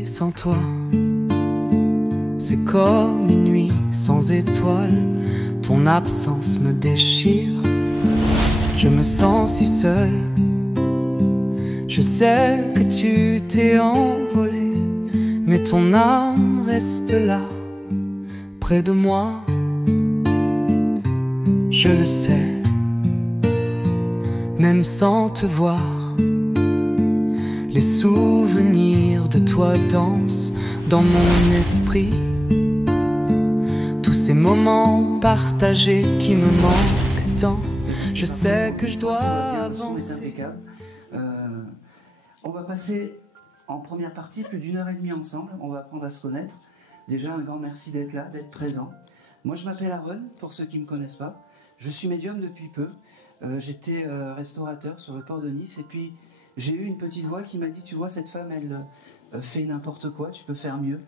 vie sans toi, c'est comme une nuit sans étoiles. Ton absence me déchire, je me sens si seul. Je sais que tu t'es envolé, mais ton âme reste là, près de moi. Je le sais, même sans te voir. Les souvenirs de toi dansent dans mon esprit. Tous ces moments partagés qui me manquent tant. Je sais que je dois avancer. On va passer en première partie plus d'1h30 ensemble. On va apprendre à se connaître. Déjà, un grand merci d'être là, d'être présent. Moi, je m'appelle Aaron, pour ceux qui ne me connaissent pas. Je suis médium depuis peu. J'étais restaurateur sur le port de Nice. Et puis, j'ai eu une petite voix qui m'a dit, tu vois, cette femme, elle fait n'importe quoi, tu peux faire mieux.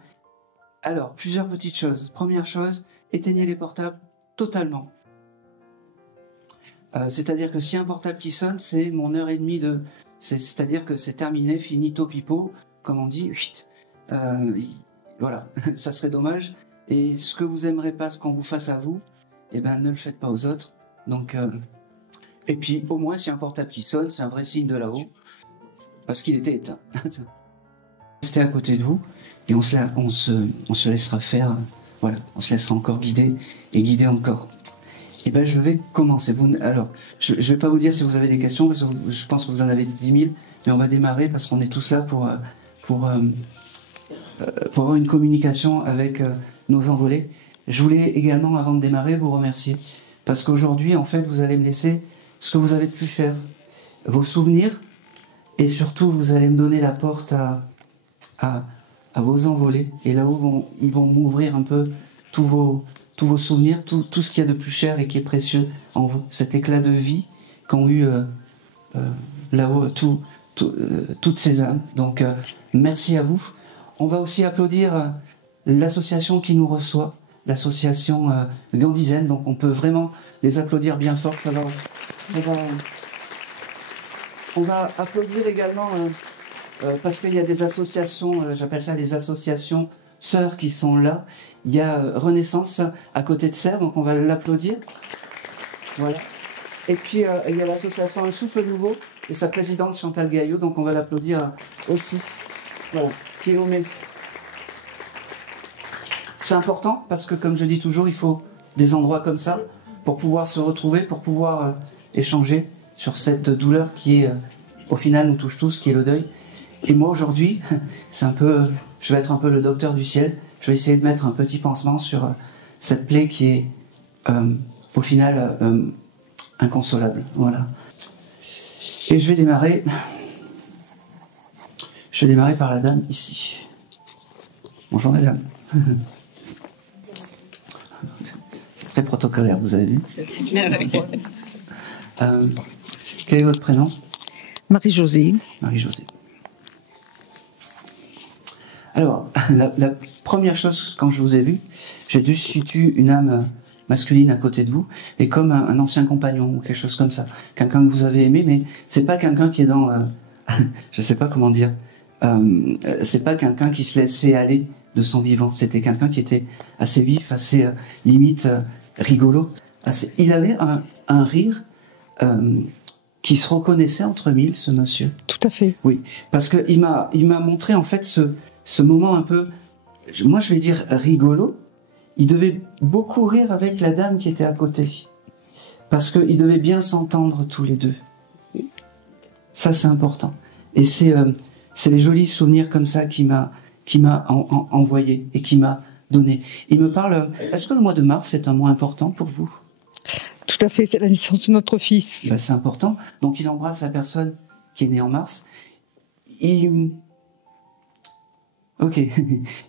Alors, plusieurs petites choses. Première chose, éteignez les portables totalement. C'est-à-dire que si un portable qui sonne, c'est mon heure et demie de... C'est-à-dire que c'est terminé, finito pipo, comme on dit. Voilà, ça serait dommage. Et ce que vous aimerez pas qu'on vous fasse à vous, eh ben, ne le faites pas aux autres. Donc, et puis, au moins, si un portable qui sonne, c'est un vrai signe de là-haut, parce qu'il était éteint. Restez à côté de vous, et on se laissera faire, voilà, on se laissera encore guider, et guider encore. Et ben, je vais commencer. Alors, je vais pas vous dire si vous avez des questions, parce que je pense que vous en avez 10 000, mais on va démarrer, parce qu'on est tous là pour avoir une communication avec nos envolés. Je voulais également, avant de démarrer, vous remercier. Parce qu'aujourd'hui, en fait, vous allez me laisser ce que vous avez de plus cher. Vos souvenirs, et surtout, vous allez me donner la porte à vos envolés. Et là-haut, ils vont m'ouvrir un peu tous vos souvenirs, tout ce qu'il y a de plus cher et qui est précieux en vous. Cet éclat de vie qu'ont eu là-haut toutes ces âmes. Donc, merci à vous. On va aussi applaudir l'association qui nous reçoit, l'association Gandhizen. Donc on peut vraiment les applaudir bien fort. On va applaudir également parce qu'il y a des associations, j'appelle ça les associations sœurs qui sont là. Il y a Renaissance à côté de Serres, donc on va l'applaudir. Voilà. Et puis il y a l'association Un Souffle Nouveau et sa présidente Chantal Gaillot, donc on va l'applaudir aussi. Voilà. Qui vous met. C'est important parce que, comme je dis toujours, il faut des endroits comme ça pour pouvoir se retrouver, pour pouvoir échanger sur cette douleur qui est, au final, nous touche tous, qui est le deuil. Et moi, aujourd'hui, c'est un peu, je vais être un peu le docteur du ciel. Je vais essayer de mettre un petit pansement sur cette plaie qui est, au final, inconsolable. Voilà. Et je vais démarrer. Je vais démarrer par la dame ici. Bonjour madame. Très protocolaire, vous avez vu. Quel est votre prénom? Marie-Josée. Marie-Josée. Alors, la première chose, quand je vous ai vu, j'ai dû situer une âme masculine à côté de vous, et comme un ancien compagnon, ou quelque chose comme ça. Quelqu'un que vous avez aimé, mais c'est pas quelqu'un qui est dans... je sais pas comment dire... c'est pas quelqu'un qui se laissait aller de son vivant. C'était quelqu'un qui était assez vif, assez limite rigolo. Il avait un rire qui se reconnaissait entre mille, ce monsieur. Tout à fait. Oui, parce que il m'a montré en fait ce moment un peu, moi je vais dire rigolo. Il devait beaucoup rire avec la dame qui était à côté, parce qu'ils devaient bien s'entendre tous les deux. Ça c'est important. Et c'est les jolis souvenirs comme ça qui m'a envoyé et qui m'a donné. Il me parle. Est-ce que le mois de mars est un mois important pour vous? Tout à fait, c'est la naissance de notre fils. Ben, c'est important. Donc il embrasse la personne qui est née en mars. Ok.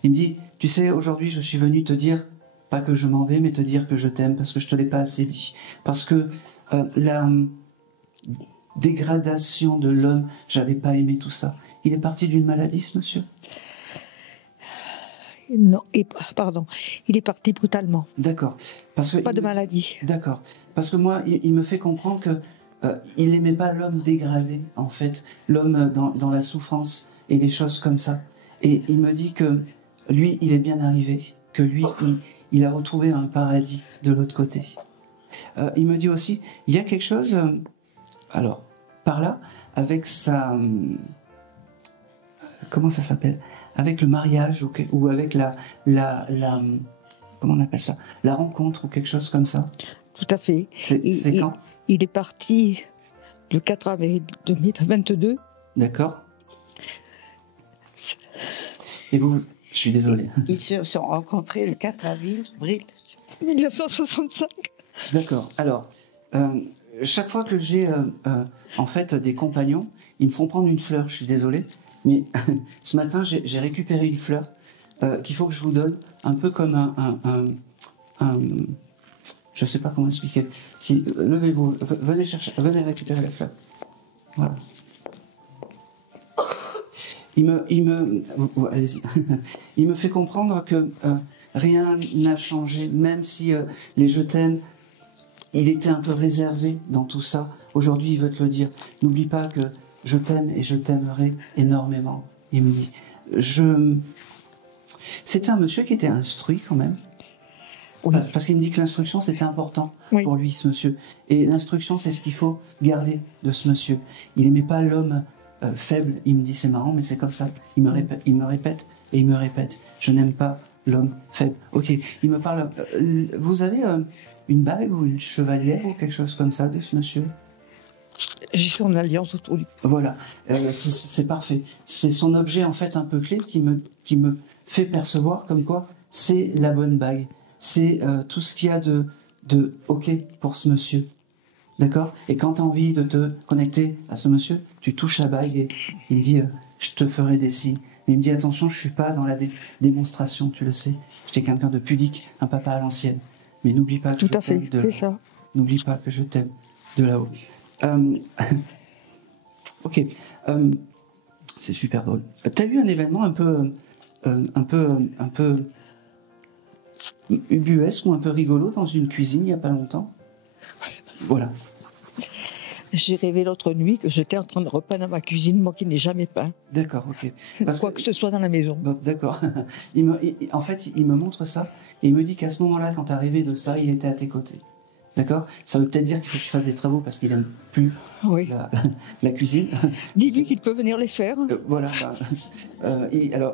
Il me dit, tu sais, aujourd'hui je suis venu te dire, pas que je m'en vais, mais te dire que je t'aime parce que je te l'ai pas assez dit. Parce que la dégradation de l'homme, j'avais pas aimé tout ça. Il est parti d'une maladie, ce monsieur? Non, pardon, il est parti brutalement. D'accord. Parce que pas de maladie. D'accord. Parce que moi, il me fait comprendre que il n'aimait pas l'homme dégradé, en fait, l'homme dans la souffrance et les choses comme ça. Et il me dit que lui, il est bien arrivé, que lui, il a retrouvé un paradis de l'autre côté. Il me dit aussi, il y a quelque chose, alors, par là, avec sa... comment ça s'appelle? Avec le mariage ou avec la comment on appelle ça? La rencontre ou quelque chose comme ça. Tout à fait. C'est quand? Il est parti le 4 avril 2022. D'accord. Et vous, je suis désolé. Ils se sont rencontrés le 4 avril 1965. D'accord. Alors, chaque fois que j'ai en fait des compagnons, ils me font prendre une fleur. Je suis désolé, mais ce matin j'ai récupéré une fleur qu'il faut que je vous donne, un peu comme un je sais pas comment expliquer. Si levez-vous, venez récupérer la fleur. Voilà. Allez-y. Il me fait comprendre que rien n'a changé, même si les je t'aime, il était un peu réservé dans tout ça. Aujourd'hui, il veut te le dire. N'oublie pas que je t'aime et je t'aimerai énormément. Il me dit. C'était un monsieur qui était instruit quand même. Oui. Parce qu'il me dit que l'instruction c'était important Oui. pour lui, ce monsieur. Et l'instruction, c'est ce qu'il faut garder de ce monsieur. Il n'aimait pas l'homme faible. Il me dit, c'est marrant, mais c'est comme ça. Il me répète et il me répète. Je n'aime pas l'homme faible. Ok, il me parle. Vous avez une bague ou une chevalière ou quelque chose comme ça de ce monsieur? J'ai son alliance autour du cou. Voilà, c'est parfait. C'est son objet en fait un peu clé qui me fait percevoir comme quoi c'est la bonne bague. C'est tout ce qu'il y a de ok pour ce monsieur. D'accord? Et quand tu as envie de te connecter à ce monsieur, tu touches la bague et il me dit je te ferai des signes. Mais il me dit attention, je suis pas dans la démonstration, tu le sais. J'étais quelqu'un de pudique, un papa à l'ancienne. Mais n'oublie pas que Tout je à fait, t'aime de c'est là-haut. ça. N'oublie pas que je t'aime de là-haut. Ok, c'est super drôle. T'as eu un événement un peu ubuesque ou un peu rigolo dans une cuisine il y a pas longtemps? Voilà. J'ai rêvé l'autre nuit que j'étais en train de repeindre ma cuisine, moi qui n'ai jamais peint. D'accord, ok. Quoi que ce soit dans la maison. Bon, d'accord. En fait, il me montre ça et il me dit qu'à ce moment-là, quand tu as rêvé de ça, il était à tes côtés. D'accord? Ça veut peut-être dire qu'il faut que tu fasses des travaux parce qu'il n'aime plus Oui. la cuisine. Dis-lui qu'il peut venir les faire. Voilà. Alors,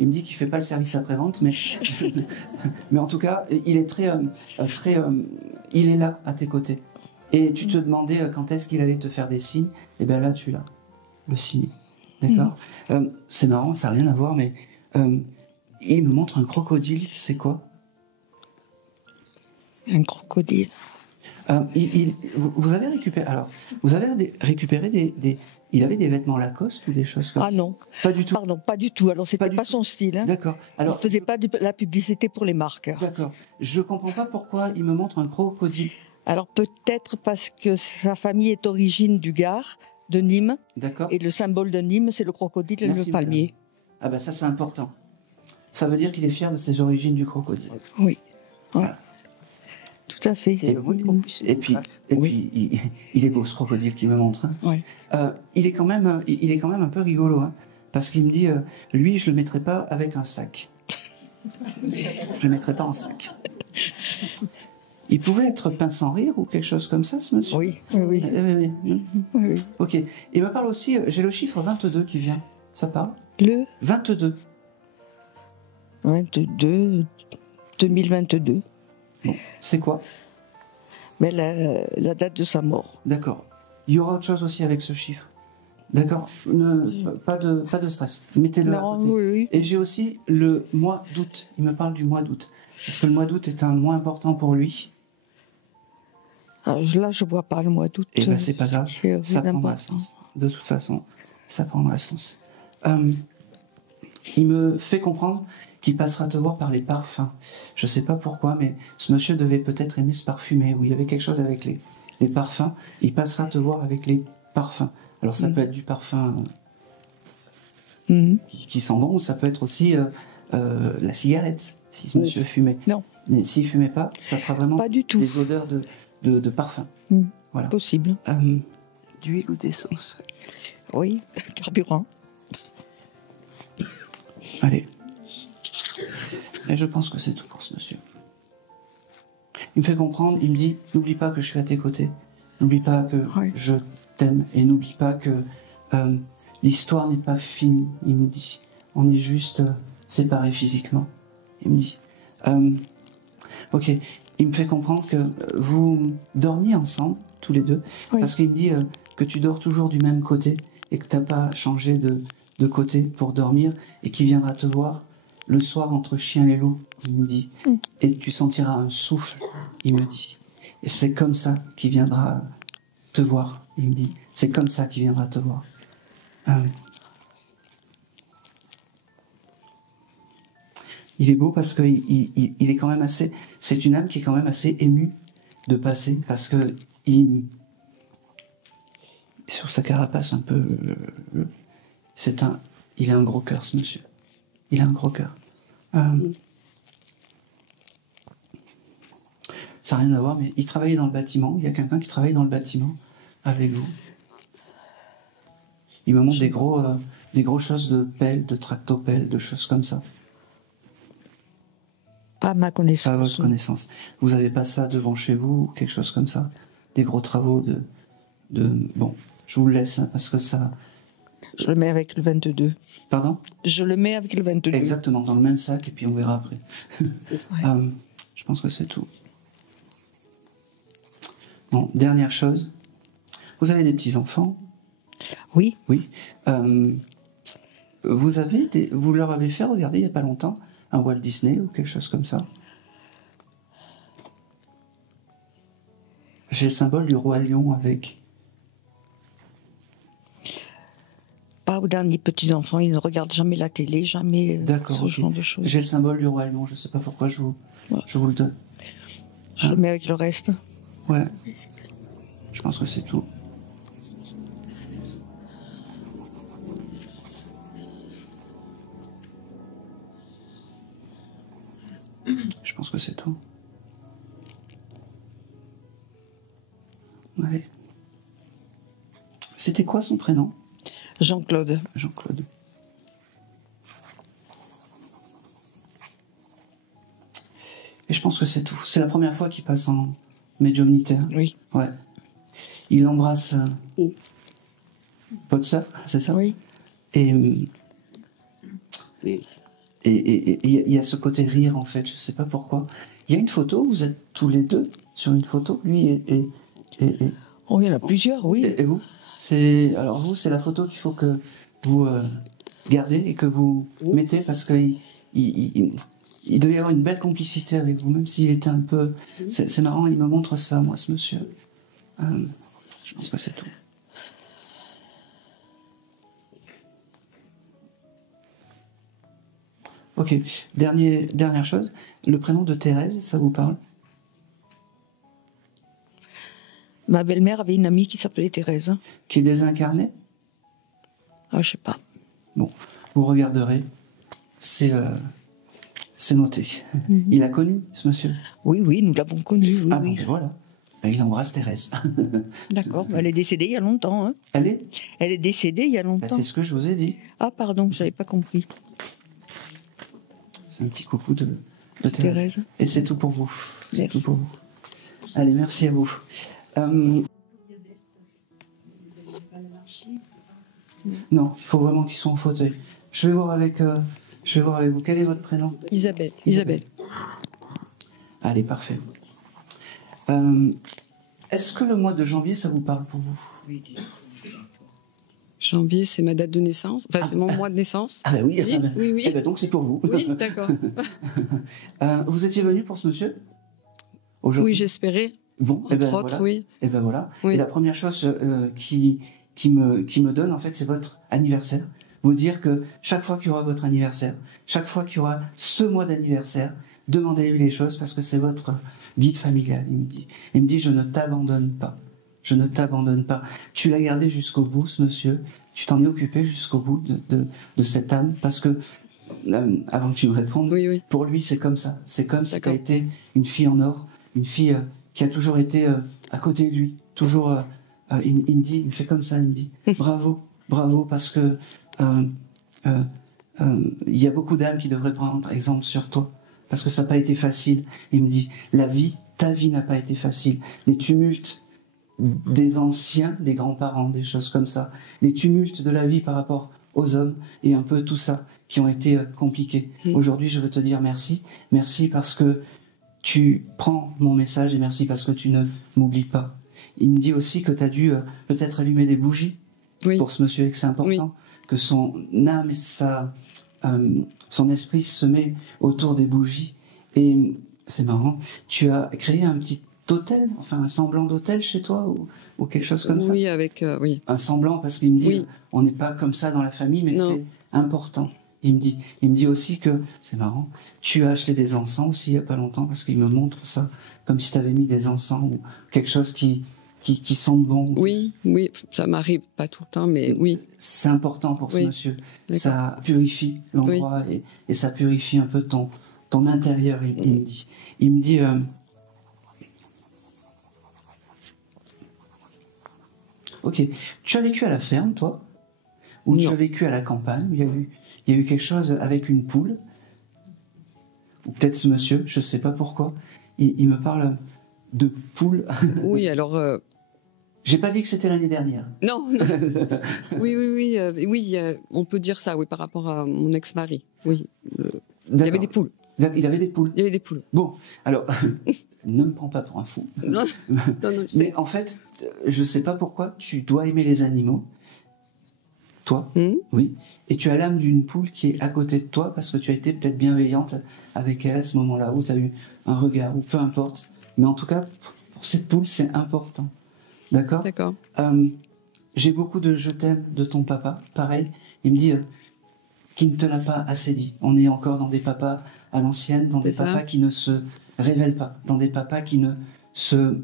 il me dit qu'il fait pas le service après-vente, mais en tout cas, il est il est là à tes côtés. Et tu te demandais quand est-ce qu'il allait te faire des signes. Et bien là, tu l'as, le signe. D'accord? C'est marrant, ça n'a rien à voir, mais il me montre un crocodile. C'est quoi? Un crocodile. Vous avez récupéré. Alors, vous avez récupéré des. Il avait des vêtements Lacoste ou des choses comme ça? Ah non. Pas du tout. Pardon, pas du tout. Alors c'était pas son style. Hein. D'accord. Alors, il faisait pas de la publicité pour les marques. D'accord. Je comprends pas pourquoi il me montre un crocodile. Alors peut-être parce que sa famille est origine du Gard, de Nîmes. D'accord. Et le symbole de Nîmes, c'est le crocodile et Merci, le palmier. madame. Ah ben ça c'est important. Ça veut dire qu'il est fier de ses origines du crocodile. Oui. Voilà. Tout à fait. Et puis il est beau ce crocodile qui me montre. Hein. Oui. Il est quand même un peu rigolo, hein, parce qu'il me dit, lui je le mettrai pas avec un sac. Je le mettrai pas en sac. Il pouvait être peint sans rire ou quelque chose comme ça, ce monsieur? Oui, oui, oui. Oui. Ok. Il me parle aussi, j'ai le chiffre 22 qui vient. Ça parle? Le 22. 2022. Bon, c'est quoi? Mais la date de sa mort. D'accord. Il y aura autre chose aussi avec ce chiffre. D'accord. Pas de stress. Mettez-le à côté. Oui. Et j'ai aussi le mois d'août. Il me parle du mois d'août. Parce que le mois d'août est un mois important pour lui. Alors, là, je vois pas le mois d'août. Et ben c'est pas grave. Ça prendra sens. De toute façon, ça prendra sens. Il me fait comprendre qu'il passera te voir par les parfums. Je sais pas pourquoi, mais ce monsieur devait peut-être aimer se parfumer, ou il y avait quelque chose avec les parfums. Il passera te voir avec les parfums. Alors ça peut être du parfum qui sent bon, ou ça peut être aussi la cigarette, si ce monsieur fumait. Non. Mais s'il fumait pas, ça sera vraiment pas du tout. des odeurs de parfum. Voilà. Possible. D'huile ou d'essence? Oui, carburant. Allez. Et je pense que c'est tout pour ce monsieur. Il me fait comprendre, il me dit, n'oublie pas que je suis à tes côtés. N'oublie pas que Oui. je t'aime. Et n'oublie pas que l'histoire n'est pas finie, il me dit. On est juste séparés physiquement. Il me dit. Ok. Il me fait comprendre que vous dormiez ensemble, tous les deux. Oui. Parce qu'il me dit que tu dors toujours du même côté et que tu n'as pas changé de côté pour dormir et qu'il viendra te voir le soir entre chien et loup, il me dit. Et tu sentiras un souffle, il me dit. Et c'est comme ça qu'il viendra te voir, il me dit. C'est comme ça qu'il viendra te voir. Il est beau parce qu'il est quand même assez... C'est une âme qui est quand même assez émue de passer parce que sur sa carapace un peu... Il a un gros cœur, ce monsieur. Il a un gros cœur. Ça n'a rien à voir, mais il travaillait dans le bâtiment. Il y a quelqu'un qui travaille dans le bâtiment avec vous. Il me montre des gros choses de pelle, de tractopelle, de choses comme ça. Pas à ma connaissance. Pas à votre connaissance. Vous n'avez pas ça devant chez vous, ou quelque chose comme ça? Des gros travaux de... Bon, je vous le laisse, hein, parce que ça... Je le mets avec le 22. Pardon? Je le mets avec le 22. Exactement, dans le même sac, et puis on verra après. Ouais. Je pense que c'est tout. Bon, dernière chose. Vous avez des petits-enfants? Oui. Oui. Vous leur avez fait regarder il n'y a pas longtemps un Walt Disney ou quelque chose comme ça? J'ai le symbole du roi lion avec. Pas aux derniers petits-enfants, ils ne regardent jamais la télé, jamais D'accord, ce ok. genre de choses. J'ai le symbole du roi lion, je ne sais pas pourquoi je vous le donne. Je le mets avec le reste. Ouais. Je pense que c'est tout. Je pense que c'est tout. Allez. C'était quoi son prénom? Jean-Claude. Jean-Claude. Et je pense que c'est tout. C'est la première fois qu'il passe en médiumnitaire. Oui. Ouais. Il embrasse votre sœur, c'est ça? Oui. Et il y a ce côté rire, en fait, je sais pas pourquoi. Il y a une photo, vous êtes tous les deux sur une photo, lui et Oh, il y en a plusieurs, oui. et vous? Alors vous, c'est la photo qu'il faut que vous gardez et que vous mettez parce que il devait y avoir une belle complicité avec vous, même s'il était un peu... C'est marrant, il me montre ça, moi, ce monsieur. Je pense que c'est tout. Ok, dernière chose. Le prénom de Thérèse, ça vous parle? Ma belle-mère avait une amie qui s'appelait Thérèse. Qui est désincarnée? Ah, je sais pas. Bon, vous regarderez. C'est noté. Il a connu, ce monsieur? Oui, oui, nous l'avons connue, oui, Ah bon, oui. ben voilà. Ben, il embrasse Thérèse. D'accord, elle est décédée il y a longtemps. Hein. Elle est? Elle est décédée il y a Ben, longtemps. c'est ce que je vous ai dit. Ah, pardon, j'avais pas compris. C'est un petit coucou de Thérèse. Thérèse. Et c'est tout pour vous. C'est Merci. tout pour vous. Allez, merci à vous. Non, il faut vraiment qu'ils soient en fauteuil. Je vais voir avec vous. Quel est votre prénom? Isabelle. Isabelle. Allez, parfait. Est-ce que le mois de janvier, ça vous parle pour vous? Janvier, c'est ma date de naissance. Enfin, c'est mon mois de naissance. Ah ben oui, Oui, oui, oui. Eh ben donc c'est pour vous. Oui, d'accord. Vous étiez venu pour ce monsieur? Oui, Aujourd'hui? j'espérais. Bon, eh ben Entre autres, voilà. oui. Et ben voilà. Oui. Et la première chose qui me donne, en fait, c'est votre anniversaire. Vous dire que chaque fois qu'il y aura votre anniversaire, chaque fois qu'il y aura ce mois d'anniversaire, demandez-lui les choses parce que c'est votre guide familial, il me dit. Il me dit, je ne t'abandonne pas. Je ne t'abandonne pas. Tu l'as gardé jusqu'au bout, ce monsieur. Tu t'en es occupé jusqu'au bout de cette âme parce que, avant que tu me répondes, Oui, oui. pour lui, c'est comme ça. C'est comme si tu as D'accord. été une fille en or, une fille qui a toujours été à côté de lui. Toujours, il me dit, il me fait comme ça, il me dit, bravo, bravo, parce que il y a beaucoup d'âmes qui devraient prendre exemple sur toi, parce que ça n'a pas été facile. Il me dit, ta vie n'a pas été facile. Les tumultes des anciens, des grands-parents, des choses comme ça, les tumultes de la vie par rapport aux hommes, et un peu tout ça, qui ont été compliqués. Aujourd'hui, je veux te dire merci. Merci parce que tu prends mon message, et merci parce que tu ne m'oublies pas. Il me dit aussi que tu as dû peut-être allumer des bougies pour ce monsieur, et que c'est important, que son âme et son esprit se met autour des bougies. Et c'est marrant, tu as créé un petit hôtel, enfin un semblant d'hôtel chez toi, ou quelque chose comme ça. Oui, avec Un semblant, parce qu'il me dit, on n'est pas comme ça dans la famille, mais c'est important. Il me dit aussi que, c'est marrant, tu as acheté des encens aussi il n'y a pas longtemps, parce qu'il me montre ça, comme si tu avais mis des encens ou quelque chose qui sent bon. Oui, ça m'arrive pas tout le temps, mais oui. C'est important pour ce monsieur. Ça purifie l'endroit et ça purifie un peu ton intérieur, il me dit. Il me dit... Ok, tu as vécu à la ferme, toi? Ou tu as vécu à la campagne? Il y a eu quelque chose avec une poule? Ou peut-être ce monsieur, je ne sais pas pourquoi. Il me parle de poule. Oui, alors... J'ai pas dit que c'était l'année dernière. Non. Oui, on peut dire ça, oui, par rapport à mon ex-mari. Oui. Il y avait des poules. Il avait des poules. Il y avait des poules. Bon, alors, ne me prends pas pour un fou. Non, mais en fait, je sais pas pourquoi, tu dois aimer les animaux. Toi, oui. Et tu as l'âme d'une poule qui est à côté de toi parce que tu as été peut-être bienveillante avec elle à ce moment-là, où tu as eu un regard, ou peu importe. Mais en tout cas, pour cette poule, c'est important. D'accord ? D'accord. J'ai beaucoup de je t'aime de ton papa. Pareil, il me dit qu'il ne te l'a pas assez dit. On est encore dans des papas à l'ancienne, dans des papas qui ne se révèlent pas, dans des papas qui ne se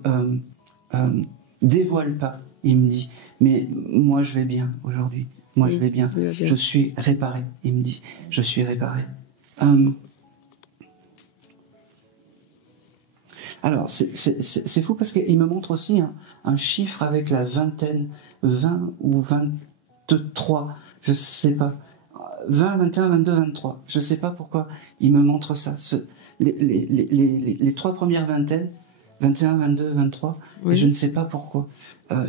dévoilent pas, il me dit. Mais moi, je vais bien aujourd'hui. Moi, je vais bien. Je suis réparé, il me dit. Je suis réparé. Alors, c'est fou parce qu'il me montre aussi un chiffre avec la vingtaine, 20 ou 23, je sais pas. 20, 21, 22, 23. Je sais pas pourquoi il me montre ça. Les trois premières vingtaines, 21, 22, 23, et je ne sais pas pourquoi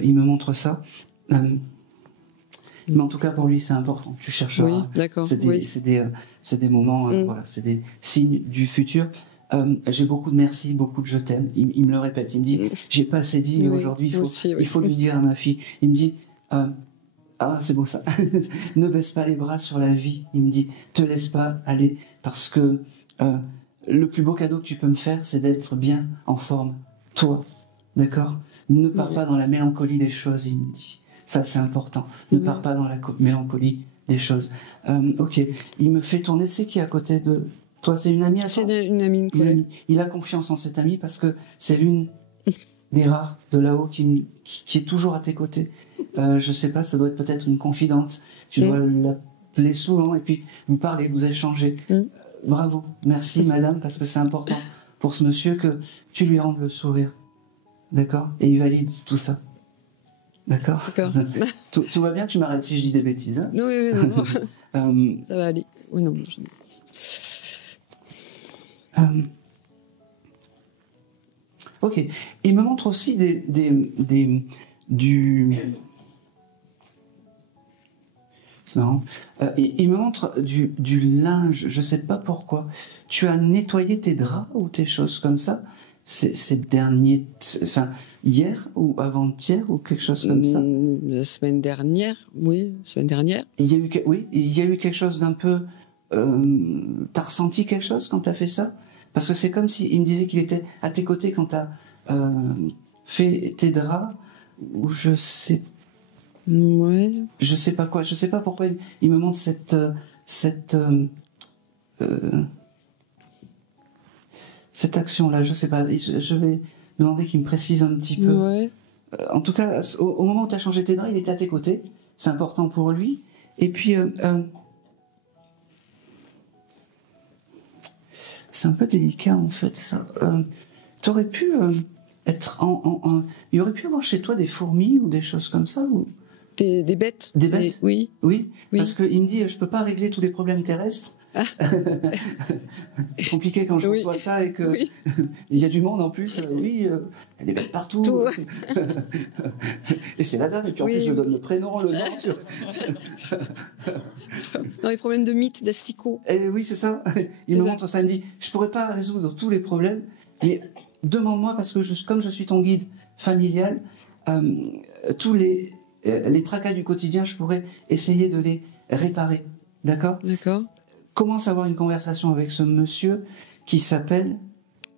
il me montre ça. Mais en tout cas, pour lui, c'est important. Tu chercheras. Oui, d'accord. C'est des moments, voilà, c'est des signes du futur. J'ai beaucoup de merci, beaucoup de je t'aime. Il me le répète. Il me dit, j'ai pas assez dit, mais aujourd'hui, il faut lui dire à ma fille. Il me dit, c'est beau ça. Ne baisse pas les bras sur la vie. Il me dit, te laisse pas aller, parce que le plus beau cadeau que tu peux me faire, c'est d'être bien en forme. Toi, d'accord? Ne pars pas dans la mélancolie des choses, il me dit. Ça, c'est important. Ne pars pas dans la mélancolie des choses. Ok. Il me fait tourner. C'est qui à côté de toi? C'est une amie à toi? C'est une amie, Il a confiance en cette amie parce que c'est l'une des rares de là-haut qui est toujours à tes côtés. Je sais pas, ça doit être peut-être une confidente. Tu dois l'appeler souvent et puis vous parlez, vous échangez. Bravo. Merci, madame, parce que c'est important pour ce monsieur que tu lui rendes le sourire. D'accord? Et il valide tout ça. D'accord. Tout va bien, tu m'arrêtes si je dis des bêtises. Hein? Oui, non. Ça va aller. Oui, non. Ok. Il me montre aussi du... C'est marrant. Il me montre du linge, je sais pas pourquoi. Tu as nettoyé tes draps ou tes choses comme ça? Ces derniers, enfin, hier ou avant-hier ou quelque chose comme ça? La semaine dernière, oui, semaine dernière. Il y a eu quelque chose d'un peu... t'as ressenti quelque chose quand t'as fait ça? Parce que c'est comme s'il me disait qu'il était à tes côtés quand t'as fait tes draps, ou je sais... Ouais. Je sais pas quoi, je sais pas pourquoi il me montre cette action-là, je sais pas, je vais demander qu'il me précise un petit peu. Ouais. En tout cas, au moment où tu as changé tes draps, il était à tes côtés, c'est important pour lui. Et puis, c'est un peu délicat en fait, ça. T'aurais pu être il y aurait pu avoir chez toi des fourmis ou des choses comme ça, ou Des bêtes. Des bêtes? Oui. Oui, Oui. parce qu'il me dit, je peux pas régler tous les problèmes terrestres. Ah. C'est compliqué quand je Oui. reçois ça et que Oui. il y a du monde en plus. Oui, il y a des bêtes partout. Tout. Et c'est la dame, et puis en Oui, plus je oui. donne le prénom, le nom. Dans les problèmes de mythes, d'asticots. Et oui, c'est ça. Il me montre ça, il me dit, je pourrais pas résoudre tous les problèmes, mais demande-moi, parce que comme je suis ton guide familial, tous les tracas du quotidien, je pourrais essayer de les réparer. D'accord? D'accord. Commence à avoir une conversation avec ce monsieur qui s'appelle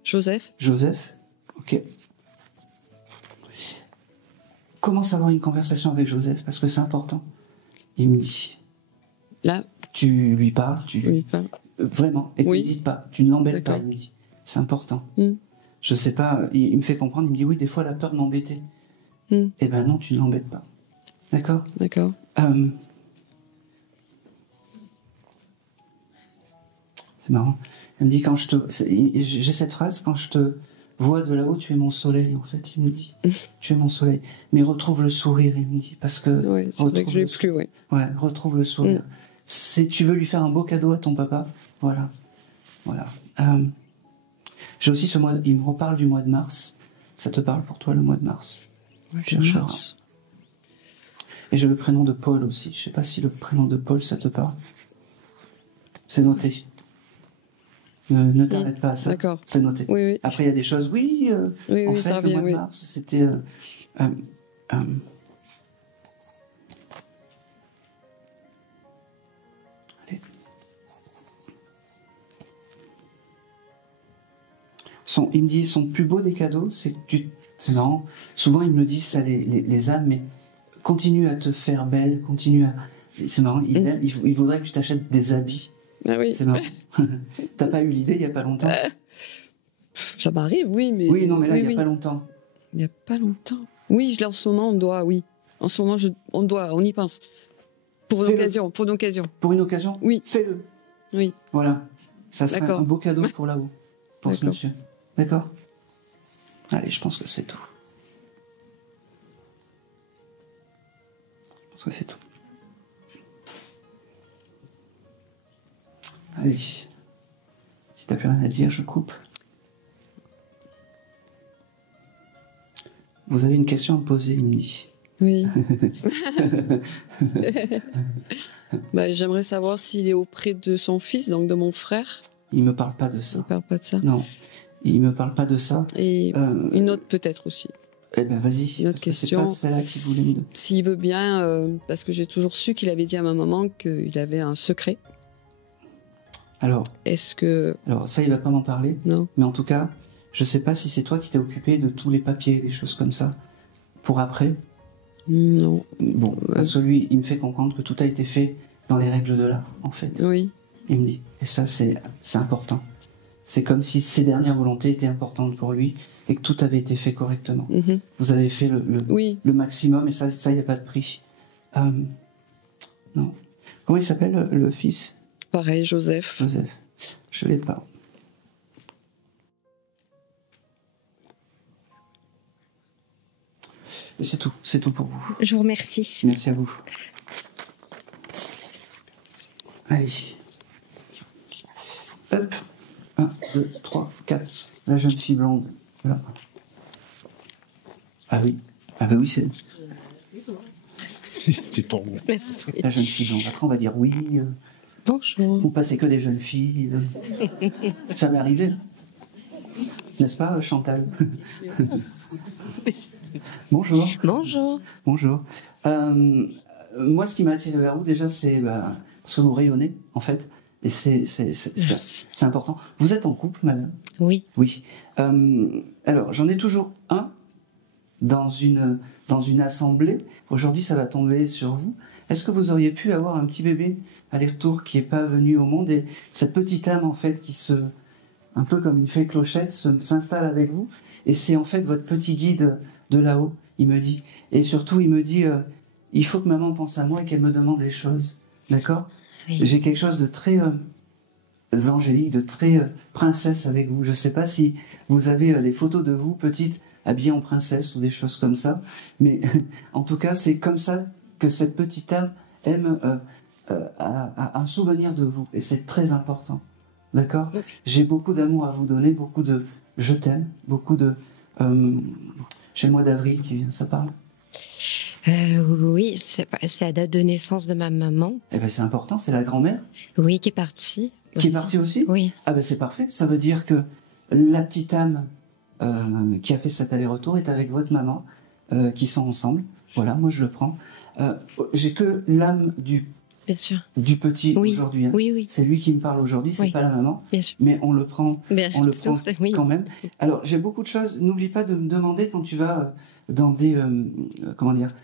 Joseph. Joseph. Ok. Commence à avoir une conversation avec Joseph, parce que c'est important. Il me dit, Là, tu lui parles, oui, pas. vraiment, et Oui. t'hésites pas, tu ne l'embêtes pas, D'accord. il me dit. C'est important. Mm. Je sais pas, il me fait comprendre, il me dit oui, des fois la peur de m'embêter. Mm. Eh ben non, tu ne l'embêtes pas. D'accord? D'accord. C'est marrant. Elle me dit j'ai cette phrase, quand je te vois de là-haut, tu es mon soleil, en fait, il me dit. Tu es mon soleil. Mais retrouve le sourire, il me dit, parce que... Oui, c'est vrai que je l'ai plus, oui. Ouais, retrouve le sourire. Tu veux lui faire un beau cadeau à ton papa, voilà. Voilà. J'ai aussi ce mois, il me reparle du mois de mars. Ça te parle pour toi, le mois de mars? Chercheur. Et j'ai le prénom de Paul aussi. Je sais pas si le prénom de Paul, ça te parle. C'est noté. Ne t'arrête pas à ça. D'accord. C'est noté. Oui, oui. Après, il y a des choses. Oui, Oui, en oui, fait, ça le revient, mois de oui. mars, c'était... Allez. Il me dit, son plus beau des cadeaux, c'est que c'est marrant. Souvent, il me le dit, ça, les âmes, mais continue à te faire belle, continue à... C'est marrant, il voudrait que tu t'achètes des habits. Ah oui. C'est marrant. T'as pas eu l'idée il y a pas longtemps? Ça m'arrive, oui, mais... Oui, non, mais là, oui, il y a oui. pas longtemps. Il n'y a pas longtemps. Oui, je l'ai en ce moment, on doit, oui. En ce moment, on y pense. Pour une Fais-le. occasion, pour une occasion. Pour une occasion? Oui. Fais-le. Oui. Voilà. Ça serait D'accord. un beau cadeau pour là-haut. Pour ce D'accord. monsieur. D'accord? Allez, je pense que c'est tout. Je pense que c'est tout. Allez. Si t'as plus rien à dire, je coupe. Vous avez une question à me poser, il me dit. Oui. Bah, j'aimerais savoir s'il est auprès de son fils, donc de mon frère. Il me parle pas de Il ne ça. parle pas de ça. Non, il me parle pas de ça. Et une autre peut-être aussi. Eh ben vas-y. Une autre parce que c'est question. pas celle-là qui voulait me... S'il veut bien, parce que j'ai toujours su qu'il avait dit à ma maman qu'il avait un secret. Alors Est-ce que... ça, il va pas m'en parler. Non. Mais en tout cas, je sais pas si c'est toi qui t'es occupé de tous les papiers, les choses comme ça, pour après. Non. Bon, parce que lui, il me fait comprendre que tout a été fait dans les règles de l'art, en fait. Oui. Il me dit. Et ça, c'est important. C'est comme si ses dernières volontés étaient importantes pour lui et que tout avait été fait correctement. Mhm. Vous avez fait Oui. le maximum et ça, il n'y a pas de prix. Non. Comment il s'appelle, le fils? Pareil, Joseph. Joseph. Je l'ai pas. Et c'est tout pour vous. Je vous remercie. Merci à vous. Allez. Hop. 1, 2, 3, 4. La jeune fille blonde. Là. Ah oui. Ah bah oui, c'est C'est pour moi. Merci. la jeune fille blonde. Après, on va dire oui. Bonjour. Vous passez que des jeunes filles. Ça m'est arrivé. N'est-ce pas, Chantal? Bonjour. Bonjour. Bonjour. Moi, ce qui m'a attiré vers vous, déjà, c'est parce que vous rayonnez, en fait. Et c'est important. Vous êtes en couple, madame? Oui. Oui. Alors, j'en ai toujours un dans une assemblée. Aujourd'hui, ça va tomber sur vous. Est-ce que vous auriez pu avoir un petit bébé aller-retour qui n'est pas venu au monde et cette petite âme, en fait, qui un peu comme une fée clochette, s'installe avec vous et c'est en fait votre petit guide de là-haut, il me dit. Et surtout, il me dit, il faut que maman pense à moi et qu'elle me demande des choses. D'accord? Oui. J'ai quelque chose de très angélique, de très princesse avec vous. Je ne sais pas si vous avez des photos de vous, petite, habillée en princesse ou des choses comme ça. Mais en tout cas, c'est comme ça que cette petite âme aime a un souvenir de vous. Et c'est très important. D'accord? J'ai beaucoup d'amour à vous donner, beaucoup de je t'aime, beaucoup de... j'ai le mois d'avril qui vient, ça parle? Oui, c'est la date de naissance de ma maman. Eh ben c'est important, c'est la grand-mère Oui, qui est partie. qui est partie aussi. Oui. Ah ben c'est parfait, ça veut dire que la petite âme qui a fait cet aller-retour est avec votre maman, qui sont ensemble. Voilà, moi je le prends. J'ai que l'âme Bien sûr. du petit Oui. aujourd'hui. Hein. Oui, oui. C'est lui qui me parle aujourd'hui, c'est Oui. pas la maman. Bien sûr. Mais on le prend, Bien, on le tout prend à fait, oui. quand même. Alors j'ai beaucoup de choses. N'oublie pas de me demander quand tu vas dans des comment dire,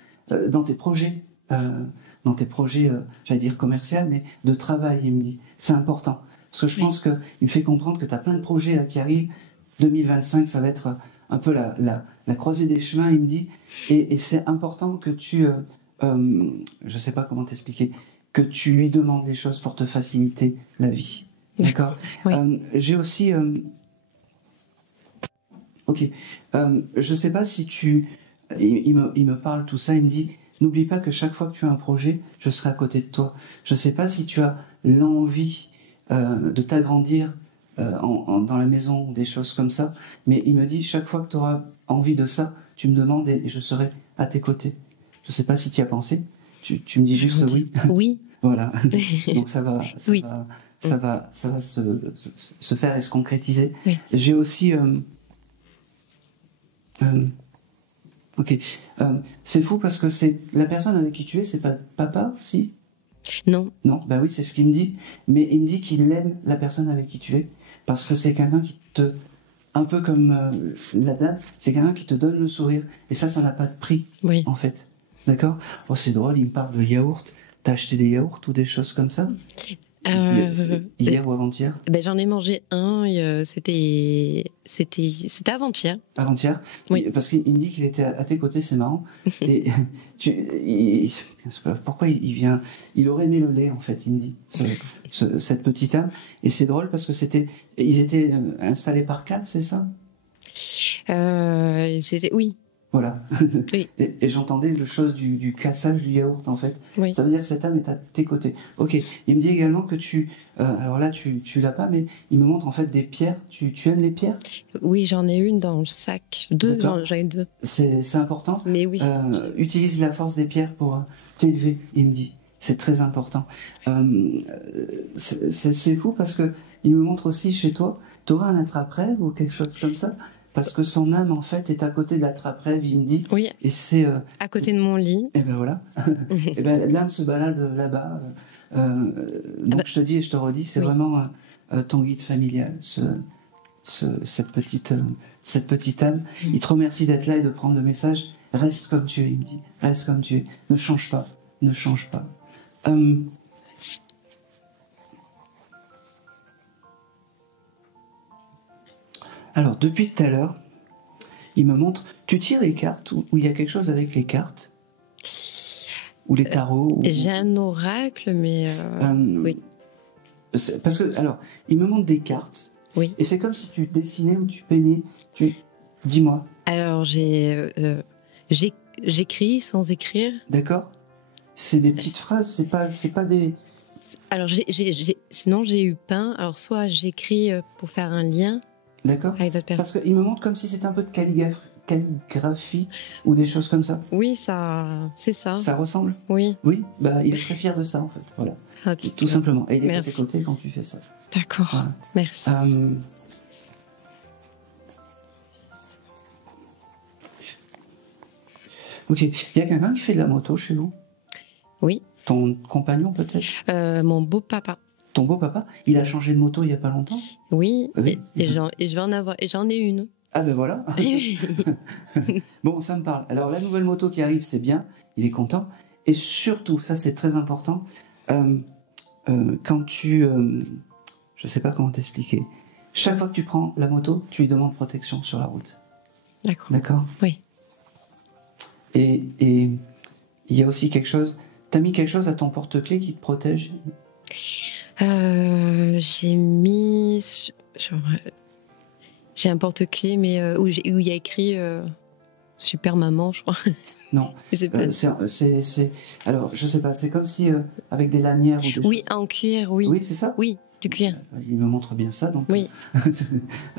dans tes projets, j'allais dire commerciaux, mais de travail. Il me dit, c'est important parce que je pense que il me fait comprendre que tu as plein de projets là qui arrivent. 2025, ça va être un peu la croisée des chemins. Il me dit, et c'est important que tu, je sais pas comment t'expliquer, que tu lui demandes les choses pour te faciliter la vie. D'accord. Oui. J'ai aussi... ok. Je sais pas si tu... Il me parle tout ça, il me dit, n'oublie pas que chaque fois que tu as un projet, je serai à côté de toi. Je sais pas si tu as l'envie de t'agrandir dans la maison ou des choses comme ça, mais il me dit, chaque fois que tu auras envie de ça, tu me demandes et je serai à tes côtés. Je sais pas si tu y as pensé. Tu me dis juste oui. Oui. Voilà. Donc ça va Oui. se faire et se concrétiser. Oui. J'ai aussi ok. C'est fou parce que c'est la personne avec qui tu es, c'est pas papa, si? Non. Non, bah oui, c'est ce qu'il me dit. Mais il me dit qu'il aime la personne avec qui tu es parce que c'est quelqu'un qui te, un peu comme la dame, c'est quelqu'un qui te donne le sourire. Et ça n'a pas de prix, Oui. en fait. D'accord? Oh, c'est drôle, il me parle de yaourt. T'as acheté des yaourts ou des choses comme ça? Hier ou avant-hier? Ben, j'en ai mangé un, c'était avant-hier. Avant-hier? Oui. Parce qu'il me dit qu'il était à tes côtés, c'est marrant. Et pourquoi il vient? Il aurait aimé le lait, en fait, il me dit, cette petite âme. Et c'est drôle parce que ils étaient installés par 4, c'est ça? Oui. Voilà. Oui. Et j'entendais le chose du cassage du yaourt, en fait. Oui. Ça veut dire que cette âme est à tes côtés. Ok. Il me dit également que alors là, tu l'as pas, mais il me montre en fait des pierres. Tu aimes les pierres? Oui, j'en ai une dans le sac. Deux, D'accord. j'en ai deux. C'est important. Mais oui. Utilise la force des pierres pour t'élever, il me dit. C'est très important. C'est fou parce que il me montre aussi chez toi, tu auras un attrape-rêve ou quelque chose comme ça? Parce que son âme, en fait, est à côté de l'attrape-rêve, il me dit. Oui. Et c'est... à côté de mon lit. Et ben voilà. Et ben l'âme se balade là-bas. Donc je te dis et je te redis, c'est vraiment ton guide familial, cette petite âme. Il te remercie d'être là et de prendre le message. Reste comme tu es, il me dit. Reste comme tu es. Ne change pas. Ne change pas. Alors, depuis tout à l'heure, il me montre... Tu tires les cartes ou il y a quelque chose avec les cartes? Ou les tarots J'ai un oracle, mais... oui. Parce que, alors, il me montre des cartes. Oui. Et c'est comme si tu dessinais ou tu peignais. Dis-moi. Alors, j'écris sans écrire. D'accord. C'est des petites phrases, c'est pas des... Alors, sinon, j'ai eu peint. Alors, soit j'écris pour faire un lien... D'accord. Avec d'autres personnes. Parce qu'il me montre comme si c'était un peu de calligraphie ou des choses comme ça. Oui, c'est ça. Ça ressemble? Oui. Oui, bah il est très fier de ça en fait. Voilà. Ah, Tout simplement. Et il est Merci. à tes côtés quand tu fais ça. D'accord. Voilà. Merci. Ok. Il y a quelqu'un qui fait de la moto chez vous? Oui. Ton compagnon peut-être? Mon beau-papa. Ton beau-papa? Il a changé de moto il y a pas longtemps? Oui. Oui. Et je vais en avoir. Et j'en ai une. Ah ben voilà. Bon, ça me parle. Alors la nouvelle moto qui arrive, c'est bien. Il est content. Et surtout, ça c'est très important. Quand tu, je sais pas comment t'expliquer. Chaque fois que tu prends la moto, tu lui demandes protection sur la route. D'accord. D'accord. Oui. Et il y a aussi quelque chose. T'as mis quelque chose à ton porte-clés qui te protège? J'ai mis. J'ai un porte-clés, mais où il y a écrit Super maman, je crois. Non. Et c'est pas- Alors, je sais pas, c'est comme si avec des lanières au-dessus. Oui, en cuir, oui. Oui, c'est ça. Oui, du cuir. Il me montre bien ça, donc. Oui.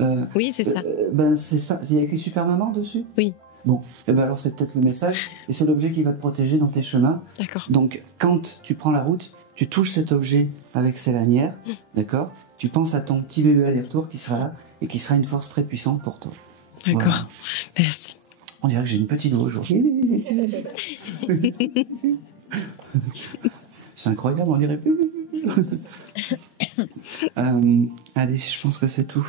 Euh, Oui, c'est ça. Ben c'est ça. Il y a écrit Super Maman dessus. Oui. Bon, et ben alors c'est peut-être le message, et c'est l'objet qui va te protéger dans tes chemins. D'accord. Donc, quand tu prends la route, tu touches cet objet avec ses lanières, d'accord. Tu penses à ton petit bébé aller-retour qui sera là et qui sera une force très puissante pour toi. D'accord. Voilà. Merci. On dirait que j'ai une petite voix aujourd'hui. C'est incroyable, on dirait. Allez, je pense que c'est tout.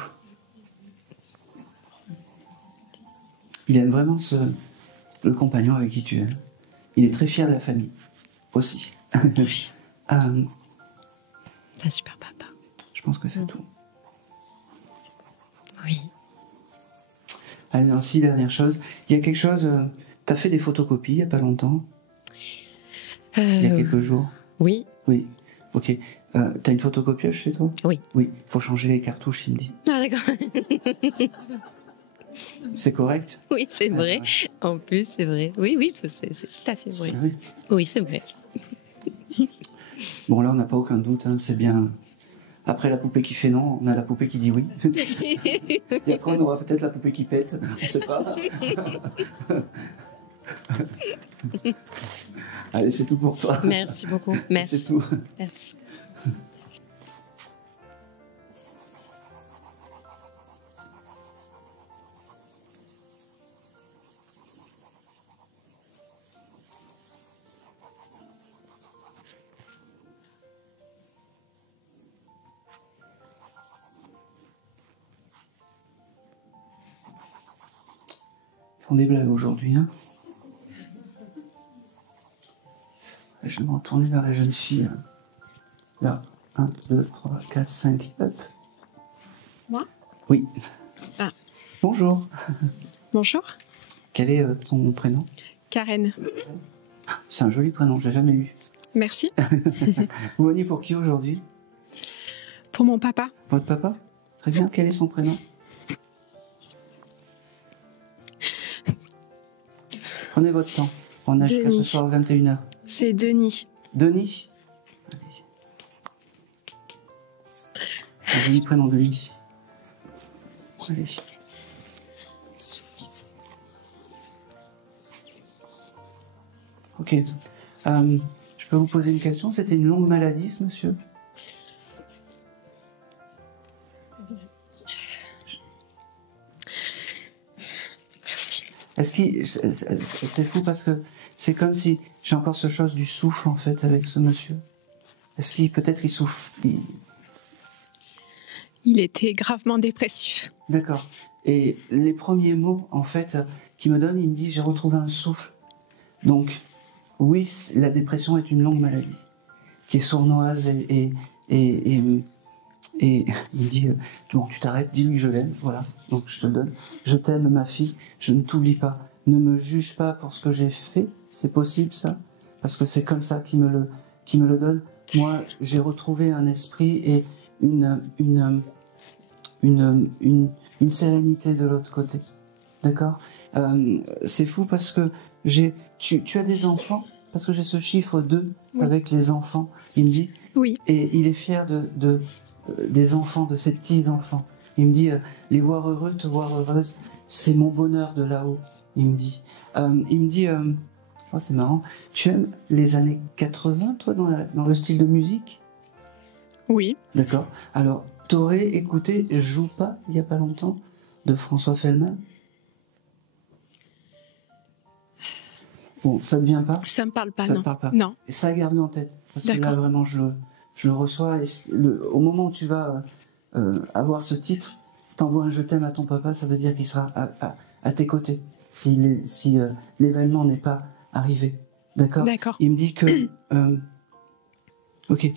Il aime vraiment le compagnon avec qui tu es. Il est très fier de la famille, aussi. C'est un super papa. Je pense que c'est tout. Oui. Allez, aussi, dernière chose. Il y a quelque chose... T'as fait des photocopies il n'y a pas longtemps? Il y a quelques jours? Oui. Oui. Ok. T'as une photocopieuse chez toi? Oui. Oui. Faut changer les cartouches, il me dit. Ah, d'accord. C'est correct? Oui, c'est vrai. En plus, c'est vrai. Oui, oui, c'est tout à fait vrai. Ah oui. Oui, c'est vrai. Bon, là, on n'a pas aucun doute. Hein, c'est bien... Après la poupée qui fait non, on a la poupée qui dit oui. Et après, on aura peut-être la poupée qui pète. On ne sait pas. Allez, c'est tout pour toi. Merci beaucoup. Merci. C'est tout. Merci. Ils font des blagues aujourd'hui, hein. Je vais me retourner vers la jeune fille. Là, 1, 2, 3, 4, 5, hop. Moi? Oui. Ah. Bonjour. Bonjour. Quel est ton prénom? Karen. C'est un joli prénom, je l'ai jamais eu. Merci. Vous venez pour qui aujourd'hui? Pour mon papa. Votre papa? Très bien, quel est son prénom? Prenez votre temps. On a jusqu'à ce Denis. soir 21h. C'est Denis. Denis? Allez. Un joli prénom, Denis. Allez. Ok. Je peux vous poser une question? C'était une longue maladie, ce monsieur? Merci. Est-ce qu'il... C'est fou parce que c'est comme si j'ai encore ce chose du souffle, en fait, avec ce monsieur. Est-ce qu'il... Peut-être il souffle... Il était gravement dépressif. D'accord. Et les premiers mots, en fait, qu'il me donne, il me dit, j'ai retrouvé un souffle. Donc, oui, la dépression est une longue maladie, qui est sournoise et il me dit, bon, tu t'arrêtes, dis-lui que je l'aime, voilà, donc je te le donne. Je t'aime, ma fille, je ne t'oublie pas. Ne me juge pas pour ce que j'ai fait, c'est possible ça? Parce que c'est comme ça qu'il me le donne. Moi, j'ai retrouvé un esprit et une sérénité de l'autre côté. D'accord? C'est fou parce que tu as des enfants? Parce que j'ai ce chiffre 2 Oui. avec les enfants. Il me dit, Oui. et il est fier des enfants, de ses petits-enfants. Il me dit, les voir heureux, te voir heureuse, c'est mon bonheur de là-haut. Il me dit, oh, c'est marrant, tu aimes les années 80, toi, dans le style de musique? Oui. D'accord. Alors, t'aurais écouté Joue pas, il y a pas longtemps, de François Fellman? Bon, ça ne vient pas? Ça me parle pas, Ça non. te parle pas? Non. Et ça, garde-le en tête. Parce que là, D'accord. vraiment, je le reçois. Et au moment où tu vas avoir ce titre, t'envoies un je t'aime à ton papa, ça veut dire qu'il sera à tes côtés. Si l'événement n'est pas arrivé. D'accord? D'accord. Il me dit que... ok.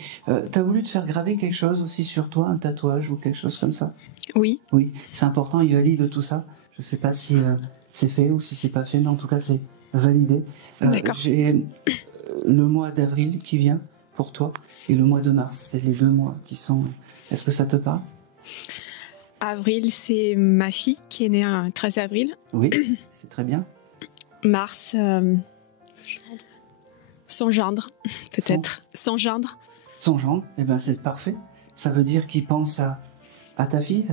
T'as voulu te faire graver quelque chose aussi sur toi, un tatouage ou quelque chose comme ça? Oui. Oui, c'est important, il valide tout ça. Je sais pas si c'est fait ou si c'est pas fait, mais en tout cas, c'est validé. D'accord. J'ai le mois d'avril qui vient pour toi et le mois de mars. C'est les 2 mois qui sont... Est-ce que ça te parle? Avril, c'est ma fille qui est née un 13 avril. Oui, c'est très bien. Mars, son gendre, peut-être. Son gendre. Son gendre, eh ben c'est parfait. Ça veut dire qu'il pense à ta fille,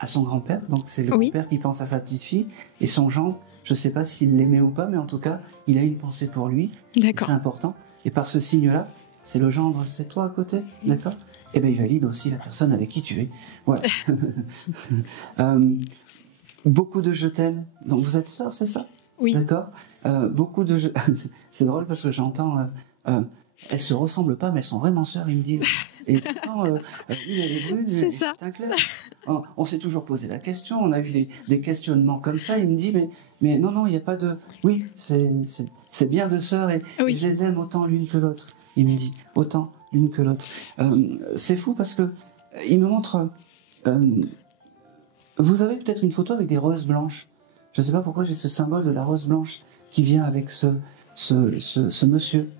à son grand-père. Donc c'est le Oui. grand-père qui pense à sa petite fille. Et son gendre, je ne sais pas s'il l'aimait ou pas, mais en tout cas, il a une pensée pour lui. D'accord. C'est important. Et par ce signe-là, c'est le gendre, c'est toi à côté, d'accord? Eh bien, il valide aussi la personne avec qui tu es. Voilà. Beaucoup de je t'aime. Donc vous êtes sœurs, c'est ça? Oui. D'accord. Beaucoup de je... C'est drôle parce que j'entends... elles se ressemblent pas, mais elles sont vraiment sœurs, il me dit. Et pourtant, une, elle est brune, C'est et ça. un clair. On s'est toujours posé la question, on a eu des questionnements comme ça. Il me dit, mais non, il n'y a pas de... Oui, c'est bien deux sœurs et, Oui. et je les aime autant l'une que l'autre. Il me dit, autant l'une que l'autre. C'est fou parce que il me montre... vous avez peut-être une photo avec des roses blanches. Je ne sais pas pourquoi j'ai ce symbole de la rose blanche qui vient avec ce monsieur.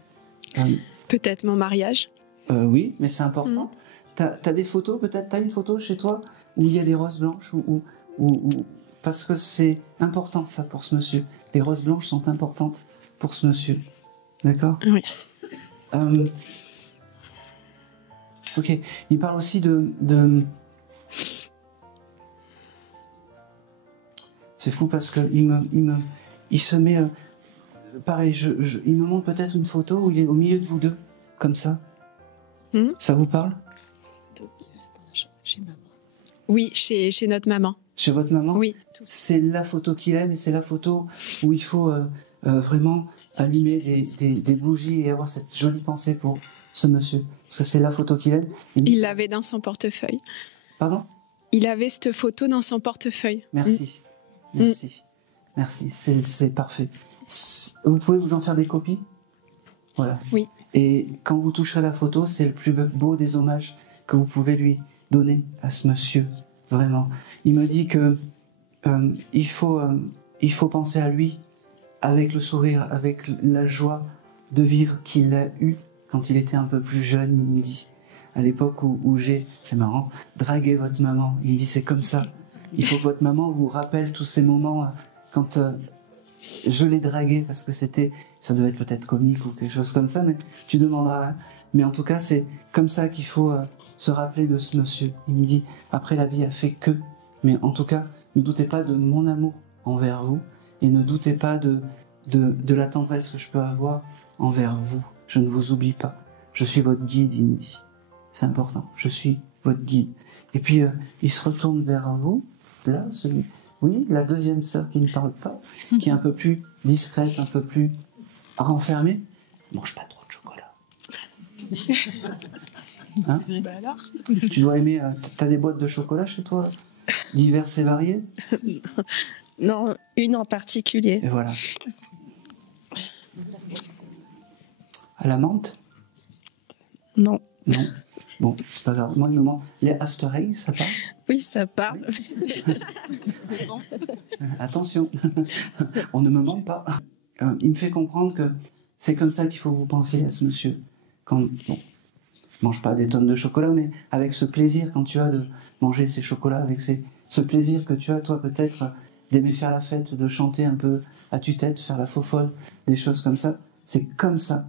Peut-être mon mariage. Oui, mais c'est important. T'as des photos, peut-être t'as une photo chez toi où il y a des roses blanches parce que c'est important ça pour ce monsieur. Les roses blanches sont importantes pour ce monsieur. D'accord? Oui. Ok. Il parle aussi de... C'est fou parce que il se met... pareil, il me montre peut-être une photo où il est au milieu de vous deux, comme ça. Ça vous parle? Chez maman. Oui, chez notre maman. Chez votre maman? Oui. C'est la photo qu'il aime et c'est la photo où il faut vraiment allumer des bougies et avoir cette jolie pensée pour ce monsieur. Parce que c'est la photo qu'il aime. Il l'avait dans son portefeuille. Pardon? Il avait cette photo dans son portefeuille. Merci. Merci. Merci. C'est parfait. Vous pouvez vous en faire des copies? Voilà. Oui. Et quand vous toucherez la photo, c'est le plus beau des hommages que vous pouvez lui donner à ce monsieur. Vraiment. Il me dit que il faut penser à lui avec le sourire, avec la joie de vivre qu'il a eu quand il était un peu plus jeune, il me dit. À l'époque où j'ai, c'est marrant, dragué votre maman. Il me dit c'est comme ça. Il faut que votre maman vous rappelle tous ces moments quand je l'ai dragué parce que ça devait être peut-être comique ou quelque chose comme ça, mais tu demanderas. Hein. Mais en tout cas, c'est comme ça qu'il faut se rappeler de ce monsieur. Il me dit, après la vie a fait que, mais en tout cas, ne doutez pas de mon amour envers vous et ne doutez pas de la tendresse que je peux avoir envers vous. Je ne vous oublie pas. Je suis votre guide, il me dit. C'est important. Je suis votre guide. Et puis, il se retourne vers vous, là, oui, la deuxième sœur qui ne parle pas, qui est un peu plus discrète, un peu plus renfermée. Mange pas trop de chocolat. Hein? Bah alors? Tu dois aimer... t'as des boîtes de chocolat chez toi? Diverses et variées? Non, une en particulier. Et voilà. À la menthe? Non. Non. Bon, c'est pas grave. Moi, il me manque les after eight, ça parle? Oui, ça parle. C'est bon. Attention, on ne me ment pas. Il me fait comprendre que c'est comme ça qu'il faut vous penser à ce monsieur. Quand, bon, mange pas des tonnes de chocolat, mais avec ce plaisir quand tu as de manger ces chocolats, avec ce plaisir que tu as, toi, peut-être, d'aimer faire la fête, de chanter un peu à tue-tête, faire la faux-folle, des choses comme ça. C'est comme ça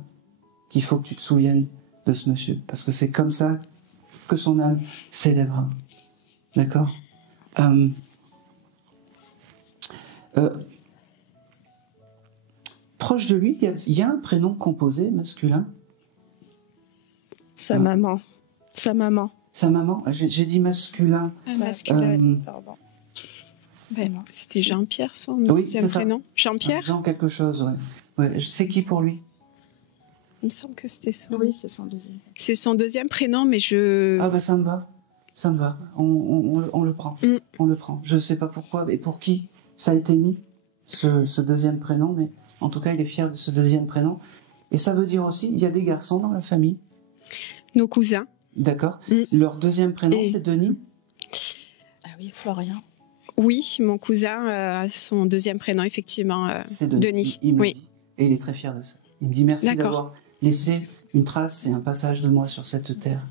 qu'il faut que tu te souviennes de ce monsieur. Parce que c'est comme ça que son âme s'élèvera. D'accord? Proche de lui, il y a un prénom composé masculin. Sa maman. Sa maman. Sa maman, j'ai dit masculin. Masculin, pardon. Ben, c'était Jean-Pierre son Oui, deuxième c'est ça. prénom. Jean-Pierre? Jean quelque chose, ouais. Ouais, c'est qui pour lui? Il me semble que c'était son. Oui, c'est son deuxième. C'est son deuxième prénom, mais je. Ah bah ça me va. Ça me va. On le prend. On le prend. Je sais pas pourquoi et pour qui ça a été mis, ce deuxième prénom, mais en tout cas, il est fier de ce deuxième prénom. Et ça veut dire aussi, il y a des garçons dans la famille. Nos cousins. D'accord. Leur deuxième prénom, Et- c'est Denis. Ah oui, Florian. Oui, mon cousin, son deuxième prénom, effectivement, C'est Denis. Il me Oui. dit. Et il est très fier de ça. Il me dit merci D'accord. d'avoir laissé une trace et un passage de moi sur cette terre.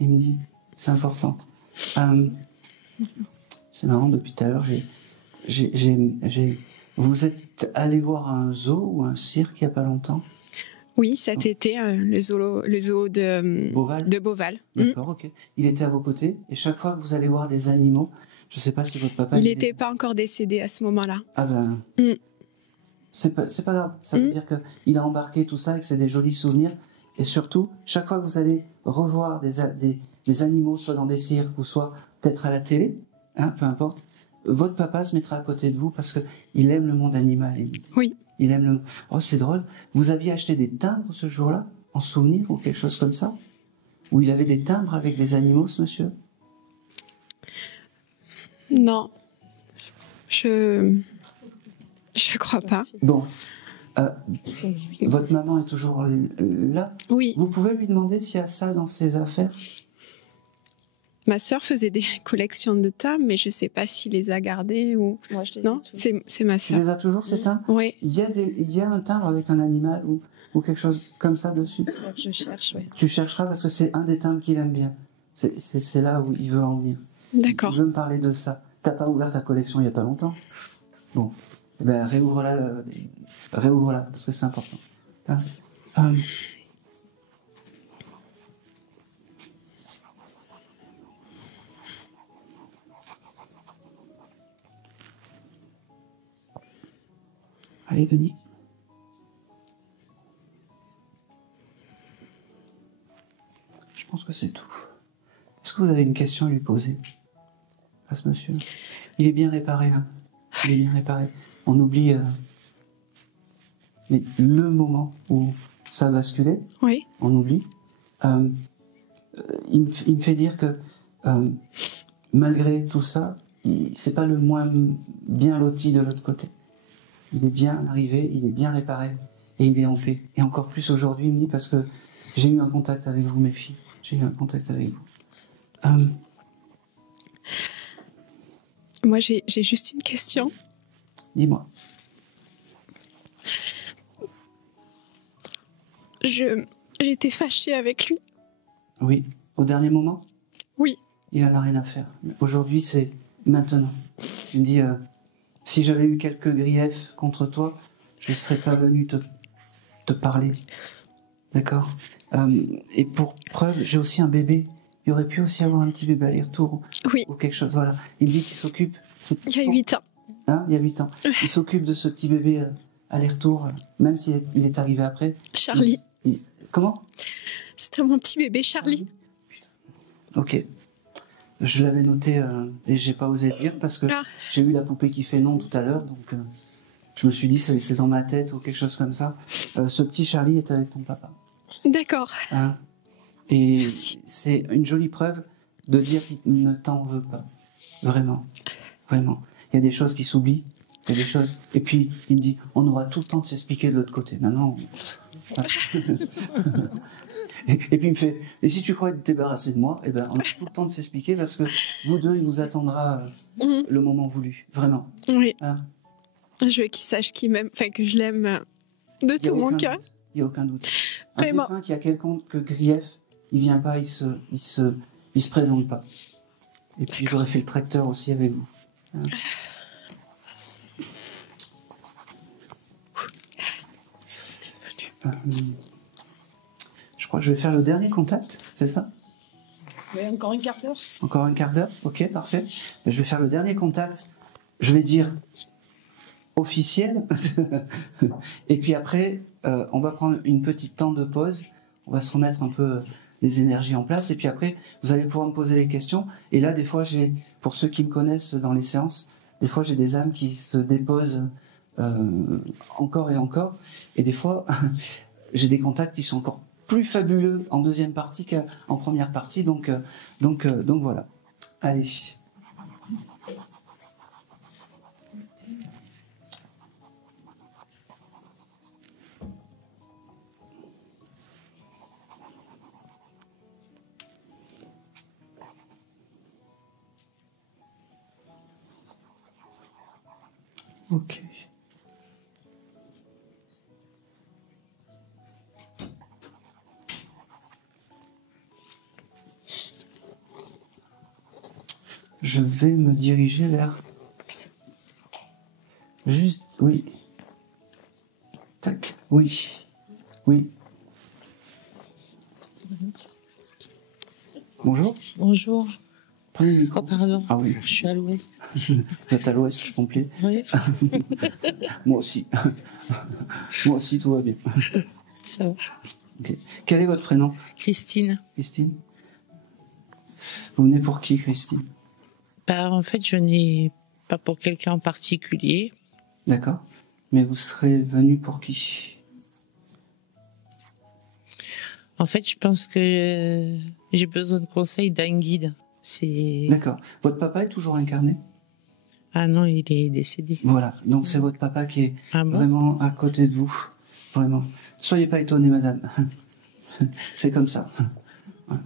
Il me dit, c'est important. C'est marrant, depuis tout à l'heure, j'ai Vous êtes allé voir un zoo ou un cirque il n'y a pas longtemps? Oui, cet été, le zoo de Beauval? de Beauval. D'accord, ok. Il était à vos côtés et chaque fois que vous allez voir des animaux, je ne sais pas si votre papa... Il n'était pas encore décédé à ce moment-là. Ah ben... Mm. C'est pas grave. Ça veut dire qu'il a embarqué tout ça et que c'est des jolis souvenirs. Et surtout, chaque fois que vous allez revoir des animaux, soit dans des cirques ou soit peut-être à la télé, hein, peu importe, votre papa se mettra à côté de vous parce qu'il aime le monde animal. Oui. Il aime le... Oh, c'est drôle. Vous aviez acheté des timbres ce jour-là, en souvenir ou quelque chose comme ça? Où il avait des timbres avec des animaux, ce monsieur? Non, je crois pas. Bon. Votre maman est toujours là? Oui, Vous pouvez lui demander s'il y a ça dans ses affaires? ma sœur faisait des collections de timbres, mais je sais pas s'il les a gardées ou... Moi, je les ai Non, tous. c'est ma Tu sœur. les as toujours, ces timbres? Oui, Il y a un timbre avec un animal ou quelque chose comme ça dessus? Faudrait que je cherche, oui. Tu chercheras parce que c'est un des timbres qu'il aime bien. C'est là où il veut en venir. d'accord. Il veut me parler de ça. T'as pas ouvert ta collection il y a pas longtemps? Bon. Eh ben, réouvre-la, parce que c'est important. Hein? Allez, Denis. Je pense que c'est tout. Est-ce que vous avez une question à lui poser à ce monsieur? Il est bien réparé, hein. Il est bien réparé. On oublie le moment où ça a basculé. Oui, On oublie. Il me fait dire que malgré tout ça, c'est pas le moins bien loti de l'autre côté. Il est bien arrivé, il est bien réparé et il est en paix. Et encore plus aujourd'hui, il me dit parce que j'ai eu un contact avec vous, mes filles. J'ai eu un contact avec vous. moi j'ai juste une question. Dis-moi. J'étais fâchée avec lui. Oui. Au dernier moment? Oui. Il en a rien à faire. Mais aujourd'hui, c'est maintenant. Il me dit, si j'avais eu quelques griefs contre toi, je ne serais pas venu te parler. D'accord? Et pour preuve, j'ai aussi un bébé. Il aurait pu aussi avoir un petit bébé aller-retour Oui, ou quelque chose. Voilà. Il me dit qu'il s'occupe. il y a 8 ans. Hein, il y a 8 ans. Il s'occupe de ce petit bébé aller-retour, même s'il est arrivé après. Charlie. Comment? C'était mon petit bébé Charlie. Ok. Je l'avais noté et j'ai pas osé le dire parce que j'ai eu la poupée qui fait non tout à l'heure, donc je me suis dit c'est dans ma tête ou quelque chose comme ça. Ce petit Charlie est avec ton papa. D'accord. Hein? Et Merci. c'est une jolie preuve de dire qu'il ne t'en veut pas. Vraiment. Vraiment. Il y a des choses qui s'oublient. Il y a des choses. Et puis, il me dit, on aura tout le temps de s'expliquer de l'autre côté. Maintenant. Et puis il me fait, et si tu crois être débarrassé de moi, eh ben, on a tout le temps de s'expliquer parce que vous deux, il vous attendra le moment voulu. Vraiment. Oui. Hein? Je veux qu'il sache qu'il m'aime, enfin que je l'aime de tout mon cœur. Il n'y a aucun doute. Un Vraiment. défunt qui a quelconque grief, il vient pas, il se présente pas. Et puis j'aurais fait le tracteur aussi avec vous. Hein? Je crois que je vais faire le dernier contact, c'est ça? Oui, encore un quart d'heure. Encore un quart d'heure? Ok, parfait. Je vais faire le dernier contact. Je vais dire officiel. Et puis après, on va prendre une petite temps de pause. On va se remettre un peu les énergies en place. Et puis après, vous allez pouvoir me poser les questions. Et là, des fois, pour ceux qui me connaissent dans les séances, des fois, j'ai des âmes qui se déposent encore et encore. Et des fois, j'ai des contacts qui sont encore plus fabuleux en deuxième partie qu'en première partie. Donc voilà. Allez. Ok. Je vais me diriger vers juste Oui. Tac. Oui. Oui. Bonjour. Bonjour. Prenez le micro. Oh, pardon. Ah oui. Je suis à l'ouest. Vous êtes à l'ouest complet. Oui. Moi aussi. Moi aussi, tout va bien. Ça va. Ok. Quel est votre prénom? Christine. Christine. Vous venez pour qui, Christine? Bah, en fait, je n'ai pas pour quelqu'un en particulier. D'accord. Mais vous serez venu pour qui? En fait, je pense que j'ai besoin de conseils d'un guide. D'accord. Votre papa est toujours incarné? Ah non, il est décédé. Voilà. Donc c'est votre papa qui est Ah bon? vraiment à côté de vous. Vraiment. Soyez pas étonnés, madame. C'est comme ça. Voilà.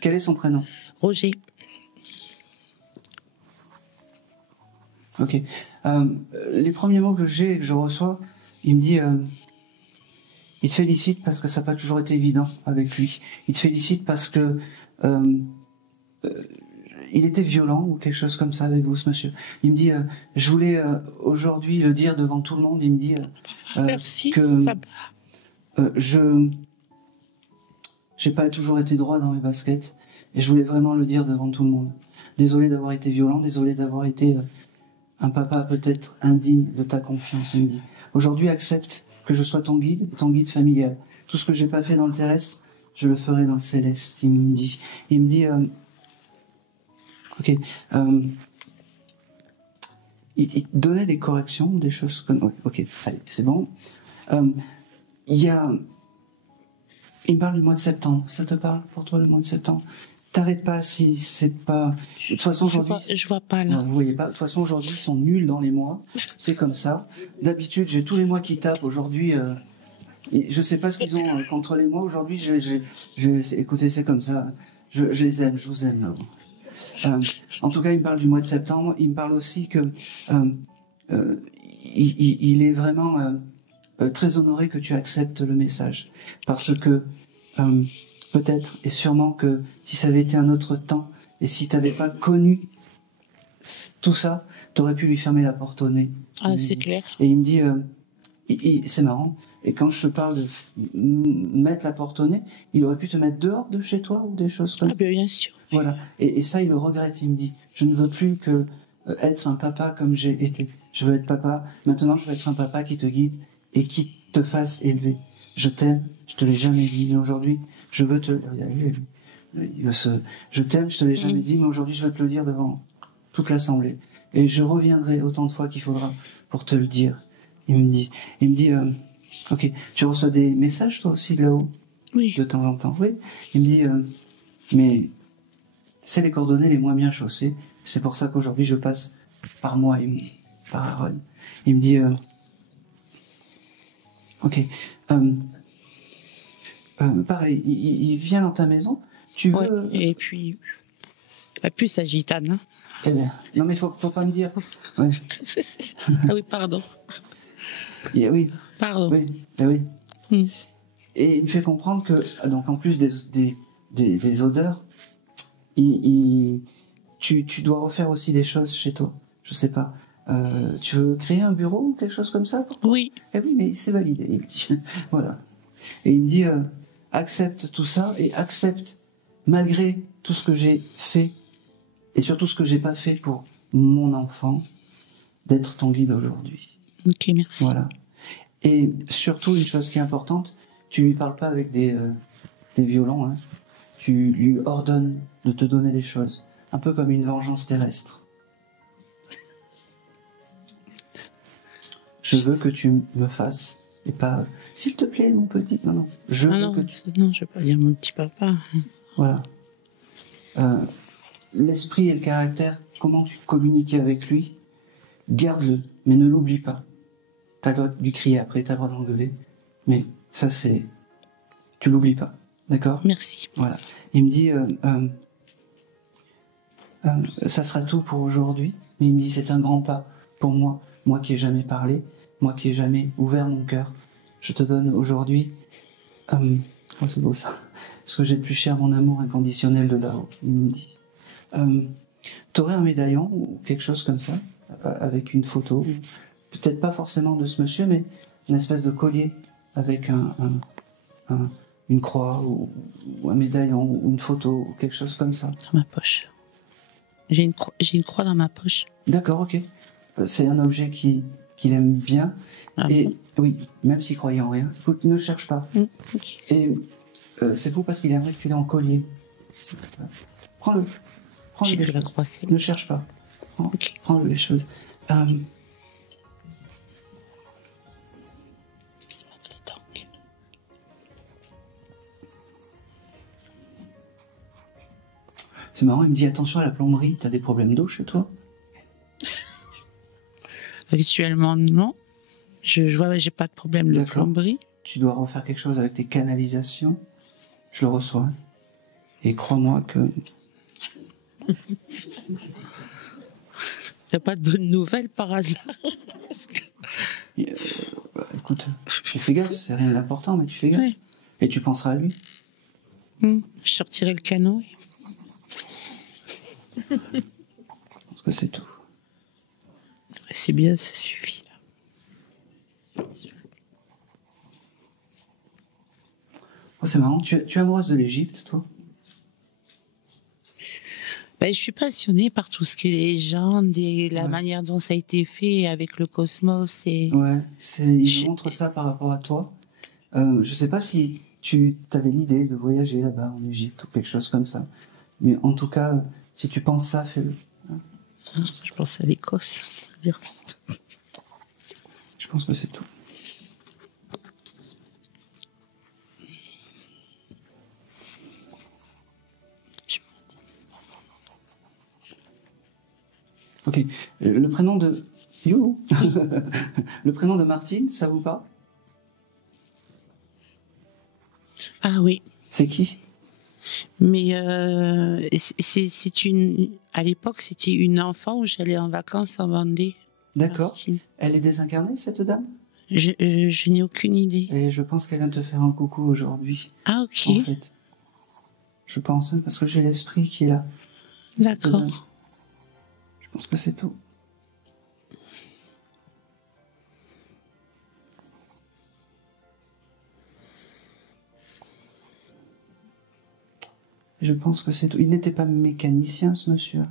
Quel est son prénom? Roger. Ok. Les premiers mots que je reçois, il me dit... il te félicite parce que ça n'a pas toujours été évident avec lui. Il te félicite parce que il était violent ou quelque chose comme ça avec vous, ce monsieur. Il me dit, je voulais aujourd'hui le dire devant tout le monde. Il me dit Merci. que Ça... j'ai pas toujours été droit dans mes baskets et je voulais vraiment le dire devant tout le monde. Désolé d'avoir été violent, désolé d'avoir été un papa peut-être indigne de ta confiance. Il me dit, aujourd'hui accepte que je sois ton guide familial. Tout ce que j'ai pas fait dans le terrestre, je le ferai dans le céleste, il me dit. Il me dit, ok, il donnait des corrections, des choses comme, ouais, ok, allez, c'est bon. Il me parle du mois de septembre. Ça te parle pour toi le mois de septembre? T'arrêtes pas si c'est pas. De toute façon, aujourd'hui. Je vois pas là. Non, vous voyez pas. De toute façon, aujourd'hui, ils sont nuls dans les mois. C'est comme ça. D'habitude, j'ai tous les mois qui tapent. Aujourd'hui, je sais pas ce qu'ils ont contre les mois. Aujourd'hui, écoutez, c'est comme ça. Je les aime, je vous aime. En tout cas, il me parle du mois de septembre. Il me parle aussi que il est vraiment très honoré que tu acceptes le message, parce que peut-être et sûrement que si ça avait été un autre temps et si tu n'avais pas connu tout ça, tu aurais pu lui fermer la porte au nez. Ah, c'est clair. Et il me dit, c'est marrant, et quand je te parle de mettre la porte au nez, il aurait pu te mettre dehors de chez toi ou des choses comme ça. Ah, bien sûr. Voilà. Et ça, il le regrette. Il me dit, je ne veux plus que être un papa comme j'ai été. Je veux être papa. Maintenant, je veux être un papa qui te guide et qui te fasse élever. Je t'aime, je te l'ai jamais dit, mais aujourd'hui, je veux te... Je t'aime, je te l'ai jamais dit, mais aujourd'hui, je veux te le dire devant toute l'assemblée. Et je reviendrai autant de fois qu'il faudra pour te le dire. Il me dit, ok, tu reçois des messages, toi aussi, de là-haut? Oui. De temps en temps, oui. Il me dit, mais c'est les coordonnées les moins bien chaussées. C'est pour ça qu'aujourd'hui, je passe par moi, il me dit, par Aaron. Il me dit, ok. Pareil, il vient dans ta maison. Tu veux. Ouais, et puis, plus ça gitane. Hein. Eh bien, non mais faut pas me dire. Ouais. Ah oui, pardon. Oui. Pardon. Oui. Oui. Et il me fait comprendre que donc en plus des odeurs, tu dois refaire aussi des choses chez toi. Je sais pas. Tu veux créer un bureau ou quelque chose comme ça? Oui. Eh oui, mais c'est validé. Il me dit. Voilà. Et il me dit, accepte tout ça et accepte, malgré tout ce que j'ai fait et surtout ce que j'ai pas fait pour mon enfant, d'être ton guide aujourd'hui. Ok, merci. Voilà. Et surtout, une chose qui est importante, tu lui parles pas avec des violons, hein. Tu lui ordonnes de te donner les choses. Un peu comme une vengeance terrestre. Je veux que tu me fasses, et pas s'il te plaît, mon petit. Non, non. Non, je vais pas dire mon petit papa. Voilà. L'esprit et le caractère, comment tu communiques avec lui, garde-le, mais ne l'oublie pas. T'as le droit de lui crier après, t'as le droit d'engueuler, mais ça c'est... Tu l'oublies pas, d'accord? Merci. Voilà. Il me dit, ça sera tout pour aujourd'hui, mais il me dit, c'est un grand pas pour moi qui ai jamais parlé, moi qui ai jamais ouvert mon cœur. Je te donne aujourd'hui, oh c'est beau ça, ce que j'ai de plus cher, mon amour inconditionnel de là-haut. Il me dit, t'aurais un médaillon ou quelque chose comme ça avec une photo. Peut-être pas forcément de ce monsieur, mais une espèce de collier avec une croix ou un médaillon ou une photo ou quelque chose comme ça. Dans ma poche. J'ai une croix dans ma poche. D'accord, ok. C'est un objet qu'il aime bien. Ah Et bon. oui, même s'il croyait en rien. Écoute, ne cherche pas. Ok. Et c'est fou parce qu'il aimerait que tu l'aies en collier. Prends-le. J'ai Prends-le. vu la croix, c'est Ne cherche pas. Ok. Prends-le les choses. C'est marrant, il me dit attention à la plomberie, t'as des problèmes d'eau chez toi? Actuellement, non. Je vois, j'ai pas de problème de D'accord. plomberie. Tu dois refaire quelque chose avec tes canalisations. Je le reçois. Et crois-moi que... Y a pas de bonnes nouvelles par hasard. écoute, tu fais gaffe, c'est rien d'important, mais tu fais gaffe. Ouais. Et tu penseras à lui. Je sortirai le canot. Je pense que c'est tout. C'est bien, ça suffit. Oh, c'est marrant, tu es amoureuse de l'Égypte, toi? Ben, je suis passionnée par tout ce qui est légende et la manière dont ça a été fait avec le cosmos. Ouais, il me montre ça par rapport à toi. Je sais pas si tu avais l'idée de voyager là-bas en Égypte ou quelque chose comme ça. Mais en tout cas, si tu penses ça, fais-le. Je pense à l'Écosse. Je pense que c'est tout. Ok. Le prénom de... You. Le prénom de Martine, ça vous parle? Ah oui. C'est qui? Mais c'est à l'époque, c'était une enfant où j'allais en vacances en Vendée. D'accord. Martine. Elle est désincarnée, cette dame? Je n'ai aucune idée. Et je pense qu'elle vient te faire un coucou aujourd'hui. Ah ok. En fait. Je pense, hein, parce que j'ai l'esprit qui est là. D'accord. Je pense que c'est tout. Je pense que c'est tout. Il n'était pas mécanicien, ce monsieur.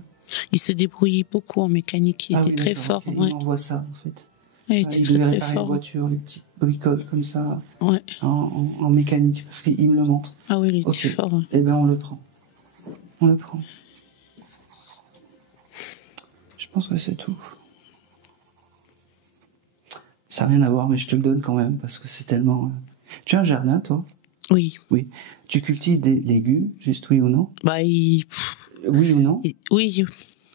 Il se débrouillait beaucoup en mécanique. Il Ah était oui, très d'accord, fort. ok. Ouais. Il envoie ça, en fait. Ouais, il Ah, était il très devait très réparer une fort. voiture, les petites bricoles comme ça, Ouais. en mécanique, parce qu'il me le montre. Ah oui, il était Ok. fort. Ouais. Eh ben, on le prend. On le prend. Je pense que c'est tout. Ça n'a rien à voir, mais je te le donne quand même, parce que c'est tellement... Tu as un jardin, toi? Oui. Oui. Tu cultives des légumes, juste oui ou non? Bah, Oui ou non? oui.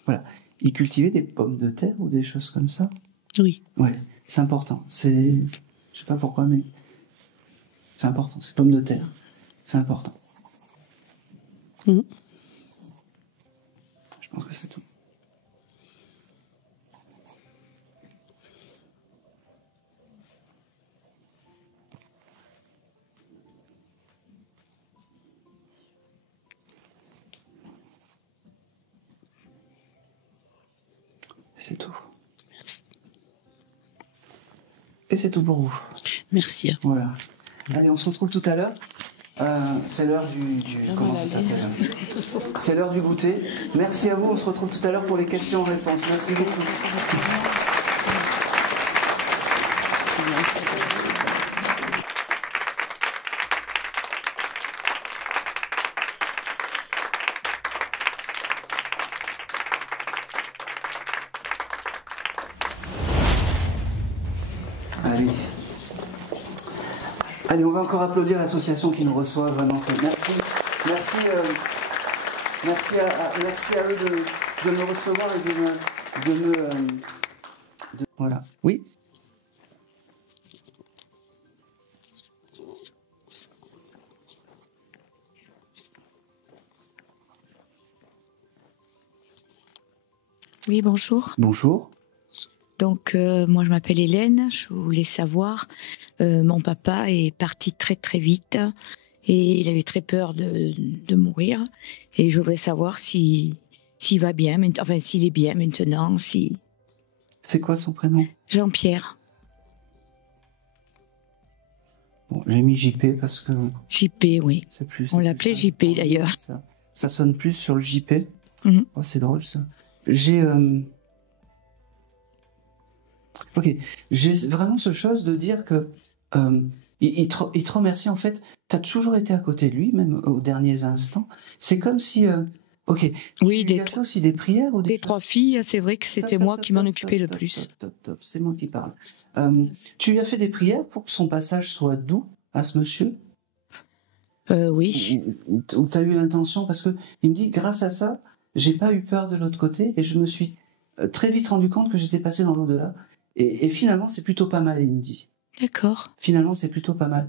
Voilà. Il cultivait des pommes de terre ou des choses comme ça? Oui. Ouais, c'est important. Je sais pas pourquoi, mais c'est important. C'est pommes de terre. C'est important. Mhm. Je pense que c'est tout. C'est tout. Merci. Et c'est tout pour vous. Merci. Voilà. Allez, on se retrouve tout à l'heure. C'est l'heure du comment ça s'appelle? C'est l'heure du goûter. Merci à vous. On se retrouve tout à l'heure pour les questions-réponses. Merci beaucoup. Allez. Allez, on va encore applaudir l'association qui nous reçoit. Vraiment, merci. Merci, merci à eux de me recevoir et de me voilà. Oui. Oui, bonjour. Bonjour. Donc, moi, je m'appelle Hélène. Je voulais savoir, mon papa est parti très, très vite et il avait très peur de mourir. Et je voudrais savoir s'il va bien, enfin, s'il est bien maintenant, si... C'est quoi son prénom? Jean-Pierre. Bon, j'ai mis JP parce que JP, oui. c'est plus. On c'est l'appelait plus JP d'ailleurs. Ça sonne plus sur le JP. Mhm. Oh, c'est drôle ça. J'ai ok, j'ai vraiment ce chose de dire que il te remercie en fait. T'as toujours été à côté de lui, même aux derniers instants. C'est comme si ok. Oui, Tu lui as fait aussi des prières ou des des choses? 3 filles, c'est vrai que c'était Top, moi top, qui m'en top, occupais top, le plus. top, c'est moi qui parle. Tu lui as fait des prières pour que son passage soit doux à ce monsieur? Oui. Ou tu as eu l'intention, parce que il me dit, grâce à ça, j'ai pas eu peur de l'autre côté et je me suis très vite rendu compte que j'étais passé dans l'au-delà. Et finalement, c'est plutôt pas mal, il me dit. D'accord. Finalement, c'est plutôt pas mal.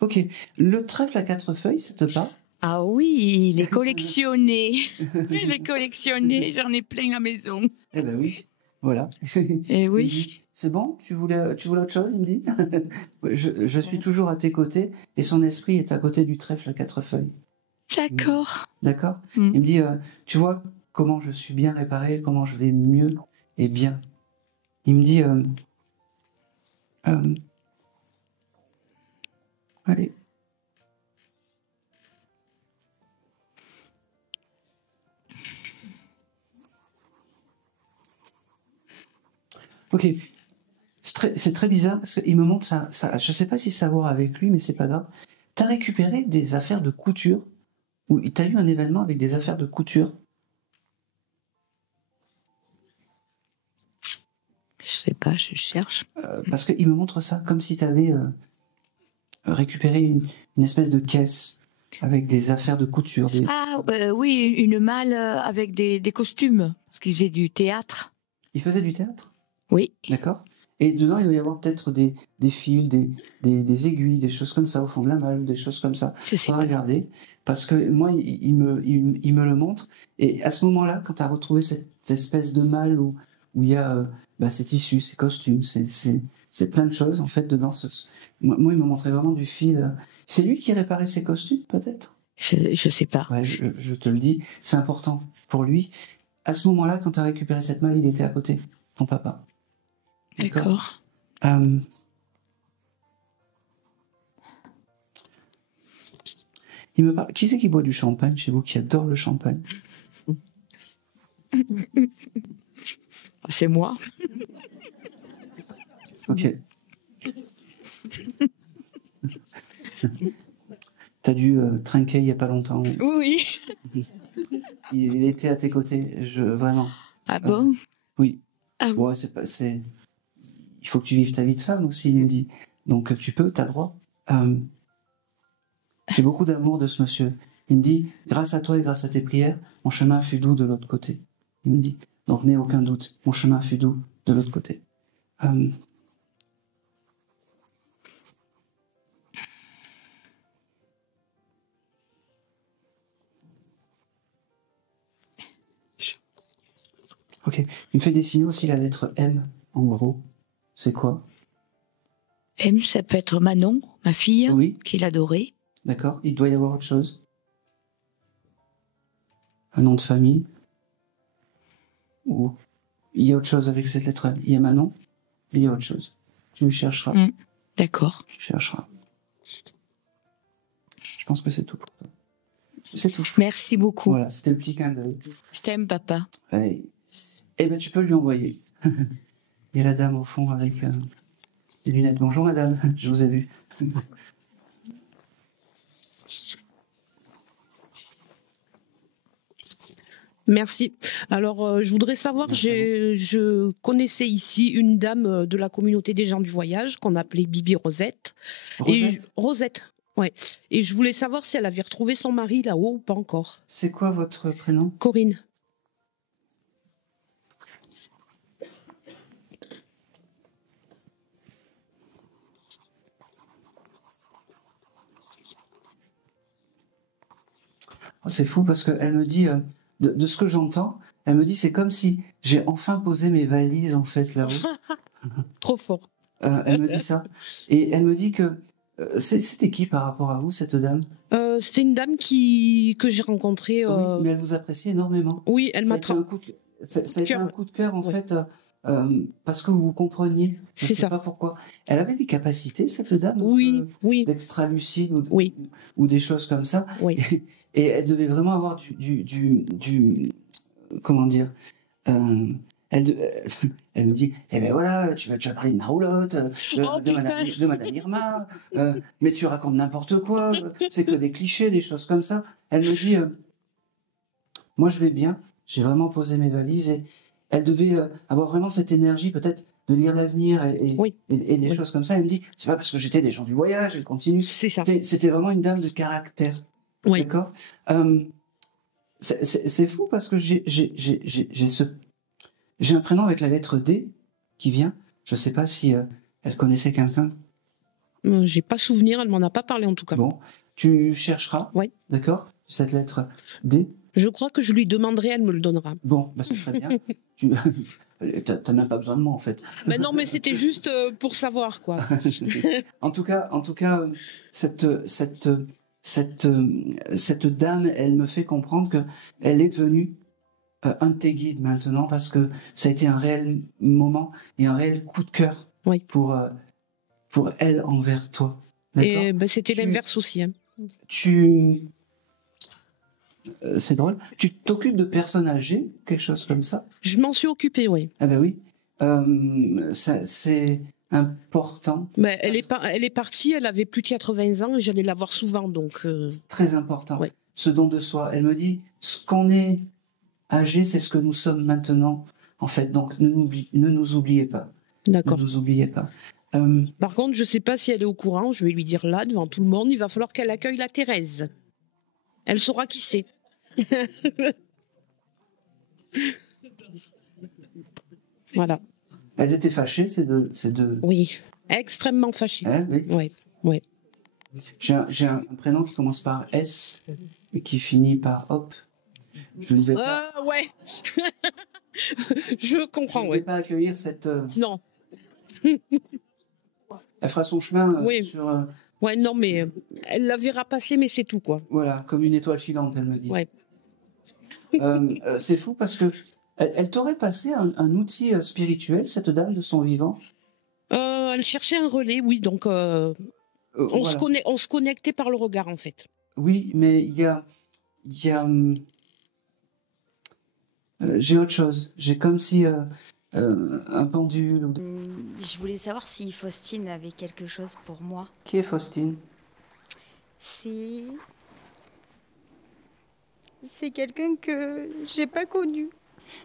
Ok, le trèfle à 4 feuilles, ça te parle? Ah oui, il est collectionné. Il est collectionné, j'en ai plein à la maison. Eh ben oui, voilà. Eh Il me oui. dit, c'est bon, tu voulais autre chose, il me dit. Je suis toujours à tes côtés et son esprit est à côté du trèfle à 4 feuilles. D'accord. D'accord. Mm. Il me dit, tu vois comment je suis bien réparé, comment je vais mieux et bien. Il me dit, allez. Ok. C'est très bizarre parce qu'il me montre ça. Je sais pas si ça a à voir avec lui, mais c'est pas grave. T'as récupéré des affaires de couture, ou t'as eu un événement avec des affaires de couture. Je sais pas, je cherche. Parce qu'il me montre ça comme si t'avais récupéré une espèce de caisse avec des affaires de couture. Ah oui, une malle avec des costumes, parce qu'il faisait du théâtre. Il faisait du théâtre? Oui. D'accord. Et dedans, il doit y avoir peut-être des fils, des aiguilles, des choses comme ça au fond de la malle, des choses comme ça. Je sais On va pas. regarder. Parce que moi, il me le montre. Et à ce moment-là, quand tu as retrouvé cette espèce de malle où il y a ces tissus, ces costumes, c'est plein de choses, en fait, dedans. Moi, il me montrait vraiment du fil. C'est lui qui réparait ses costumes, peut-être? Je sais pas. Ouais, je te le dis. C'est important pour lui. À ce moment-là, quand tu as récupéré cette malle, il était à côté, ton papa. D'accord. Il me parle. Qui c'est qui boit du champagne chez vous, qui adore le champagne? C'est moi. Ok. T'as dû trinquer il y a pas longtemps. Oui. Il était à tes côtés, vraiment. Ah bon? Oui. Ah bon. Ouais, il faut que tu vives ta vie de femme aussi, il me dit. Donc t'as le droit. J'ai beaucoup d'amour de ce monsieur. Il me dit, grâce à toi et grâce à tes prières, mon chemin fut doux de l'autre côté. Il me dit, donc n'aie aucun doute, mon chemin fut doux de l'autre côté. Ok, il me fait dessiner aussi la lettre M, en gros. C'est quoi? M, ça peut être Manon, ma fille, Oui. qu'il adorait. D'accord, il doit y avoir autre chose. Un nom de famille. Ou il y a autre chose avec cette lettre M. Il y a Manon, mais il y a autre chose. Tu chercheras. D'accord. Tu chercheras. Je pense que c'est tout pour toi. C'est tout. Merci beaucoup. Voilà, c'était le petit clin d'œil. Je t'aime, papa. Ouais. Eh ben, tu peux lui envoyer. Il y a la dame au fond avec les lunettes. Bonjour madame, je vous ai vu. Merci. Alors, je voudrais savoir, je connaissais ici une dame de la communauté des gens du voyage qu'on appelait Bibi Rosette. Rosette, ouais. Et je voulais savoir si elle avait retrouvé son mari là-haut ou pas encore. C'est quoi votre prénom? Corinne. Oh, c'est fou parce qu'elle me dit, de ce que j'entends, elle me dit c'est comme si j'ai enfin posé mes valises en fait là-haut. Trop fort. Elle me dit ça. Et elle me dit que c'était qui par rapport à vous, cette dame? C'est une dame que j'ai rencontrée. Oui, mais elle vous apprécie énormément. Oui, elle m'a Ça a été un coup de cœur en fait. parce que vous compreniez. Je C'est sais ça. pas pourquoi. Elle avait des capacités, cette dame, Oui, oui. d'extra-lucide Oui. ou des choses comme ça. Oui. Et elle devait vraiment avoir comment dire, elle me dit, eh ben voilà, tu vas parler de ma roulotte, de Madame Irma, mais tu racontes n'importe quoi, c'est que des clichés, des choses comme ça. Elle me dit, moi je vais bien, j'ai vraiment posé mes valises et elle devait avoir vraiment cette énergie peut-être de lire l'avenir et des choses comme ça. Elle me dit, c'est pas parce que j'étais des gens du voyage, elle continue. C'est ça. C'était vraiment une dame de caractère. Oui. D'accord. C'est fou parce que j'ai un prénom avec la lettre D qui vient. Je sais pas si elle connaissait quelqu'un. J'ai pas souvenir, elle m'en a pas parlé en tout cas. Bon, tu chercheras. Oui. D'accord. Cette lettre D. Je crois que je lui demanderai, elle me le donnera. Bon, bah c'est très bien. T'as même pas besoin de moi en fait. Mais non, mais c'était juste pour savoir quoi. En tout cas, cette dame, elle me fait comprendre que elle est devenue un de tes guides maintenant parce que ça a été un réel moment et un réel coup de cœur pour elle envers toi. Et ben, c'était l'inverse aussi. Hein. C'est drôle. Tu t'occupes de personnes âgées, quelque chose comme ça? Je m'en suis occupée, oui. Ah ben oui. C'est important. Ben, elle est partie, elle avait plus de 80 ans et j'allais la voir souvent, donc. Très important. Ouais. Ce don de soi. Elle me dit, ce qu'on est âgé, c'est ce que nous sommes maintenant. En fait, donc ne nous oubliez pas. D'accord. Ne nous oubliez pas. Par contre, je sais pas si elle est au courant. Je vais lui dire là, devant tout le monde, il va falloir qu'elle accueille la Thérèse. Elle saura qui c'est. Voilà. Elles étaient fâchées, ces deux. Oui, extrêmement fâchées. Hein, oui. Oui, oui. J'ai un prénom qui commence par S et qui finit par hop. Je ne vais pas. Ouais. Je comprends. Je ne vais pas accueillir cette. Non. Elle fera son chemin oui. sur. Ouais, non, mais elle la verra passer, mais c'est tout, quoi. Voilà, comme une étoile filante, elle me dit. Ouais. C'est fou parce que elle t'aurait passé un outil spirituel, cette dame de son vivant. Elle cherchait un relais, oui, donc on se connectait par le regard, en fait. Oui, mais il y a j'ai autre chose. J'ai comme si un pendule. Je voulais savoir si Faustine avait quelque chose pour moi. Qui est Faustine? C'est quelqu'un que j'ai pas connu.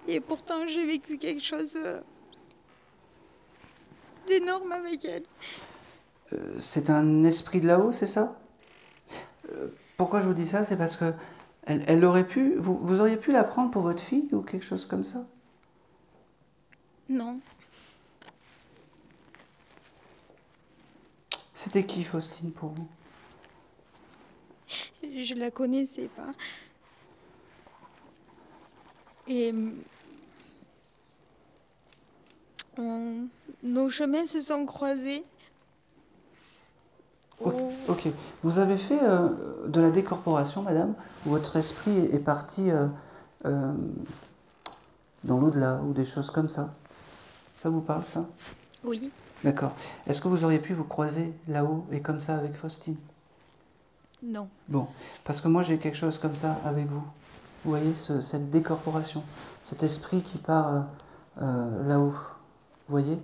Et pourtant, j'ai vécu quelque chose d'énorme avec elle. C'est un esprit de là-haut, c'est ça? Pourquoi je vous dis ça? C'est parce que elle aurait pu... Vous auriez pu la prendre pour votre fille ou quelque chose comme ça? Non. C'était qui, Faustine, pour vous? Je la connaissais pas. Et nos chemins se sont croisés. Ok. Vous avez fait de la décorporation, madame, où votre esprit est parti dans l'au-delà ou des choses comme ça? Ça vous parle, ça? Oui. D'accord. Est-ce que vous auriez pu vous croiser là-haut et comme ça avec Faustine? Non. Bon, parce que moi j'ai quelque chose comme ça avec vous. Vous voyez, cette décorporation, cet esprit qui part là-haut. Vous voyez,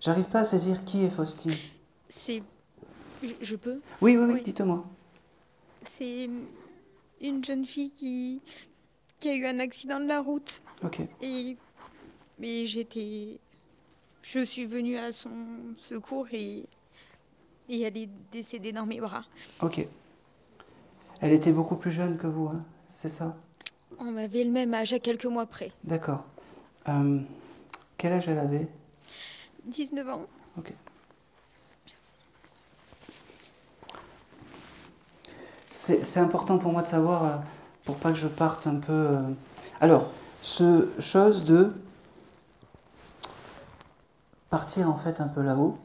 j'arrive pas à saisir qui est Faustine. C'est... Je peux? Oui, dites-moi. C'est une jeune fille qui a eu un accident de la route. Ok. Et je suis venue à son secours et elle est décédée dans mes bras. Ok. Elle était beaucoup plus jeune que vous, hein, c'est ça? On avait le même âge à quelques mois près. D'accord. Quel âge elle avait? 19 ans. Ok. C'est important pour moi de savoir, pour pas que je parte un peu... Alors, ce chose de partir en fait un peu là-haut,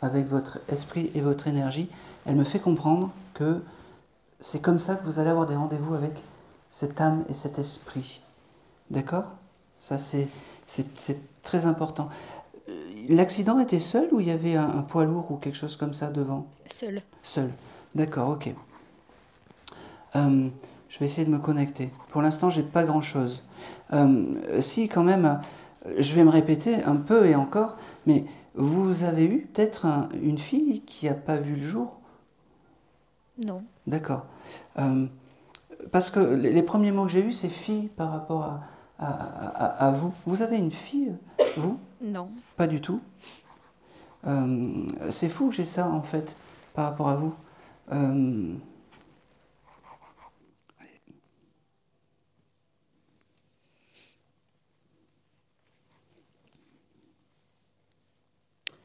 avec votre esprit et votre énergie, elle me fait comprendre que c'est comme ça que vous allez avoir des rendez-vous avec cette âme et cet esprit. D'accord? Ça, c'est C'est très important. L'accident était seul ou il y avait un poids lourd ou quelque chose comme ça devant? Seul. Seul. D'accord, ok. Je vais essayer de me connecter. Pour l'instant, j'ai pas grand-chose. Si, quand même, je vais me répéter un peu et encore, mais vous avez eu peut-être une fille qui n'a pas vu le jour? Non. D'accord. Parce que les premiers mots que j'ai eus, c'est fille par rapport à vous. Vous avez une fille, vous? Non. Pas du tout. C'est fou que j'ai ça, en fait, par rapport à vous.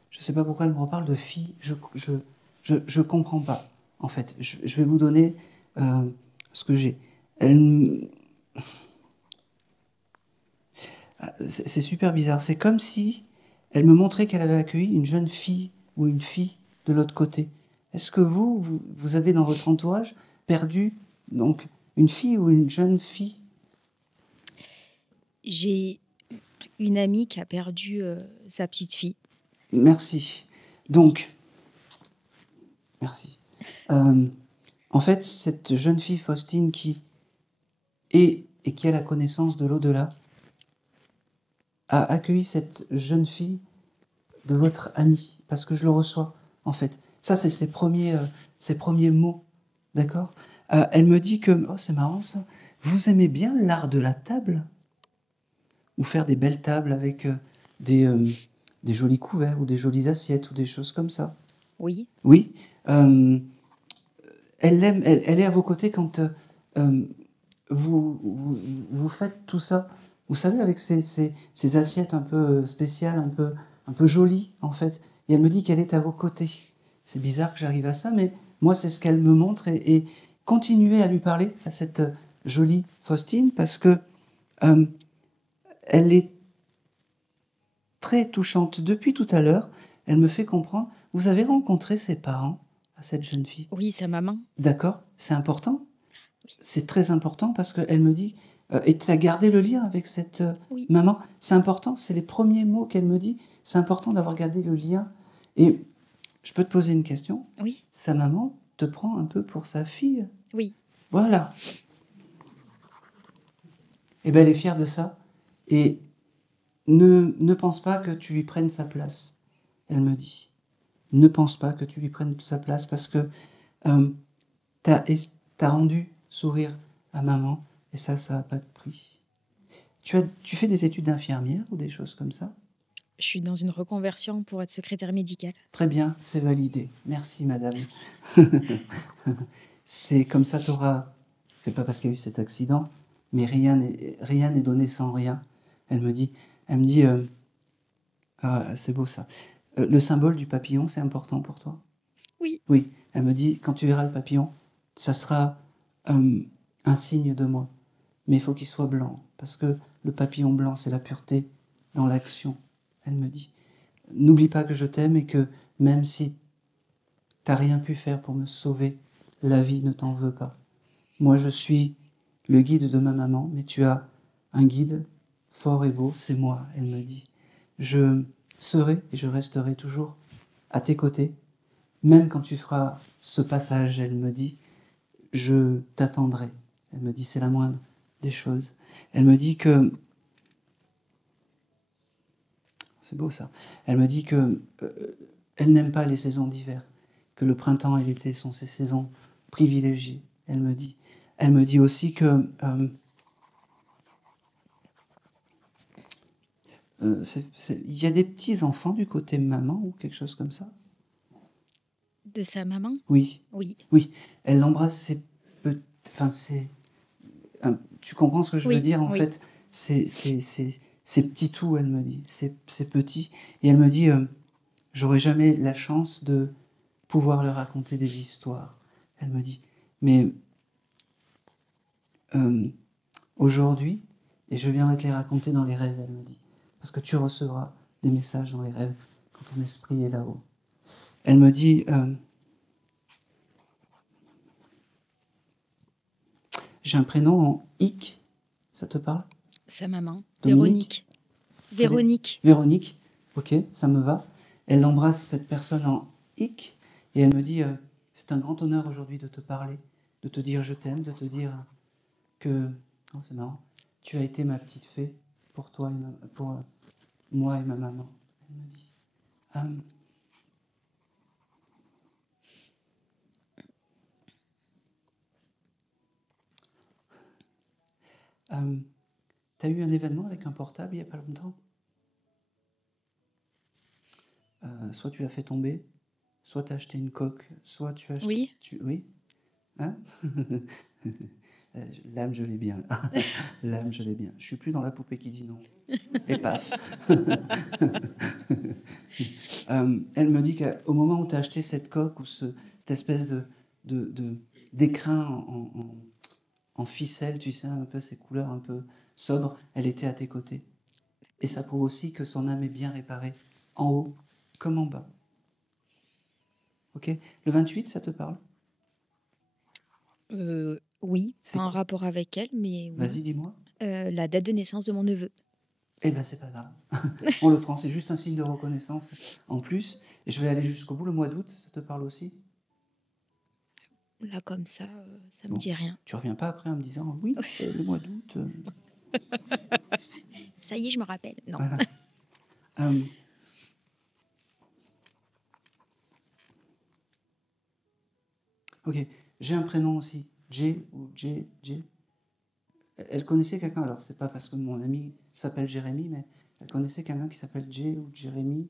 Je ne sais pas pourquoi elle me reparle de fille. Je comprends pas, en fait. Je vais vous donner ce que j'ai. C'est super bizarre. C'est comme si elle me montrait qu'elle avait accueilli une jeune fille ou une fille de l'autre côté. Est-ce que vous avez dans votre entourage perdu donc une fille ou une jeune fille? J'ai une amie qui a perdu sa petite fille. Merci. Donc, merci. En fait, cette jeune fille, Faustine, qui est et qui a la connaissance de l'au-delà, a accueilli cette jeune fille de votre amie, parce que je le reçois, en fait. Ça, c'est ses premiers mots, d'accord? Elle me dit que, oh, c'est marrant ça, vous aimez bien l'art de la table? Ou faire des belles tables avec des jolis couverts ou des jolies assiettes ou des choses comme ça. Oui. Oui. Elle est à vos côtés quand vous faites tout ça. Vous savez, avec ces assiettes un peu spéciales, un peu jolies, en fait. Et elle me dit qu'elle est à vos côtés. C'est bizarre que j'arrive à ça, mais moi, c'est ce qu'elle me montre. Et continuez à lui parler, à cette jolie Faustine, parce que elle est très touchante. Depuis tout à l'heure, elle me fait comprendre. Vous avez rencontré ses parents à cette jeune fille? Oui, sa maman. D'accord, c'est important. C'est très important parce qu'elle me dit, et tu as gardé le lien avec cette maman. C'est important, c'est les premiers mots qu'elle me dit. C'est important d'avoir gardé le lien. Et je peux te poser une question? Oui. Sa maman te prend un peu pour sa fille? Oui. Voilà. Et bien elle est fière de ça. Et ne pense pas que tu lui prennes sa place, elle me dit. Ne pense pas que tu lui prennes sa place parce que t'as rendu sourire à maman et ça n'a pas de prix. Tu fais des études d'infirmière ou des choses comme ça? Je suis dans une reconversion pour être secrétaire médicale. Très bien, c'est validé. Merci, madame. C'est comme ça, t'auras... C'est pas parce qu'il y a eu cet accident, mais rien n'est donné sans rien. Elle me dit... Ah, c'est beau ça. Le symbole du papillon, c'est important pour toi? Oui. Oui. Elle me dit, quand tu verras le papillon, ça sera un signe de moi. Mais il faut qu'il soit blanc, parce que le papillon blanc, c'est la pureté dans l'action. Elle me dit, n'oublie pas que je t'aime et que même si t'as rien pu faire pour me sauver, la vie ne t'en veut pas. Moi, je suis le guide de ma maman, mais tu as un guide fort et beau, c'est moi, elle me dit. Je serai et je resterai toujours à tes côtés, même quand tu feras ce passage, elle me dit, je t'attendrai. Elle me dit, c'est la moindre des choses. Elle me dit que... C'est beau ça. Elle me dit que elle n'aime pas les saisons d'hiver, que le printemps et l'été sont ses saisons privilégiées, elle me dit. Elle me dit aussi que... il y a des petits-enfants du côté maman ou quelque chose comme ça? De sa maman? Oui. Oui. Oui. Elle l'embrasse, tu comprends ce que je veux dire, en fait? C'est petit tout, elle me dit. C'est petit. Et elle me dit, j'aurai jamais la chance de pouvoir leur raconter des histoires. Elle me dit, mais aujourd'hui, et je viendrai te les raconter dans les rêves, elle me dit. Parce que tu recevras des messages dans les rêves quand ton esprit est là-haut. Elle me dit, j'ai un prénom en Ic, ça te parle? Sa maman, Dominique. Véronique. Véronique. Véronique, ok, ça me va. Elle embrasse cette personne en hic et elle me dit c'est un grand honneur aujourd'hui de te parler, de te dire je t'aime, de te dire que oh, c'est marrant, tu as été ma petite fée pour toi et pour moi et ma maman. Elle me dit t'as eu un événement avec un portable il n'y a pas longtemps? Soit tu l'as fait tomber, soit tu as acheté une coque, soit tu as acheté... Oui. Oui. Hein? L'âme, je l'ai bien. L'âme, je l'ai bien. Je suis plus dans la poupée qui dit non. Et paf. Elle me dit qu'au moment où tu as acheté cette coque ou cette espèce d'écrin en ficelle, tu sais, un peu ces couleurs un peu sobres, elle était à tes côtés. Et ça prouve aussi que son âme est bien réparée, en haut comme en bas. Ok? Le 28, ça te parle? Oui, c'est un rapport avec elle, mais oui. Vas-y, dis-moi. La date de naissance de mon neveu. Eh ben, c'est pas grave. On le prend, c'est juste un signe de reconnaissance en plus. Et je vais aller jusqu'au bout. Le mois d'août, ça te parle aussi? Là, comme ça, ça me dit rien. Tu reviens pas après en me disant oui, le mois d'août. Ça y est, je me rappelle. Non. Voilà. Ok, j'ai un prénom aussi. J ou J. Elle connaissait quelqu'un, alors c'est pas parce que mon ami s'appelle Jérémy, mais elle connaissait quelqu'un qui s'appelle J ou Jérémy,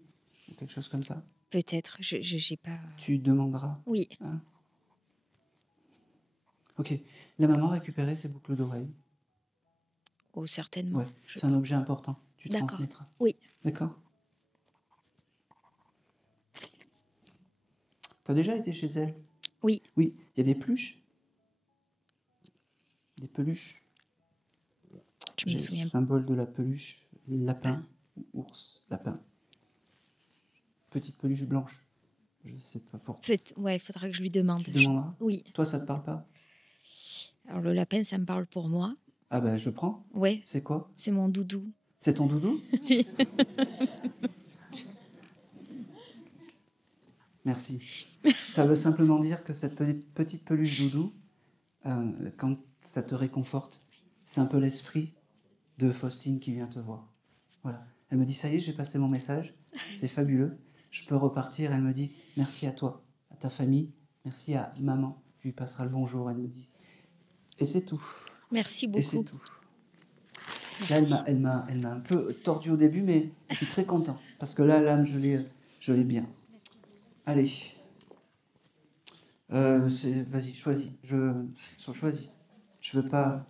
ou quelque chose comme ça. Peut-être, j'ai pas... Tu demanderas. Oui. Hein? Ok, la maman récupérait ses boucles d'oreilles. Oh, certainement. Ouais, c'est un objet important. Tu D'accord. transmettras. Oui. D'accord. Tu as déjà été chez elle? Oui. Oui, il y a des peluches. Des peluches. Je me souviens. Le symbole de la peluche, lapin, ours, lapin. Petite peluche blanche. Je sais pas pourquoi. Ouais, il faudra que je lui demande. Tu demanderas? Oui. Toi, ça te parle pas? Alors, le lapin, ça me parle pour moi. Ah ben, je prends. Ouais. C'est quoi? C'est mon doudou. C'est ton doudou? Merci. Ça veut simplement dire que cette petite peluche doudou, quand ça te réconforte, c'est un peu l'esprit de Faustine qui vient te voir. Voilà. Elle me dit, ça y est, j'ai passé mon message, c'est fabuleux, je peux repartir. Elle me dit, merci à toi, à ta famille, merci à maman, tu lui passeras le bonjour, elle me dit. Et c'est tout. Merci beaucoup. Et c'est tout. Là, elle m'a un peu tordu au début, mais je suis très content, parce que là, l'âme, je l'ai bien. Allez. Vas-y, choisis. Choisis. Je veux pas...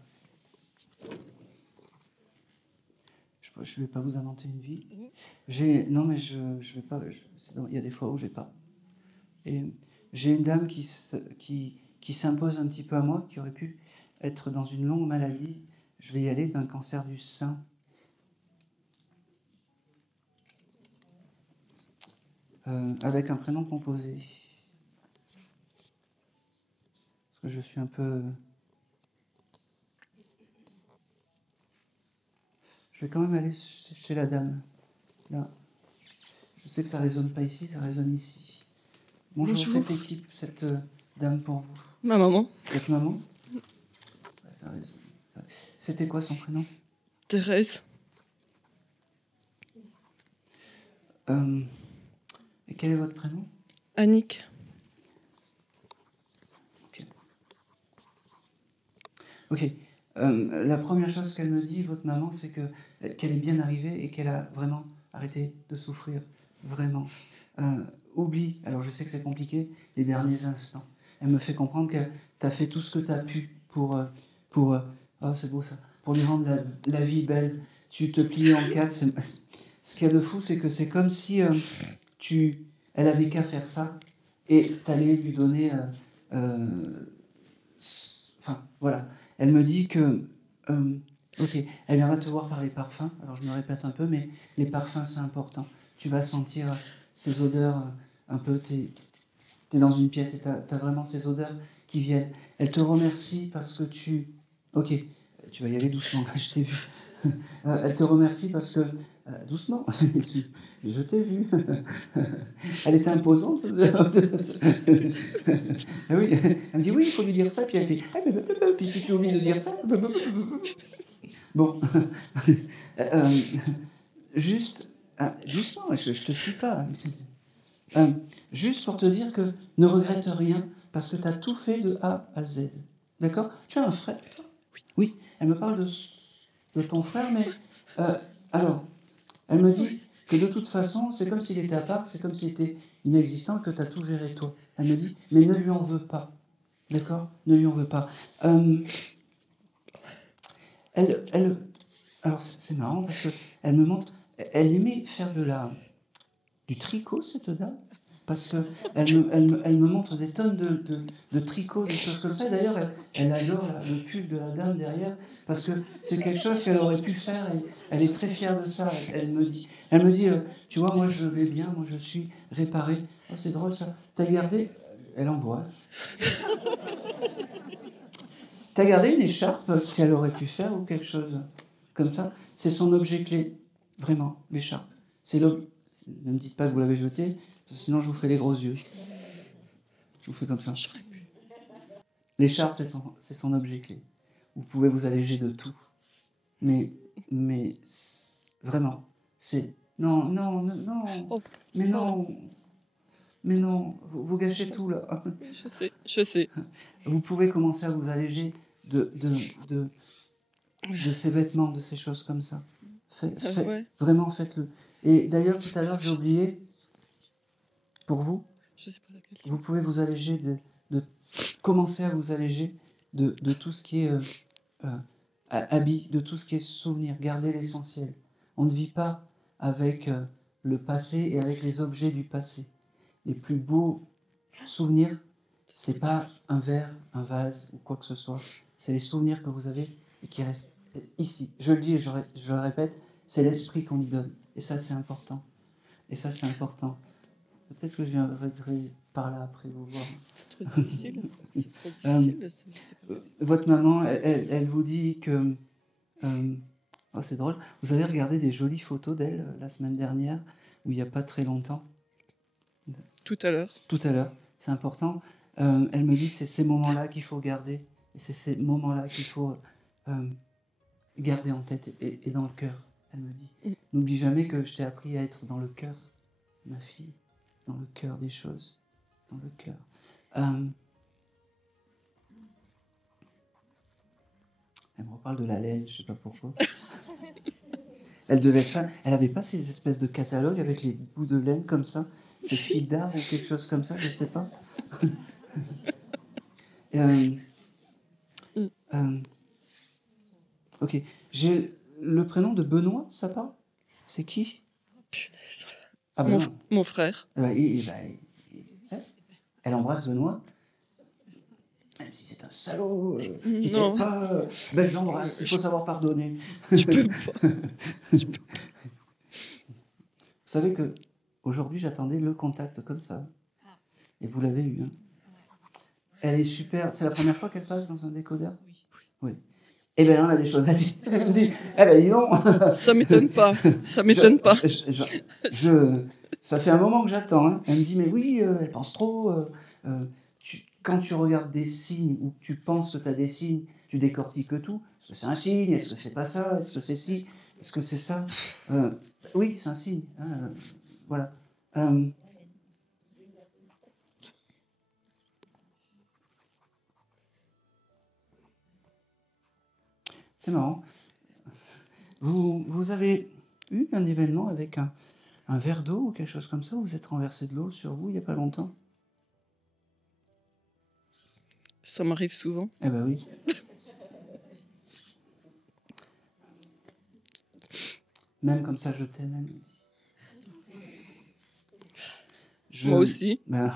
Je vais pas vous inventer une vie. Non, mais je vais pas... Il y a des fois où j'ai pas. Et j'ai une dame qui s'impose un petit peu à moi, qui aurait pu être dans une longue maladie. Je vais y aller, d'un cancer du sein. Avec un prénom composé. Parce que je suis un peu... Je vais quand même aller chez la dame. Là. Je sais que ça ne résonne pas ici, ça résonne ici. Bonjour. Cette équipe, cette dame pour vous. Ma maman. Votre maman? Ouais, ça résonne. C'était quoi son prénom? Thérèse. Et quel est votre prénom? Annick. Ok. La première chose qu'elle me dit, votre maman, c'est qu'elle est bien arrivée et qu'elle a vraiment arrêté de souffrir. Vraiment. Oublie, alors je sais que c'est compliqué, les derniers instants. Elle me fait comprendre que tu as fait tout ce que tu as pu pour oh, c'est beau ça, pour lui rendre la vie belle. Tu te plies en quatre. Ce qu'il y a de fou, c'est que c'est comme si elle avait qu'à faire ça et tu allais lui donner... Enfin, voilà. Elle me dit que... ok, elle viendra te voir par les parfums. Alors, je me répète un peu, mais les parfums, c'est important. Tu vas sentir ces odeurs un peu... T'es dans une pièce et t'as vraiment ces odeurs qui viennent. Elle te remercie parce que tu... Ok, tu vas y aller doucement, je t'ai vu. Elle te remercie parce que Doucement, je t'ai vu. Elle était imposante. Ah oui. Elle me dit oui, il faut lui dire ça, puis elle fait puis si tu oublies de dire ça. Bon, juste, doucement, je te suis pas. Juste pour te dire que ne regrette rien, parce que tu as tout fait de A à Z. D'accord? Tu as un frère, toi? Oui. Elle me parle de ton frère, mais alors, elle me dit que de toute façon, c'est comme s'il était à part, c'est comme s'il était inexistant, que tu as tout géré toi. Elle me dit, mais ne lui en veux pas. D'accord? Ne lui en veux pas. Alors, c'est marrant parce qu'elle me montre, elle aimait faire du tricot, cette dame, parce qu'elle me montre des tonnes de tricots, des choses comme ça. Et d'ailleurs, elle adore le pull de la dame derrière, parce que c'est quelque chose qu'elle aurait pu faire, et elle est très fière de ça. Elle me dit, tu vois, moi je vais bien, moi je suis réparée. Oh, c'est drôle ça. T'as gardé, elle envoie. T'as gardé une écharpe qu'elle aurait pu faire ou quelque chose comme ça. C'est son objet clé, vraiment, l'écharpe. Ne me dites pas que vous l'avez jetée, sinon je vous fais les gros yeux. Je vous fais comme ça. L'écharpe, c'est son objet clé. Vous pouvez vous alléger de tout. Mais vraiment, c'est... Non, mais non, vous gâchez tout là. Je sais. Vous pouvez commencer à vous alléger de ces vêtements, de ces choses comme ça. Ouais. Vraiment, faites-le. Et d'ailleurs, tout à l'heure, j'ai oublié, pour vous, Je sais pas laquelle c'est. vous pouvez vous alléger de commencer à vous alléger de tout ce qui est habit, de tout ce qui est souvenir. Gardez l'essentiel. On ne vit pas avec le passé et avec les objets du passé. Les plus beaux souvenirs, c'est pas un verre, un vase ou quoi que ce soit. C'est les souvenirs que vous avez et qui restent ici. Je le dis et je le répète, c'est l'esprit qu'on y donne. Et ça, c'est important. Peut-être que je viendrai par là après vous voir. C'est trop difficile. Votre maman, elle vous dit que... oh, c'est drôle. Vous avez regardé des jolies photos d'elle la semaine dernière, où il n'y a pas très longtemps. Tout à l'heure. C'est important. Elle me dit que c'est ces moments-là qu'il faut garder. Et c'est ces moments-là qu'il faut garder en tête et dans le cœur. Elle me dit, n'oublie jamais que je t'ai appris à être dans le cœur, ma fille, dans le cœur des choses, dans le cœur. Elle me reparle de la laine, je sais pas pourquoi. Elle avait pas ces espèces de catalogues avec les bouts de laine comme ça, ces fils d'arbre ou quelque chose comme ça, je sais pas. Ok, j'ai le prénom de Benoît, ça parle? C'est qui? Ah ben mon frère. Elle embrasse Benoît. Même si c'est un salaud, qui t'aime pas, je l'embrasse, il faut savoir pardonner. Tu peux pas. Vous savez que aujourd'hui j'attendais le contact comme ça. Et vous l'avez eu. Hein. Elle est super. C'est la première fois qu'elle passe dans un décodeur? Oui. Eh bien là, on a des choses à dire. Elle me dit, dis donc. Ça m'étonne pas. Ça fait un moment que j'attends. Hein. Elle me dit, mais oui, elle pense trop. Quand tu regardes des signes ou que tu penses que tu as des signes, tu décortiques tout. Est-ce que c'est un signe? Est-ce que c'est pas ça? Est-ce que c'est ci? Est-ce que c'est ça? Oui, c'est un signe. Hein, voilà. C'est marrant. Vous avez eu un événement avec un verre d'eau ou quelque chose comme ça, où vous êtes renversé de l'eau sur vous il n'y a pas longtemps? Ça m'arrive souvent. Eh ben oui. Même comme ça, je t'aime, elle me dit. Moi aussi. Ben...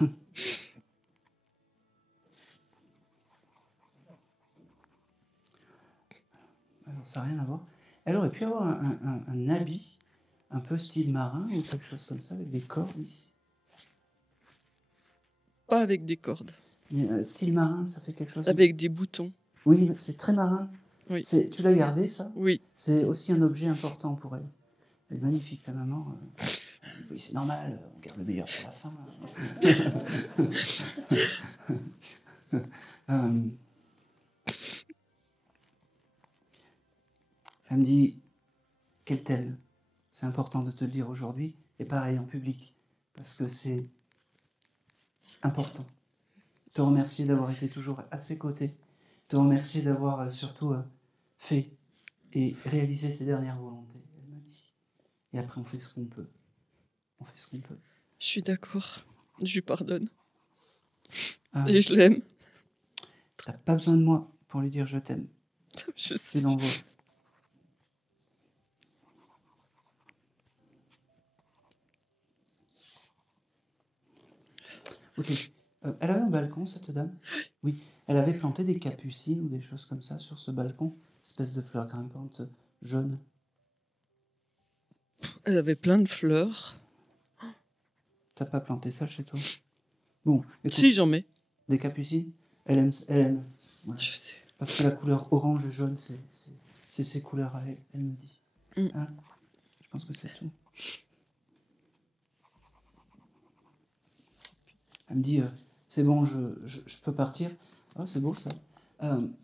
Alors, ça n'a rien à voir. Elle aurait pu avoir un habit un peu style marin ou quelque chose comme ça, avec des cordes ici. Pas avec des cordes. Mais, style marin, ça fait quelque chose... Avec des boutons. Oui, c'est très marin. Oui. Tu l'as gardé, ça? Oui. C'est aussi un objet important pour elle. Elle est magnifique, ta maman. Oui, c'est normal, on garde le meilleur pour la fin. Elle me dit qu'elle t'aime. C'est important de te le dire aujourd'hui, et pareil en public, parce que c'est important. Te remercier d'avoir été toujours à ses côtés, te remercier d'avoir surtout fait et réalisé ses dernières volontés, elle me dit. Et après, on fait ce qu'on peut. On fait ce qu'on peut. Je suis d'accord. Je lui pardonne. Ah. Et je l'aime. T'as pas besoin de moi pour lui dire je t'aime. Je sais. Il l'envoie. Ok. Elle avait un balcon, cette dame? Oui. Elle avait planté des capucines ou des choses comme ça sur ce balcon, espèce de fleurs grimpantes jaunes. Elle avait plein de fleurs. T'as pas planté ça chez toi? Bon, écoute, Si, j'en mets. des capucines, elle aime. Elle aime. Voilà. Je sais. Parce que la couleur orange et jaune, c'est ses couleurs à elle, elle me dit. Hein? Je pense que c'est tout. Elle me dit, c'est bon, je peux partir. Ah, c'est beau ça.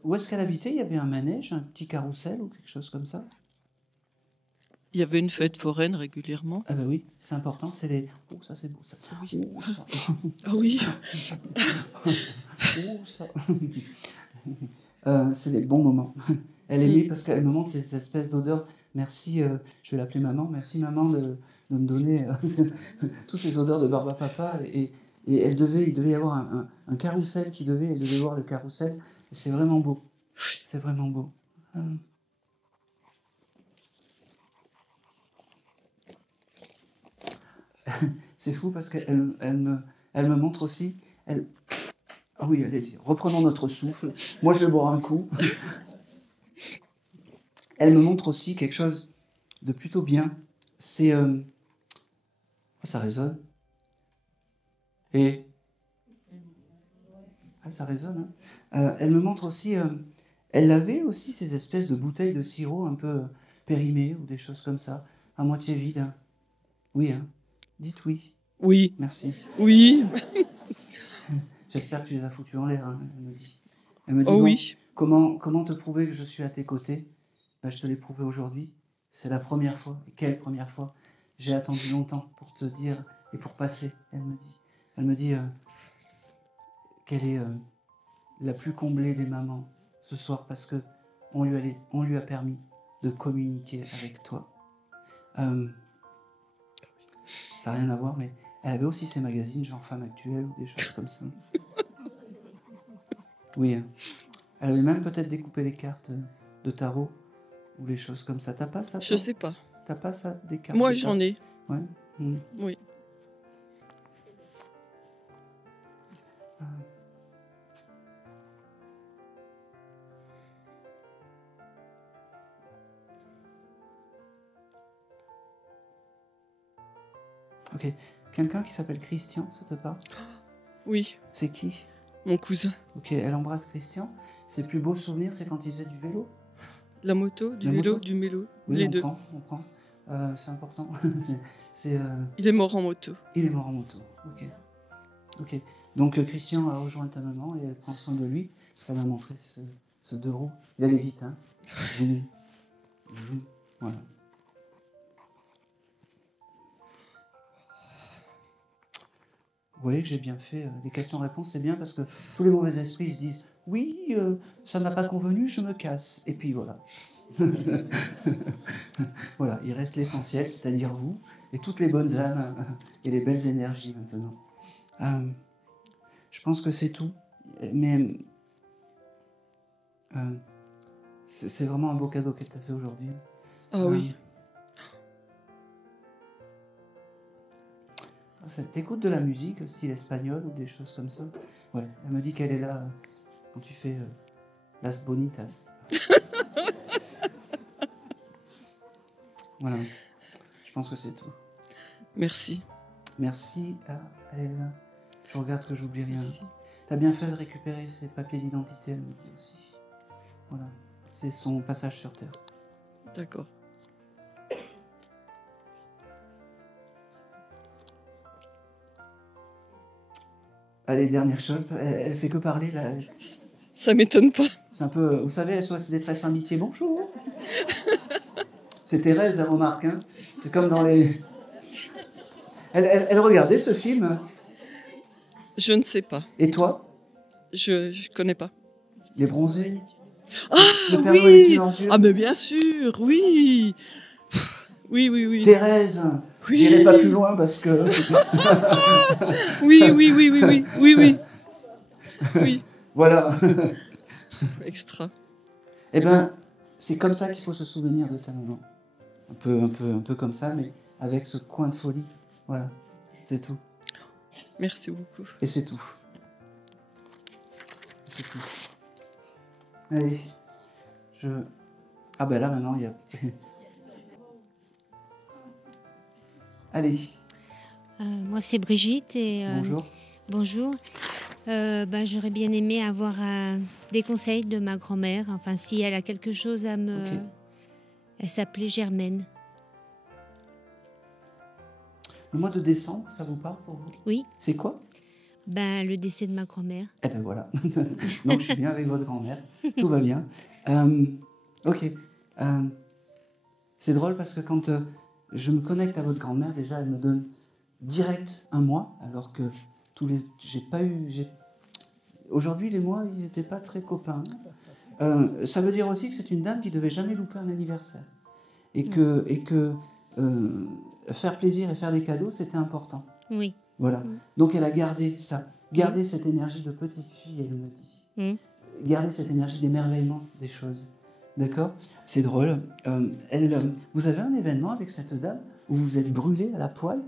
Où est-ce qu'elle habitait? Il y avait un manège, un petit carrousel ou quelque chose comme ça? Il y avait une fête foraine régulièrement. Ah bah oui, c'est important, c'est les... Oh, ça c'est beau ça. Oui. Oh, ça. Ah oui. Oh, ça. C'est les bons moments. Elle aimait parce qu'elle me montre ces espèces d'odeurs. Merci, je vais l'appeler maman. Merci maman de me donner tous ces odeurs de barbe à papa. Et il devait y avoir un carrousel elle devait voir le carrousel. Et c'est vraiment beau. C'est vraiment beau. C'est fou parce qu'elle me montre aussi. Ah oui, allez-y, reprenons notre souffle. Moi, je vais boire un coup. Elle me montre aussi quelque chose de plutôt bien. C'est... Oh, ça résonne. Et... Ah, ça résonne. Hein. Elle me montre aussi... Elle avait aussi ces espèces de bouteilles de sirop un peu périmées ou des choses comme ça, à moitié vides. Hein. Oui, hein. Dites oui. Oui. Merci. Oui. J'espère que tu les as foutus en l'air, hein, elle me dit. Elle me dit, Oh bon, oui. Comment te prouver que je suis à tes côtés? Ben, je te l'ai prouvé aujourd'hui. C'est la première fois. Et quelle première fois? J'ai attendu longtemps pour te dire et pour passer, elle me dit. Elle me dit qu'elle est la plus comblée des mamans ce soir parce que on lui a permis de communiquer avec toi. Ça n'a rien à voir, mais elle avait aussi ses magazines, genre Femme Actuelle ou des choses comme ça. Oui, hein. Elle avait même peut-être découpé des cartes de tarot ou des choses comme ça. T'as pas ça? Je sais pas. T'as pas ça, des cartes? Moi, j'en ai. Ouais. Oui. Ok. Quelqu'un qui s'appelle Christian, ça te parle? Oui. C'est qui? Mon cousin. Ok, elle embrasse Christian. Ses plus beaux souvenirs, c'est quand il faisait du vélo? La moto, du vélo, du mélo. Oui, les on deux. On prend. C'est important. Il est mort en moto. Il est mort en moto, ok. Donc Christian a rejoint ta maman et elle prend soin de lui, parce qu'elle m'a montré ce deux roues. Il allait vite, hein. Zoom. Zoom. Voilà. Vous voyez que j'ai bien fait. Les questions-réponses, c'est bien parce que tous les mauvais esprits se disent « Oui, ça ne m'a pas convenu, je me casse. » Et puis voilà. Voilà, il reste l'essentiel, c'est-à-dire vous, et toutes les bonnes âmes et les belles énergies maintenant. Je pense que c'est tout. Mais c'est vraiment un beau cadeau qu'elle t'a fait aujourd'hui. Ah oui. T'écoutes de la musique, style espagnol ou des choses comme ça? Ouais, elle me dit qu'elle est là quand tu fais Las Bonitas. Voilà, je pense que c'est tout. Merci. Merci à elle. Je regarde que j'oublie rien. T'as bien fait de récupérer ses papiers d'identité, elle me dit aussi. Voilà, c'est son passage sur Terre. D'accord. Allez, dernière chose, elle fait que parler là. Ça m'étonne pas. C'est un peu, vous savez, SOS Détresse Amitié, bonjour. C'est Thérèse, elle remarque, hein. C'est comme dans les... Elle regardait ce film. Je ne sais pas. Et toi? Je connais pas. Les Bronzés. Ah Le Père oui. Noël est-il en Dieu? Ah mais bien sûr, oui. Oui. Thérèse, oui. J'irai pas plus loin parce que... Oui. Voilà. Extra. Eh ben, c'est comme ça qu'il faut se souvenir de ta maman. Un peu comme ça, mais avec ce coin de folie. Voilà, c'est tout. Merci beaucoup. Et c'est tout. C'est tout. Allez, ah ben là maintenant il y a... Allez. Moi c'est Brigitte et... Bonjour. Bonjour. J'aurais bien aimé avoir des conseils de ma grand-mère. Enfin, si elle a quelque chose à me... Okay. Elle s'appelait Germaine. Le mois de décembre, ça vous parle pour vous? Oui. C'est quoi? Le décès de ma grand-mère. Eh ben voilà. Donc je suis bien avec votre grand-mère. Tout va bien. Ok. C'est drôle parce que quand je me connecte à votre grand-mère, déjà, elle me donne direct un mois, alors que aujourd'hui, les mois, ils n'étaient pas très copains. Ça veut dire aussi que c'est une dame qui ne devait jamais louper un anniversaire. Et que faire plaisir et faire des cadeaux, c'était important. Oui. Voilà. Donc elle a gardé ça. Gardé cette énergie de petite fille, elle me dit. Garder cette énergie d'émerveillement des choses. D'accord? C'est drôle. Vous avez un événement avec cette dame où vous êtes brûlé à la poêle?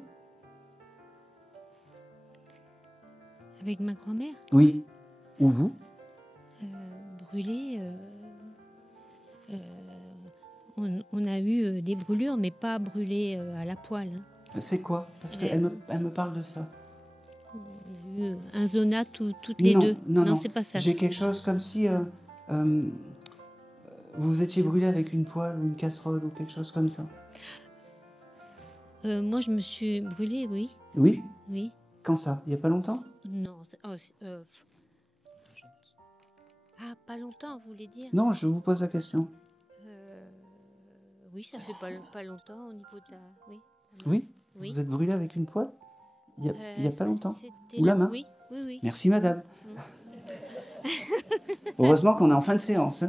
Avec ma grand-mère? Oui. Ou vous? Brûlé... on a eu des brûlures, mais pas brûlées à la poêle. C'est quoi? Parce qu'elle me parle de ça. Il y a eu un zona toutes les deux. Non, c'est pas ça. J'ai quelque chose comme si vous étiez brûlé avec une poêle ou une casserole ou quelque chose comme ça. Moi, je me suis brûlée, oui. Oui? Oui. Quand ça? Il n'y a pas longtemps? Non. Pas longtemps, vous voulez dire? Non, je vous pose la question. Oui, ça fait pas longtemps au niveau de la... Oui? Oui. Vous êtes brûlé avec une poêle? Il y a pas longtemps? Ou la main? Oui. Merci, madame. Heureusement qu'on est en fin de séance.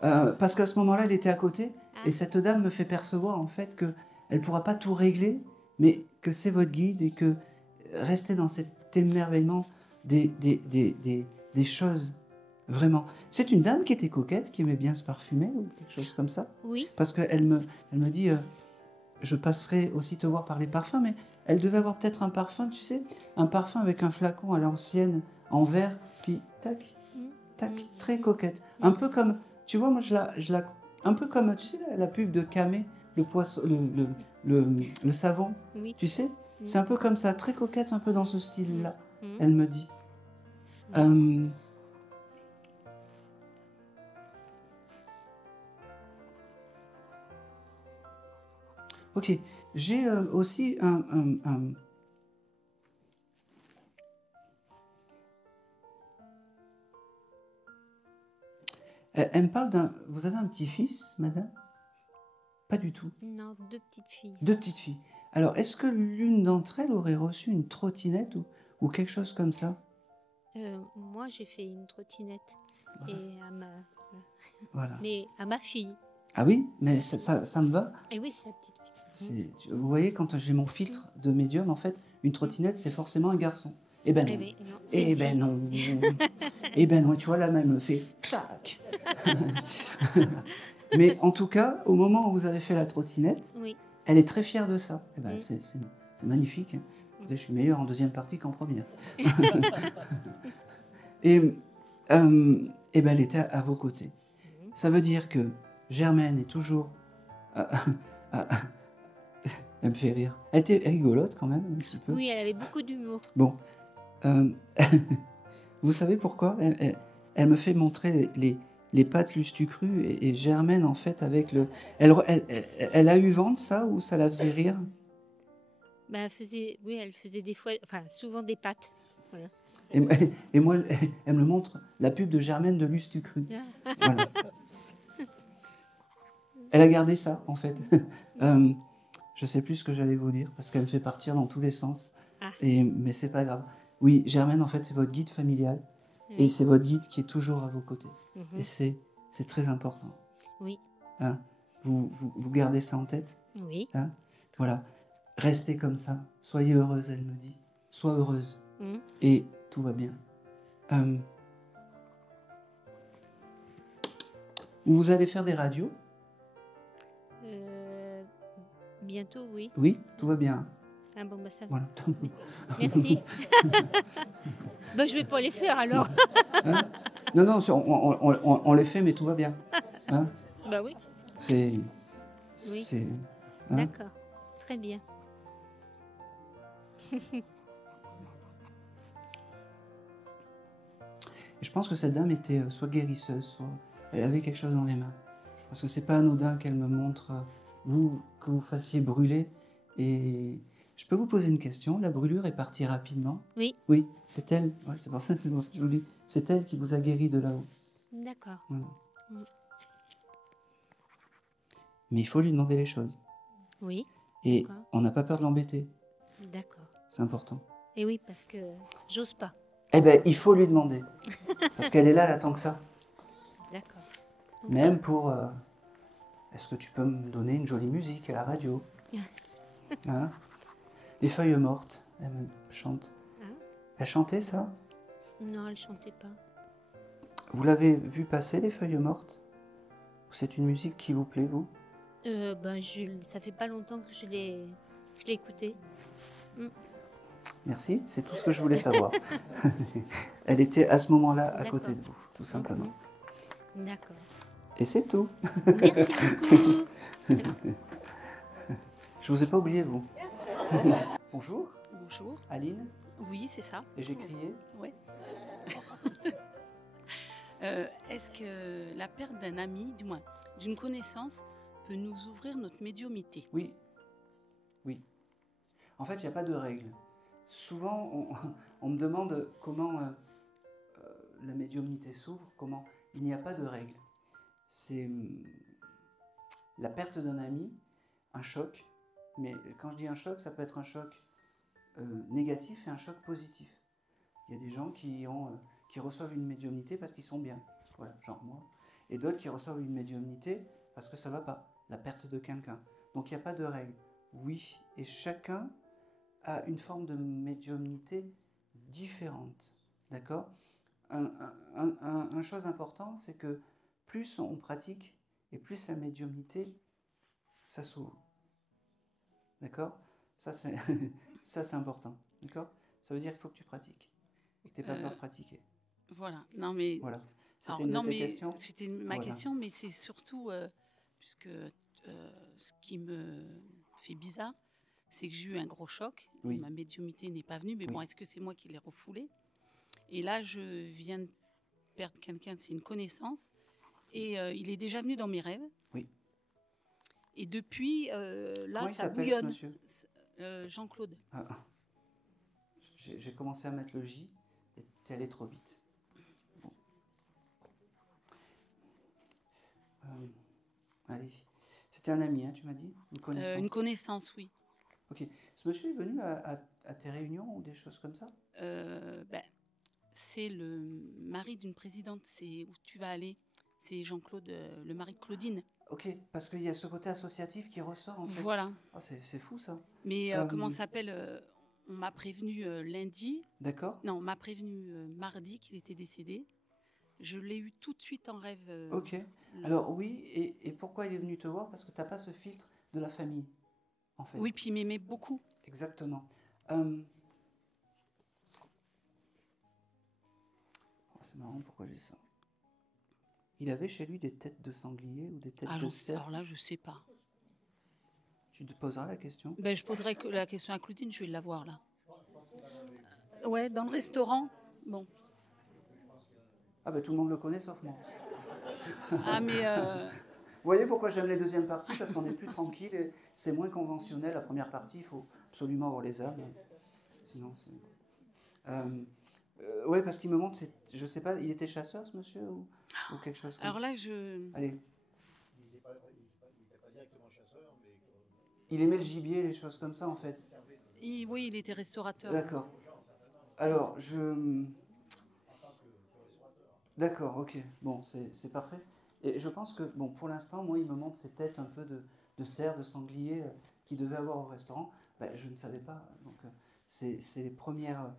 Parce qu'à ce moment-là, elle était à côté, et cette dame me fait percevoir en fait qu'elle ne pourra pas tout régler, mais que c'est votre guide et que restez dans cet émerveillement des choses. Vraiment. C'est une dame qui était coquette, qui aimait bien se parfumer ou quelque chose comme ça? Oui. Parce qu'elle me dit, je passerai aussi te voir par les parfums, mais elle devait avoir peut-être un parfum, tu sais, un parfum avec un flacon à l'ancienne, en verre, puis tac, très coquette. Un peu comme, tu vois, moi un peu comme, tu sais, la pub de Camé, le poisson, le savon, tu sais, c'est un peu comme ça, très coquette, un peu dans ce style-là. Elle me dit. Ok, j'ai aussi un... Elle me parle d'un... Vous avez un petit-fils, madame? Pas du tout. Non, 2 petites filles. 2 petites filles. Alors, est-ce que l'une d'entre elles aurait reçu une trottinette ou quelque chose comme ça? Moi, j'ai fait une trottinette. Voilà. Et à ma... Voilà. Mais à ma fille. Ah oui, mais ça me va. Et oui, c'est sa petite fille. Vous voyez, quand j'ai mon filtre de médium, en fait, une trottinette, c'est forcément un garçon. Eh ben non. Eh ben non. Eh ben non, tu vois, la même me fait clac. Mais en tout cas, au moment où vous avez fait la trottinette, elle est très fière de ça. Eh ben, c'est magnifique. Je suis meilleur en deuxième partie qu'en première. Et ben, elle était à vos côtés. Ça veut dire que Germaine est toujours... Elle me fait rire. Elle était rigolote quand même, un petit peu. Oui, elle avait beaucoup d'humour. Bon. Vous savez pourquoi elle me fait montrer les pâtes lustucrues et Germaine, en fait, avec le... Elle a eu vent de ça ou ça la faisait rire? Bah, elle faisait des fois, enfin souvent des pâtes. Voilà. Et moi, elle me montre la pub de Germaine de Lustucru. Voilà. Elle a gardé ça, en fait. Je sais plus ce que j'allais vous dire, parce qu'elle me fait partir dans tous les sens. Ah. Mais c'est pas grave. Oui, Germaine, en fait, c'est votre guide familial. Oui. Et c'est votre guide qui est toujours à vos côtés. Mhm. Et c'est très important. Oui. Hein, vous gardez ça en tête? Oui. Hein, voilà. Restez comme ça. Soyez heureuse, elle me dit. Sois heureuse. Mhm. Et tout va bien. Vous allez faire des radios? Bientôt, oui. Oui, tout va bien. Ah bon, bah ça va. Voilà. Merci. Bah, je vais pas les faire alors. Hein? Non, on les fait, mais tout va bien. Hein? Bah oui. Oui. Hein? D'accord. Très bien. Et je pense que cette dame était soit guérisseuse, soit elle avait quelque chose dans les mains. Parce que c'est pas anodin qu'elle me montre que vous fassiez brûler. Et je peux vous poser une question? La brûlure est partie rapidement? Oui. Oui, c'est elle. Ouais, c'est pour ça que je vous dis. C'est elle qui vous a guéri de là-haut. D'accord. Voilà. Mm. Mais il faut lui demander les choses. Oui. Et D'accord. on n'a pas peur de l'embêter. D'accord. C'est important. Et oui, parce que j'ose pas. Eh bien, il faut lui demander. Parce qu'elle est là, elle attend que ça. D'accord. Ok. Même pour... est-ce que tu peux me donner une jolie musique à la radio? Hein? Les feuilles mortes, elle me chante. Hein? Elle chantait ça? Non, elle chantait pas. Vous l'avez vu passer, les feuilles mortes? C'est une musique qui vous plaît, vous? Ça fait pas longtemps que je l'ai écoutée. Mm. Merci, c'est tout ce que je voulais savoir. Elle était à ce moment-là à côté de vous, tout simplement. D'accord. Et c'est tout. Merci beaucoup. Je vous ai pas oublié, vous. Bonjour. Bonjour. Aline? Oui, c'est ça. Et j'ai crié? Oui. Est-ce que la perte d'un ami, du moins d'une connaissance, peut nous ouvrir notre médiumnité? Oui. Oui. En fait, il n'y a pas de règle. Souvent, on me demande comment la médiumnité s'ouvre, comment. Il n'y a pas de règle. C'est la perte d'un ami, un choc. Mais quand je dis un choc, ça peut être un choc négatif et un choc positif. Il y a des gens qui reçoivent une médiumnité parce qu'ils sont bien, voilà, genre moi. Et d'autres qui reçoivent une médiumnité parce que ça ne va pas, la perte de quelqu'un. Donc il n'y a pas de règle. Oui, et chacun a une forme de médiumnité différente, d'accord? Une chose importante, c'est que plus on pratique et plus la médiumnité, ça s'ouvre. D'accord? Ça, c'est important. D'accord? Ça veut dire qu'il faut que tu pratiques. Et que tu n'aies pas peur de pratiquer. Voilà. Non, mais... Voilà. C'était une de tes questions? C'était ma question, mais c'est surtout... puisque ce qui me fait bizarre, c'est que j'ai eu un gros choc. Oui. Ma médiumnité n'est pas venue, mais Oui. bon, est-ce que c'est moi qui l'ai refoulée? Et là, je viens de perdre quelqu'un, c'est une connaissance. Et il est déjà venu dans mes rêves. Oui. Et depuis, là, Comment il ça s'appelle, bouillonne. ce monsieur? Jean-Claude. Ah. J'ai commencé à mettre le J et t'es allé trop vite. Bon. Allez. C'était un ami, hein, tu m'as dit? Une connaissance? Une connaissance, oui. Ok. Ce monsieur est venu à tes réunions ou des choses comme ça? C'est le mari d'une présidente. C'est où tu vas aller. C'est Jean-Claude, le mari de Claudine. Ok, parce qu'il y a ce côté associatif qui ressort en fait. Voilà. Oh, c'est fou ça. Mais comment ça s'appelle on m'a prévenu lundi. D'accord. Non, on m'a prévenu mardi qu'il était décédé. Je l'ai eu tout de suite en rêve. Ok. Alors oui, et pourquoi il est venu te voir? Parce que tu n'as pas ce filtre de la famille, en fait. Oui, puis il m'aimait beaucoup. Exactement. Oh, c'est marrant, pourquoi j'ai ça? Il avait chez lui des têtes de sanglier ou des têtes de cerf? Alors là, je sais pas. Tu te poseras la question? Je poserai la question à Claudine, je vais la voir là. Ouais, dans le restaurant. Bon. Ah tout le monde le connaît sauf moi. Ah mais... Vous voyez pourquoi j'aime les deuxièmes parties? Parce qu'on est plus tranquille et c'est moins conventionnel. La première partie, il faut absolument hors les âmes. Sinon, c'est... ouais, parce qu'il me montre, je sais pas, il était chasseur, ce monsieur, ou quelque chose comme... Alors là, je... Allez. Il n'était pas directement chasseur, mais... Il aimait le gibier, les choses comme ça, en fait. Oui, il était restaurateur. D'accord. Alors, D'accord, ok. Bon, c'est parfait. Et je pense que, bon, pour l'instant, moi, il me montre ces têtes un peu de cerf, de sanglier qu'il devait avoir au restaurant. Ben, je ne savais pas. Donc, c'est les premières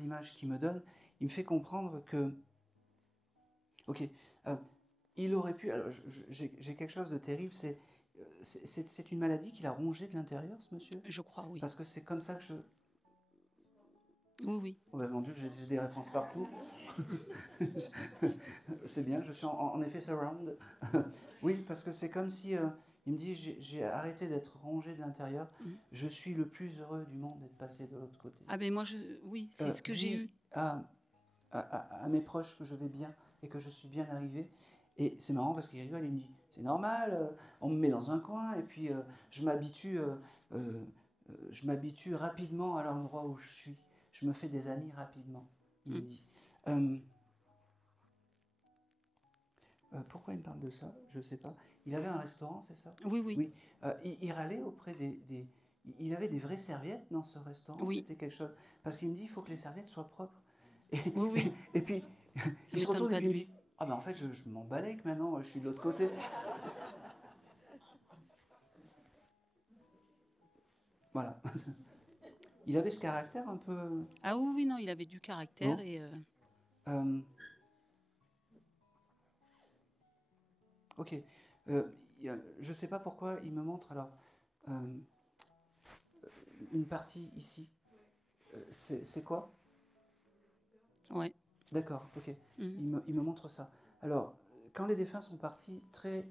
images qu'il me donne. Il me fait comprendre que... Ok. Il aurait pu... Alors, j'ai quelque chose de terrible. C'est une maladie qu'il a rongée de l'intérieur, ce monsieur? Je crois, oui. Parce que c'est comme ça que je... Oui, oui. Oh ben, mon Dieu, j'ai des réponses partout. C'est bien, je suis en effet surround. Oui, parce que c'est comme si... il me dit, j'ai arrêté d'être rongé de l'intérieur. Je suis le plus heureux du monde d'être passé de l'autre côté. Ah ben moi, oui, c'est ce que j'ai eu. À mes proches que je vais bien et que je suis bien arrivé. Et c'est marrant parce qu'il rigole, il me dit, c'est normal, on me met dans un coin et puis je m'habitue rapidement à l'endroit où je suis. Je me fais des amis rapidement, il me dit. Pourquoi il me parle de ça? Je ne sais pas. Il avait un restaurant, c'est ça? Oui, oui. Oui. Il râlait auprès des... Il avait des vraies serviettes dans ce restaurant? Oui. C'était quelque chose... Parce qu'il me dit, il faut que les serviettes soient propres. Et, oui, oui. Et puis, il se retourne et il me dit, ah ben en fait, je m'en balais que maintenant, je suis de l'autre côté. Voilà. Il avait ce caractère un peu... Ah oui, oui, non, il avait du caractère bon. et... Ok. Je ne sais pas pourquoi il me montre alors une partie ici. C'est quoi? Ouais. D'accord, ok. Il me montre ça. Alors, quand les défunts sont partis très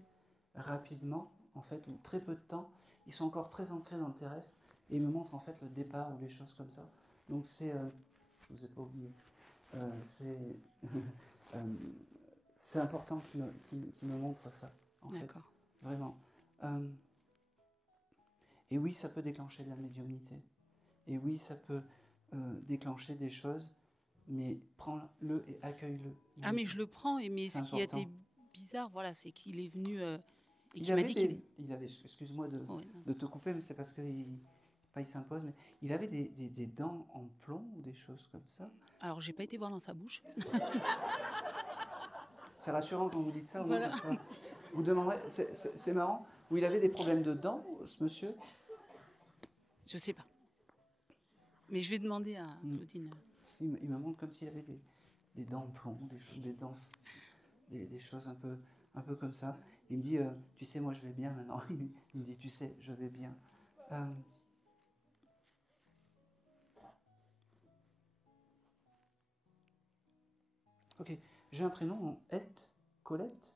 rapidement, en fait, ou très peu de temps, ils sont encore très ancrés dans le terrestre, et il me montre en fait le départ ou les choses comme ça. Donc c'est... je vous ai pas oublié. C'est important qu'il me montre ça, en fait. D'accord. Vraiment. Et oui, ça peut déclencher de la médiumnité. Et oui, ça peut déclencher des choses, mais prends-le et accueille-le. Ah, mais je le prends, mais ce qui a été bizarre, voilà, c'est qu'il est venu et qu'il m'a dit qu'il... Il avait, excuse-moi de te couper, mais c'est parce qu'il s'impose, mais il avait des dents en plomb ou des choses comme ça. Alors, j'ai pas été voir dans sa bouche. C'est rassurant quand vous dites ça. Voilà. Vous demanderez, c'est marrant, où il avait des problèmes de dents, ce monsieur? Je sais pas. Mais je vais demander à Claudine. Il me montre comme s'il avait des dents en plomb, des choses un peu comme ça. Il me dit, tu sais, moi je vais bien maintenant. Il me dit, tu sais, je vais bien. Ok, j'ai un prénom, Colette.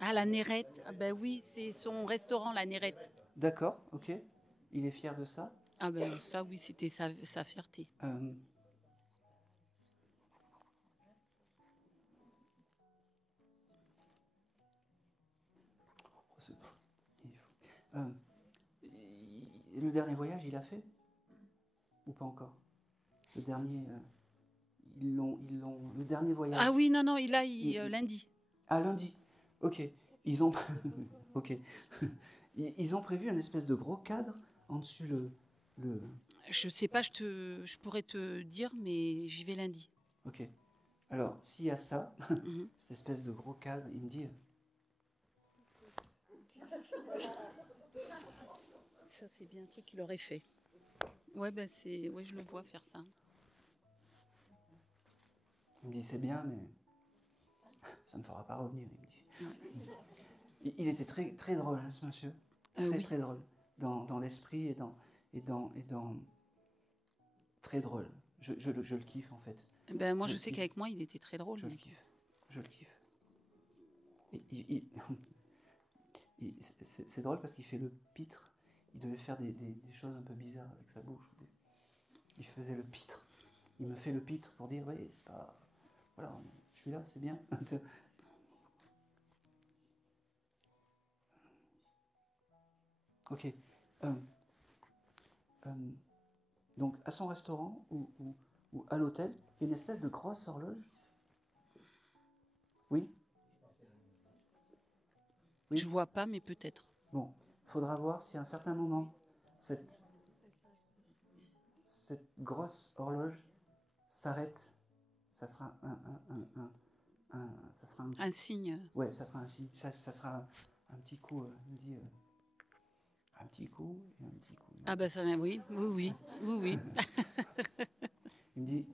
Ah, la Nérette. Ah, ben oui, c'est son restaurant, la Nérette. D'accord, ok. Il est fier de ça? Ah ben ça, oui, c'était sa fierté. Le dernier voyage, il a fait? Ou pas encore? Le dernier... le dernier voyage... Ah oui, non, il a lundi. Ah, lundi. Ok. Ils ont... ok. Ils ont prévu un espèce de gros cadre en dessus le... Je sais pas, je pourrais te dire, mais j'y vais lundi. Ok. Alors, s'il y a ça, cette espèce de gros cadre, il me dit... Ça, c'est bien un truc qu'il aurait fait. Ouais, ben ouais, je le vois faire ça. Il me dit, c'est bien, mais ça ne fera pas revenir, il me dit. Ouais. Il était très, très drôle, hein, ce monsieur. Très drôle. Dans l'esprit et dans... Très drôle. Je le kiffe, en fait. Ben, moi, je sais qu'avec moi, il était très drôle. Je le kiffe. Je le kiffe. C'est drôle parce qu'il fait le pitre. Il devait faire des choses un peu bizarres avec sa bouche. Il faisait le pitre. Il me fait le pitre pour dire, oui, c'est pas... Voilà, je suis là, c'est bien. Ok. Donc, à son restaurant ou à l'hôtel, il y a une espèce de grosse horloge. Oui. Oui. Je vois pas, mais peut-être. Bon, il faudra voir si à un certain moment, cette grosse horloge s'arrête. Ça sera ça sera un signe. Ouais, ça sera un signe. Ça sera un petit coup. Il me dit un petit coup et un petit coup. Ah bah ça, oui. Il me dit,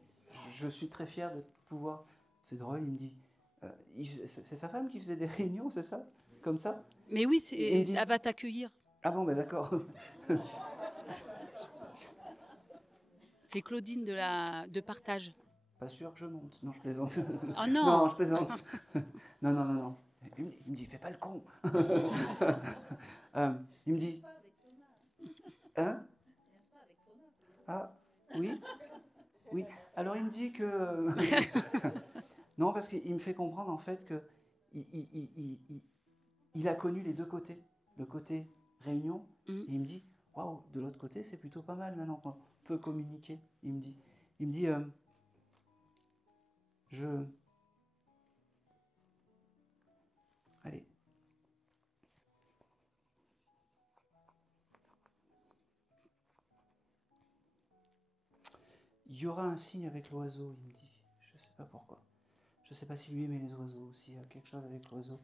je suis très fier de pouvoir. C'est drôle. Il me dit, c'est sa femme qui faisait des réunions, c'est ça, comme ça. Mais oui, elle va t'accueillir. Ah bon, ben d'accord. C'est Claudine de Partage. Pas sûr que je monte. Non, je plaisante. Oh non. Non, je plaisante. Non. Il me dit, fais pas le con. Il me dit, hein? Ah, oui. Oui. Alors il me dit que non, parce qu'il me fait comprendre en fait que il a connu les deux côtés, le côté réunion, et il me dit, waouh, de l'autre côté c'est plutôt pas mal maintenant qu'on peut communiquer. Il me dit, allez. Il y aura un signe avec l'oiseau, il me dit. Je ne sais pas pourquoi. Je ne sais pas si lui aimait les oiseaux ou s'il y a quelque chose avec l'oiseau.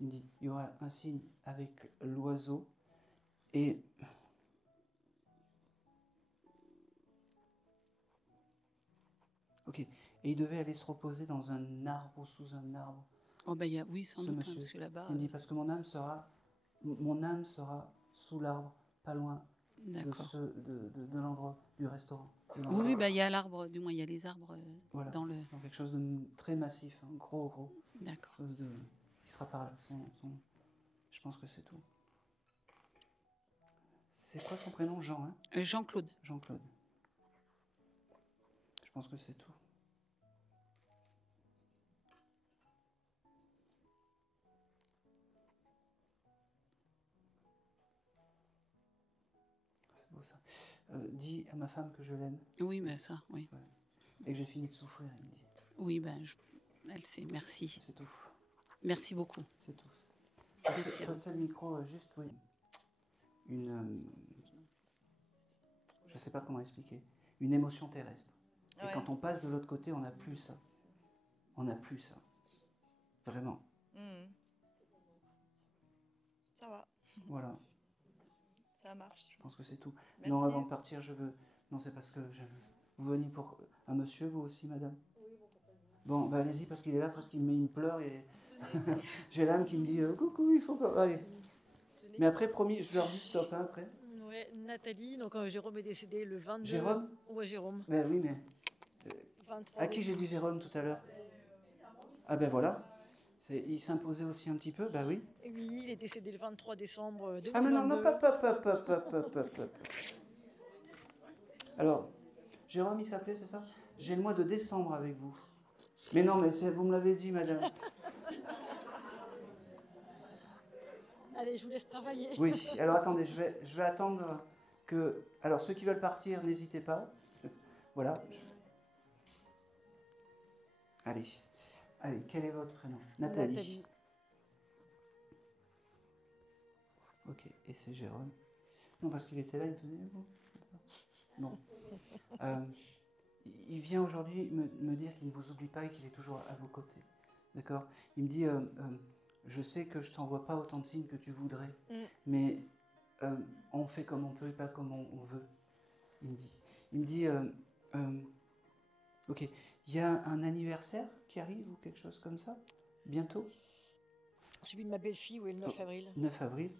Il me dit, il y aura un signe avec l'oiseau et... Ok. Et il devait aller se reposer dans un arbre ou sous un arbre. Oh ben oui, sans doute, monsieur. parce que là-bas... Il me dit, parce que mon âme sera sous l'arbre, pas loin de l'endroit, du restaurant. Oui, il y a l'arbre, du moins il y a les arbres voilà, dans le... dans quelque chose de très massif, hein, gros. D'accord. Il sera par là. Je pense que c'est tout. C'est quoi son prénom? Jean, hein? Jean-Claude. Jean-Claude. Je pense que c'est tout. C'est beau ça. Dis à ma femme que je l'aime. Oui, mais ça, oui. Voilà. Et que j'ai fini de souffrir, il me dit. Oui, elle sait, merci. C'est tout. Merci beaucoup. C'est tout. Merci. Passer le micro, juste, oui. Je sais pas comment expliquer. Une émotion terrestre. Ouais. Et quand on passe de l'autre côté, on n'a plus ça. On n'a plus ça. Vraiment. Ça va. Voilà. Ça marche. Je pense que c'est tout. Merci. Non, avant de partir, je veux... Non, c'est parce que vous veniez pour un monsieur, vous aussi, madame? Oui, mon papa. Bon, bah allez-y, parce qu'il est là, parce qu'il me pleure et... J'ai l'âme qui me dit coucou, il faut que... Allez. Mais après, promis, je leur dis stop, hein, après. Ouais, Nathalie, donc Jérôme est décédé le 22... Jérôme? Ouais, Jérôme. Ben oui, mais... à qui j'ai dit Jérôme tout à l'heure? Ah ben voilà. Il s'imposait aussi un petit peu, bah oui. Oui, il est décédé le 23 décembre 2022. Ah mais non, pas. Alors, Jérôme, il s'appelait, c'est ça? J'ai le mois de décembre avec vous. Mais non, mais vous me l'avez dit, madame. Allez, je vous laisse travailler. Oui, alors attendez, je vais attendre que... Alors, ceux qui veulent partir, n'hésitez pas. Voilà. Allez, quel est votre prénom? Nathalie. Ok, et c'est Jérôme. Non, parce qu'il était là, il me faisait... Non. Il vient aujourd'hui me dire qu'il ne vous oublie pas et qu'il est toujours à vos côtés. D'accord? Il me dit, je sais que je t'envoie pas autant de signes que tu voudrais, mais on fait comme on peut et pas comme on veut. Il me dit, ok, il y a un anniversaire qui arrive ou quelque chose comme ça, bientôt? Celui de ma belle-fille, oui, le 9 avril. 9 avril.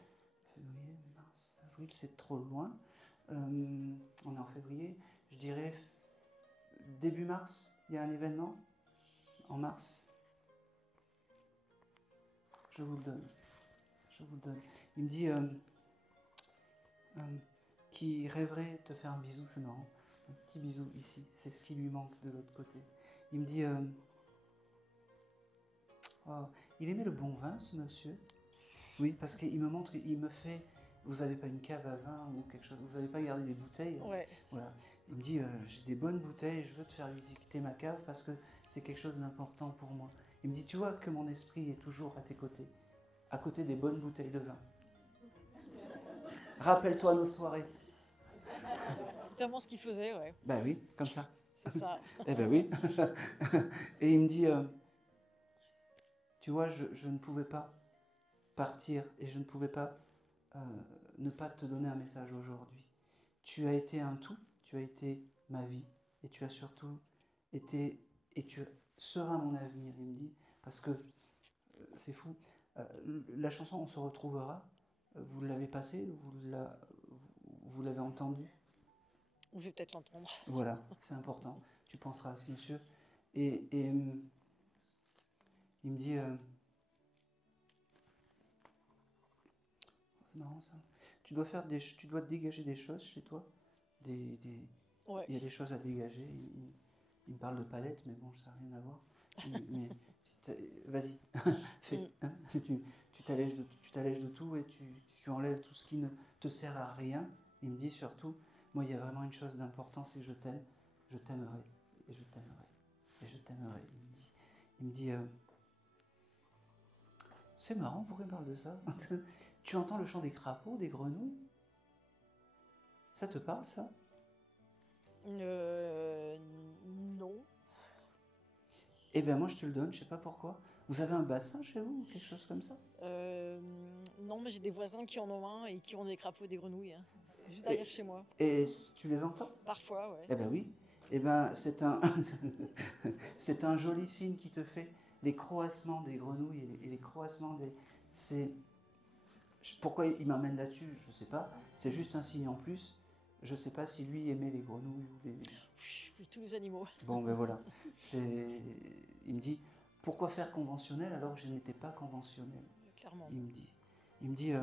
Février, mars, avril, c'est trop loin. On est en février. Je dirais début mars, il y a un événement. En mars. Je vous le donne. Il me dit qu'il rêverait de te faire un bisou, c'est marrant. Un petit bisou ici, c'est ce qui lui manque de l'autre côté. Il me dit... il aimait le bon vin, ce monsieur. Oui, parce qu'il me montre, il me fait... vous n'avez pas une cave à vin ou quelque chose, vous n'avez pas gardé des bouteilles. Ouais. Voilà. Il me dit, j'ai des bonnes bouteilles, je veux te faire visiter ma cave parce que c'est quelque chose d'important pour moi. Il me dit, tu vois que mon esprit est toujours à tes côtés, à côté des bonnes bouteilles de vin. Rappelle-toi nos soirées. C'est tellement ce qu'il faisait, ouais. Ben oui, comme ça. C'est ça. Eh ben oui. Et il me dit, tu vois, je ne pouvais pas partir et je ne pouvais pas ne pas te donner un message aujourd'hui. Tu as été un tout, tu as été ma vie et tu as surtout été, et tu seras mon avenir, il me dit, parce que c'est fou. La chanson On se retrouvera, vous l'avez passée, vous l'avez entendue? Je vais peut-être l'entendre. Voilà, c'est important. Tu penseras à ce monsieur. Et il me dit... c'est marrant ça. Tu dois te dégager des choses chez toi. Ouais. Il y a des choses à dégager. Il me parle de palette, mais bon, ça n'a rien à voir. Mais vas-y, fais, hein, tu t'allèges de tout et tu enlèves tout ce qui ne te sert à rien. Il me dit surtout, moi il y a vraiment une chose d'important, c'est que je t'aime, je t'aimerai, et je t'aimerai, et je t'aimerai. Il me dit c'est marrant, pourquoi il me parle de ça? Tu entends le chant des crapauds, des grenouilles? Ça te parle, ça? Non. Eh bien, moi, je te le donne, je sais pas pourquoi. Vous avez un bassin chez vous ou quelque chose comme ça? Non, mais j'ai des voisins qui en ont un et qui ont des crapauds et des grenouilles, hein, juste derrière chez moi. Et tu les entends? Parfois, ouais. Eh bien, oui. Eh bien, c'est un, c'est un joli signe qui te fait les croassements des grenouilles et les croassements des... Pourquoi il m'amène là-dessus, je ne sais pas. C'est juste un signe en plus. Je ne sais pas si lui aimait les grenouilles ou les... Oui, tous les animaux. Bon, ben voilà. Il me dit, pourquoi faire conventionnel alors que je n'étais pas conventionnel? Clairement. Il me dit, oh,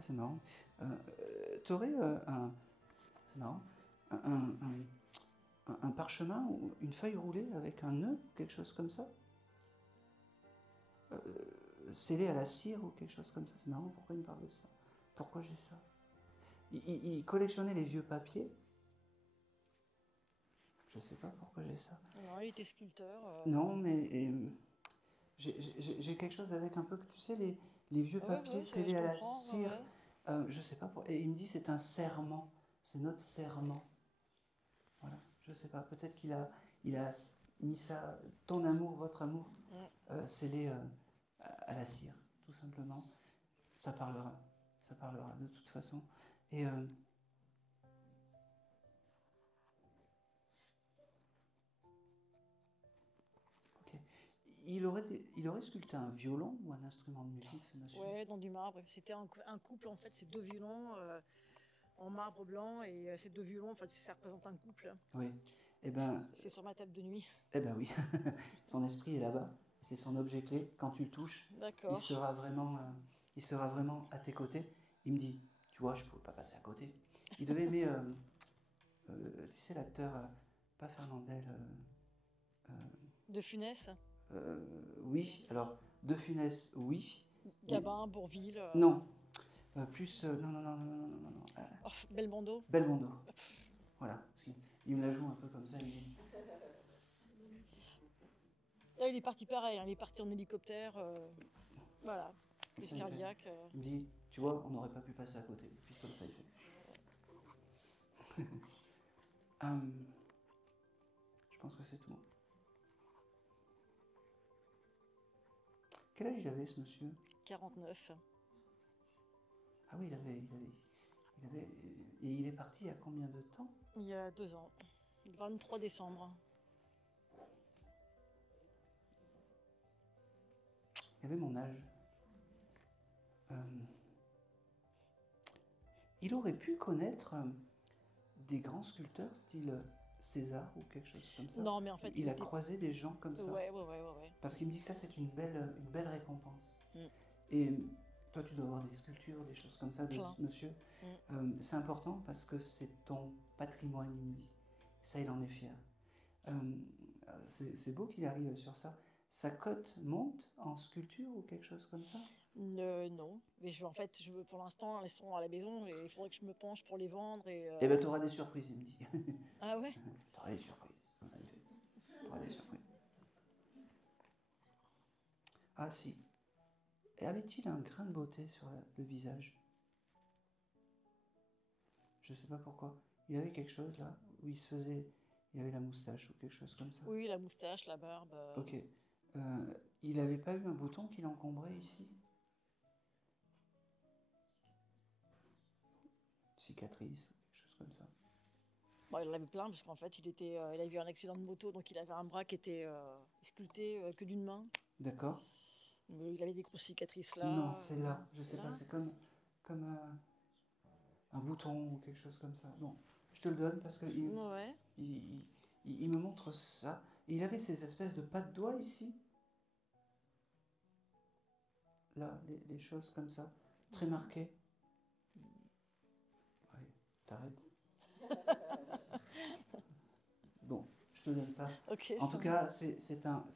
c'est marrant. Tu aurais c'est marrant, un parchemin ou une feuille roulée avec un nœud, quelque chose comme ça, scellé à la cire ou quelque chose comme ça. C'est marrant, pourquoi il me parle de ça? Pourquoi j'ai ça? Il collectionnait les vieux papiers. Je sais pas pourquoi j'ai ça. Non, il était sculpteur. Non, mais j'ai quelque chose avec un peu, tu sais, les vieux papiers scellés à la cire. Je sais pas pourquoi. Et il me dit c'est un serment. C'est notre serment. Voilà, je sais pas. Peut-être qu'il a mis ça, ton amour, votre amour, scellé à la cire, tout simplement. Ça parlera de toute façon. Et ok. Il aurait sculpté un violon ou un instrument de musique, ce monsieur? Ouais, dans du marbre. C'était un couple, en fait, c'est deux violons en marbre blanc, et ces deux violons, en fait, ça représente un couple. Oui. Eh ben, c'est sur ma table de nuit. Eh ben oui, son esprit est là-bas. C'est son objet clé. Quand tu le touches, il sera vraiment à tes côtés. Il me dit, tu vois, je ne pouvais pas passer à côté. Il devait aimer, tu sais, l'acteur, pas Fernandel. De Funès. Oui, alors, De Funès, oui. Gabin, Bourvil. Non. Plus, non. Oh, Belmondo. Belmondo. Voilà, parce qu'il me la joue un peu comme ça. Il est parti pareil, hein, il est parti en hélicoptère. Voilà, plus cardiaque. Il me dit, tu vois, on n'aurait pas pu passer à côté. Puis comme ça, il fait. Je pense que c'est tout. Quel âge il avait, ce monsieur? 49. Ah oui, il avait... Et il est parti il y a combien de temps? Il y a 2 ans, le 23 décembre. Il avait mon âge. Il aurait pu connaître des grands sculpteurs, style César ou quelque chose comme ça. Non, mais en fait, il a croisé des gens comme ça. Ouais. Parce qu'il me dit que ça, c'est une belle récompense. Et toi, tu dois avoir des sculptures, des choses comme ça de ce monsieur. C'est important parce que c'est ton patrimoine, il me dit. Ça, il en est fier. C'est beau qu'il arrive sur ça. Sa cote monte en sculpture ou quelque chose comme ça? Non, mais en fait, pour l'instant, elles sont à la maison et il faudrait que je me penche pour les vendre. Eh ben, tu auras des surprises, il me dit. Ah ouais? Tu auras des surprises. Tu auras des surprises. Ah si. Et avait-il un grain de beauté sur le visage? Je sais pas pourquoi. Il avait quelque chose là où il se faisait... Il avait la moustache ou quelque chose comme ça. Oui, la moustache, la barbe. Ok. Il n'avait pas eu un bouton qui l'encombrait ici? Cicatrice, quelque chose comme ça. Bon, il en avait plein parce qu'en fait, il a eu un accident de moto, donc il avait un bras qui était sculpté que d'une main. D'accord. Il avait des grosses cicatrices là. Non, c'est là. Je sais là. pas, c'est comme un bouton ou quelque chose comme ça. Bon, je te le donne parce que ouais. il me montre ça. Il avait ces espèces de pas de doigts ici. Là, les choses comme ça, très marquées. Ouais, t'arrêtes. Bon, je te donne ça. Okay, en tout cas, c'est un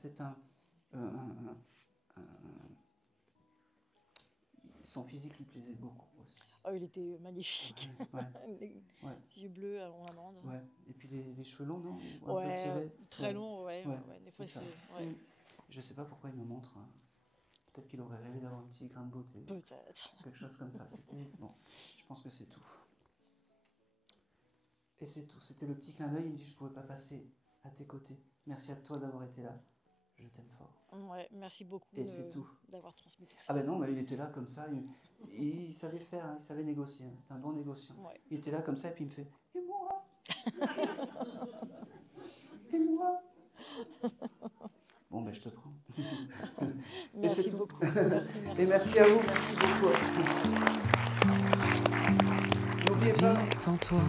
son physique lui plaisait beaucoup aussi. Oh, il était magnifique. Ouais. Les yeux bleus à l'amande. Ouais. Et puis les cheveux longs, non? Ouais, très longs, ouais. Des fois, c'est ça. Ouais. Je sais pas pourquoi il me montre. Hein. Peut-être qu'il aurait rêvé d'avoir un petit grain de beauté. Peut-être. Quelque chose comme ça. Bon, je pense que c'est tout. Et c'est tout. C'était le petit clin d'œil. Il me dit, je pouvais pas passer à tes côtés. Merci à toi d'avoir été là. Je t'aime fort. Ouais, merci beaucoup d'avoir transmis tout ça. Ah ben non, mais il était là comme ça, il savait faire, hein, il savait négocier, hein, c'était un bon négociant. Ouais. Il était là comme ça et puis il me fait « Et moi ?» Et moi? Bon ben je te prends. Merci beaucoup. Merci. Et merci à vous, merci beaucoup. N'oubliez pas. Sans toi,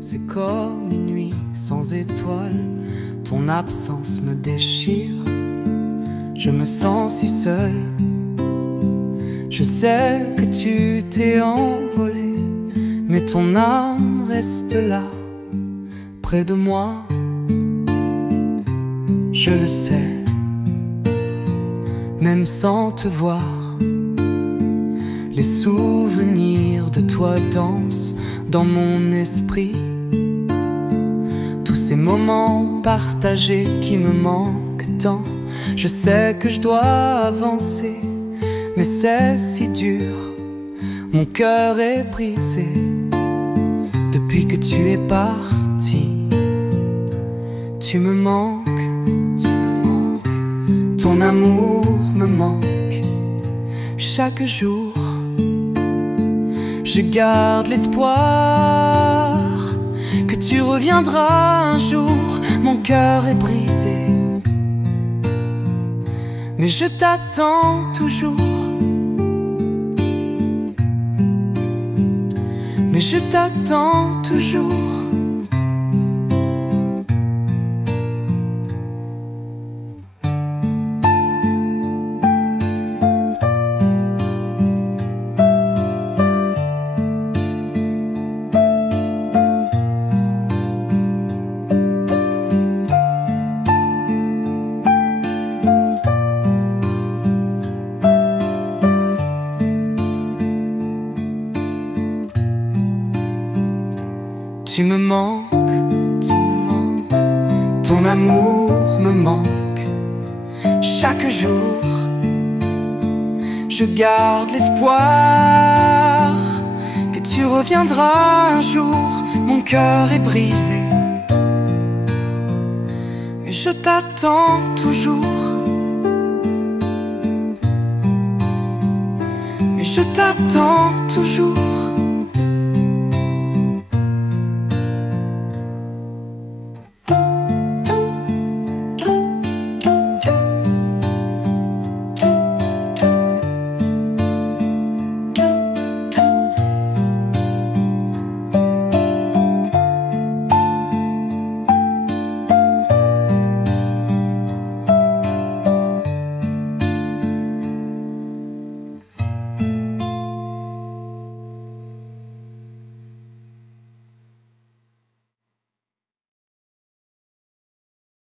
c'est comme une nuit sans étoiles. Ton absence me déchire. Je me sens si seul. Je sais que tu t'es envolé, mais ton âme reste là, près de moi. Je le sais, même sans te voir. Les souvenirs de toi dansent dans mon esprit. Tous ces moments partagés qui me manquent tant. Je sais que je dois avancer, mais c'est si dur. Mon cœur est brisé depuis que tu es parti. Tu me manques, ton amour me manque. Chaque jour, je garde l'espoir que tu reviendras un jour. Mon cœur est brisé, mais je t'attends toujours. Mais je t'attends toujours. Tu me manques, ton amour me manque. Chaque jour, je garde l'espoir que tu reviendras un jour. Mon cœur est brisé, mais je t'attends toujours. Mais je t'attends toujours.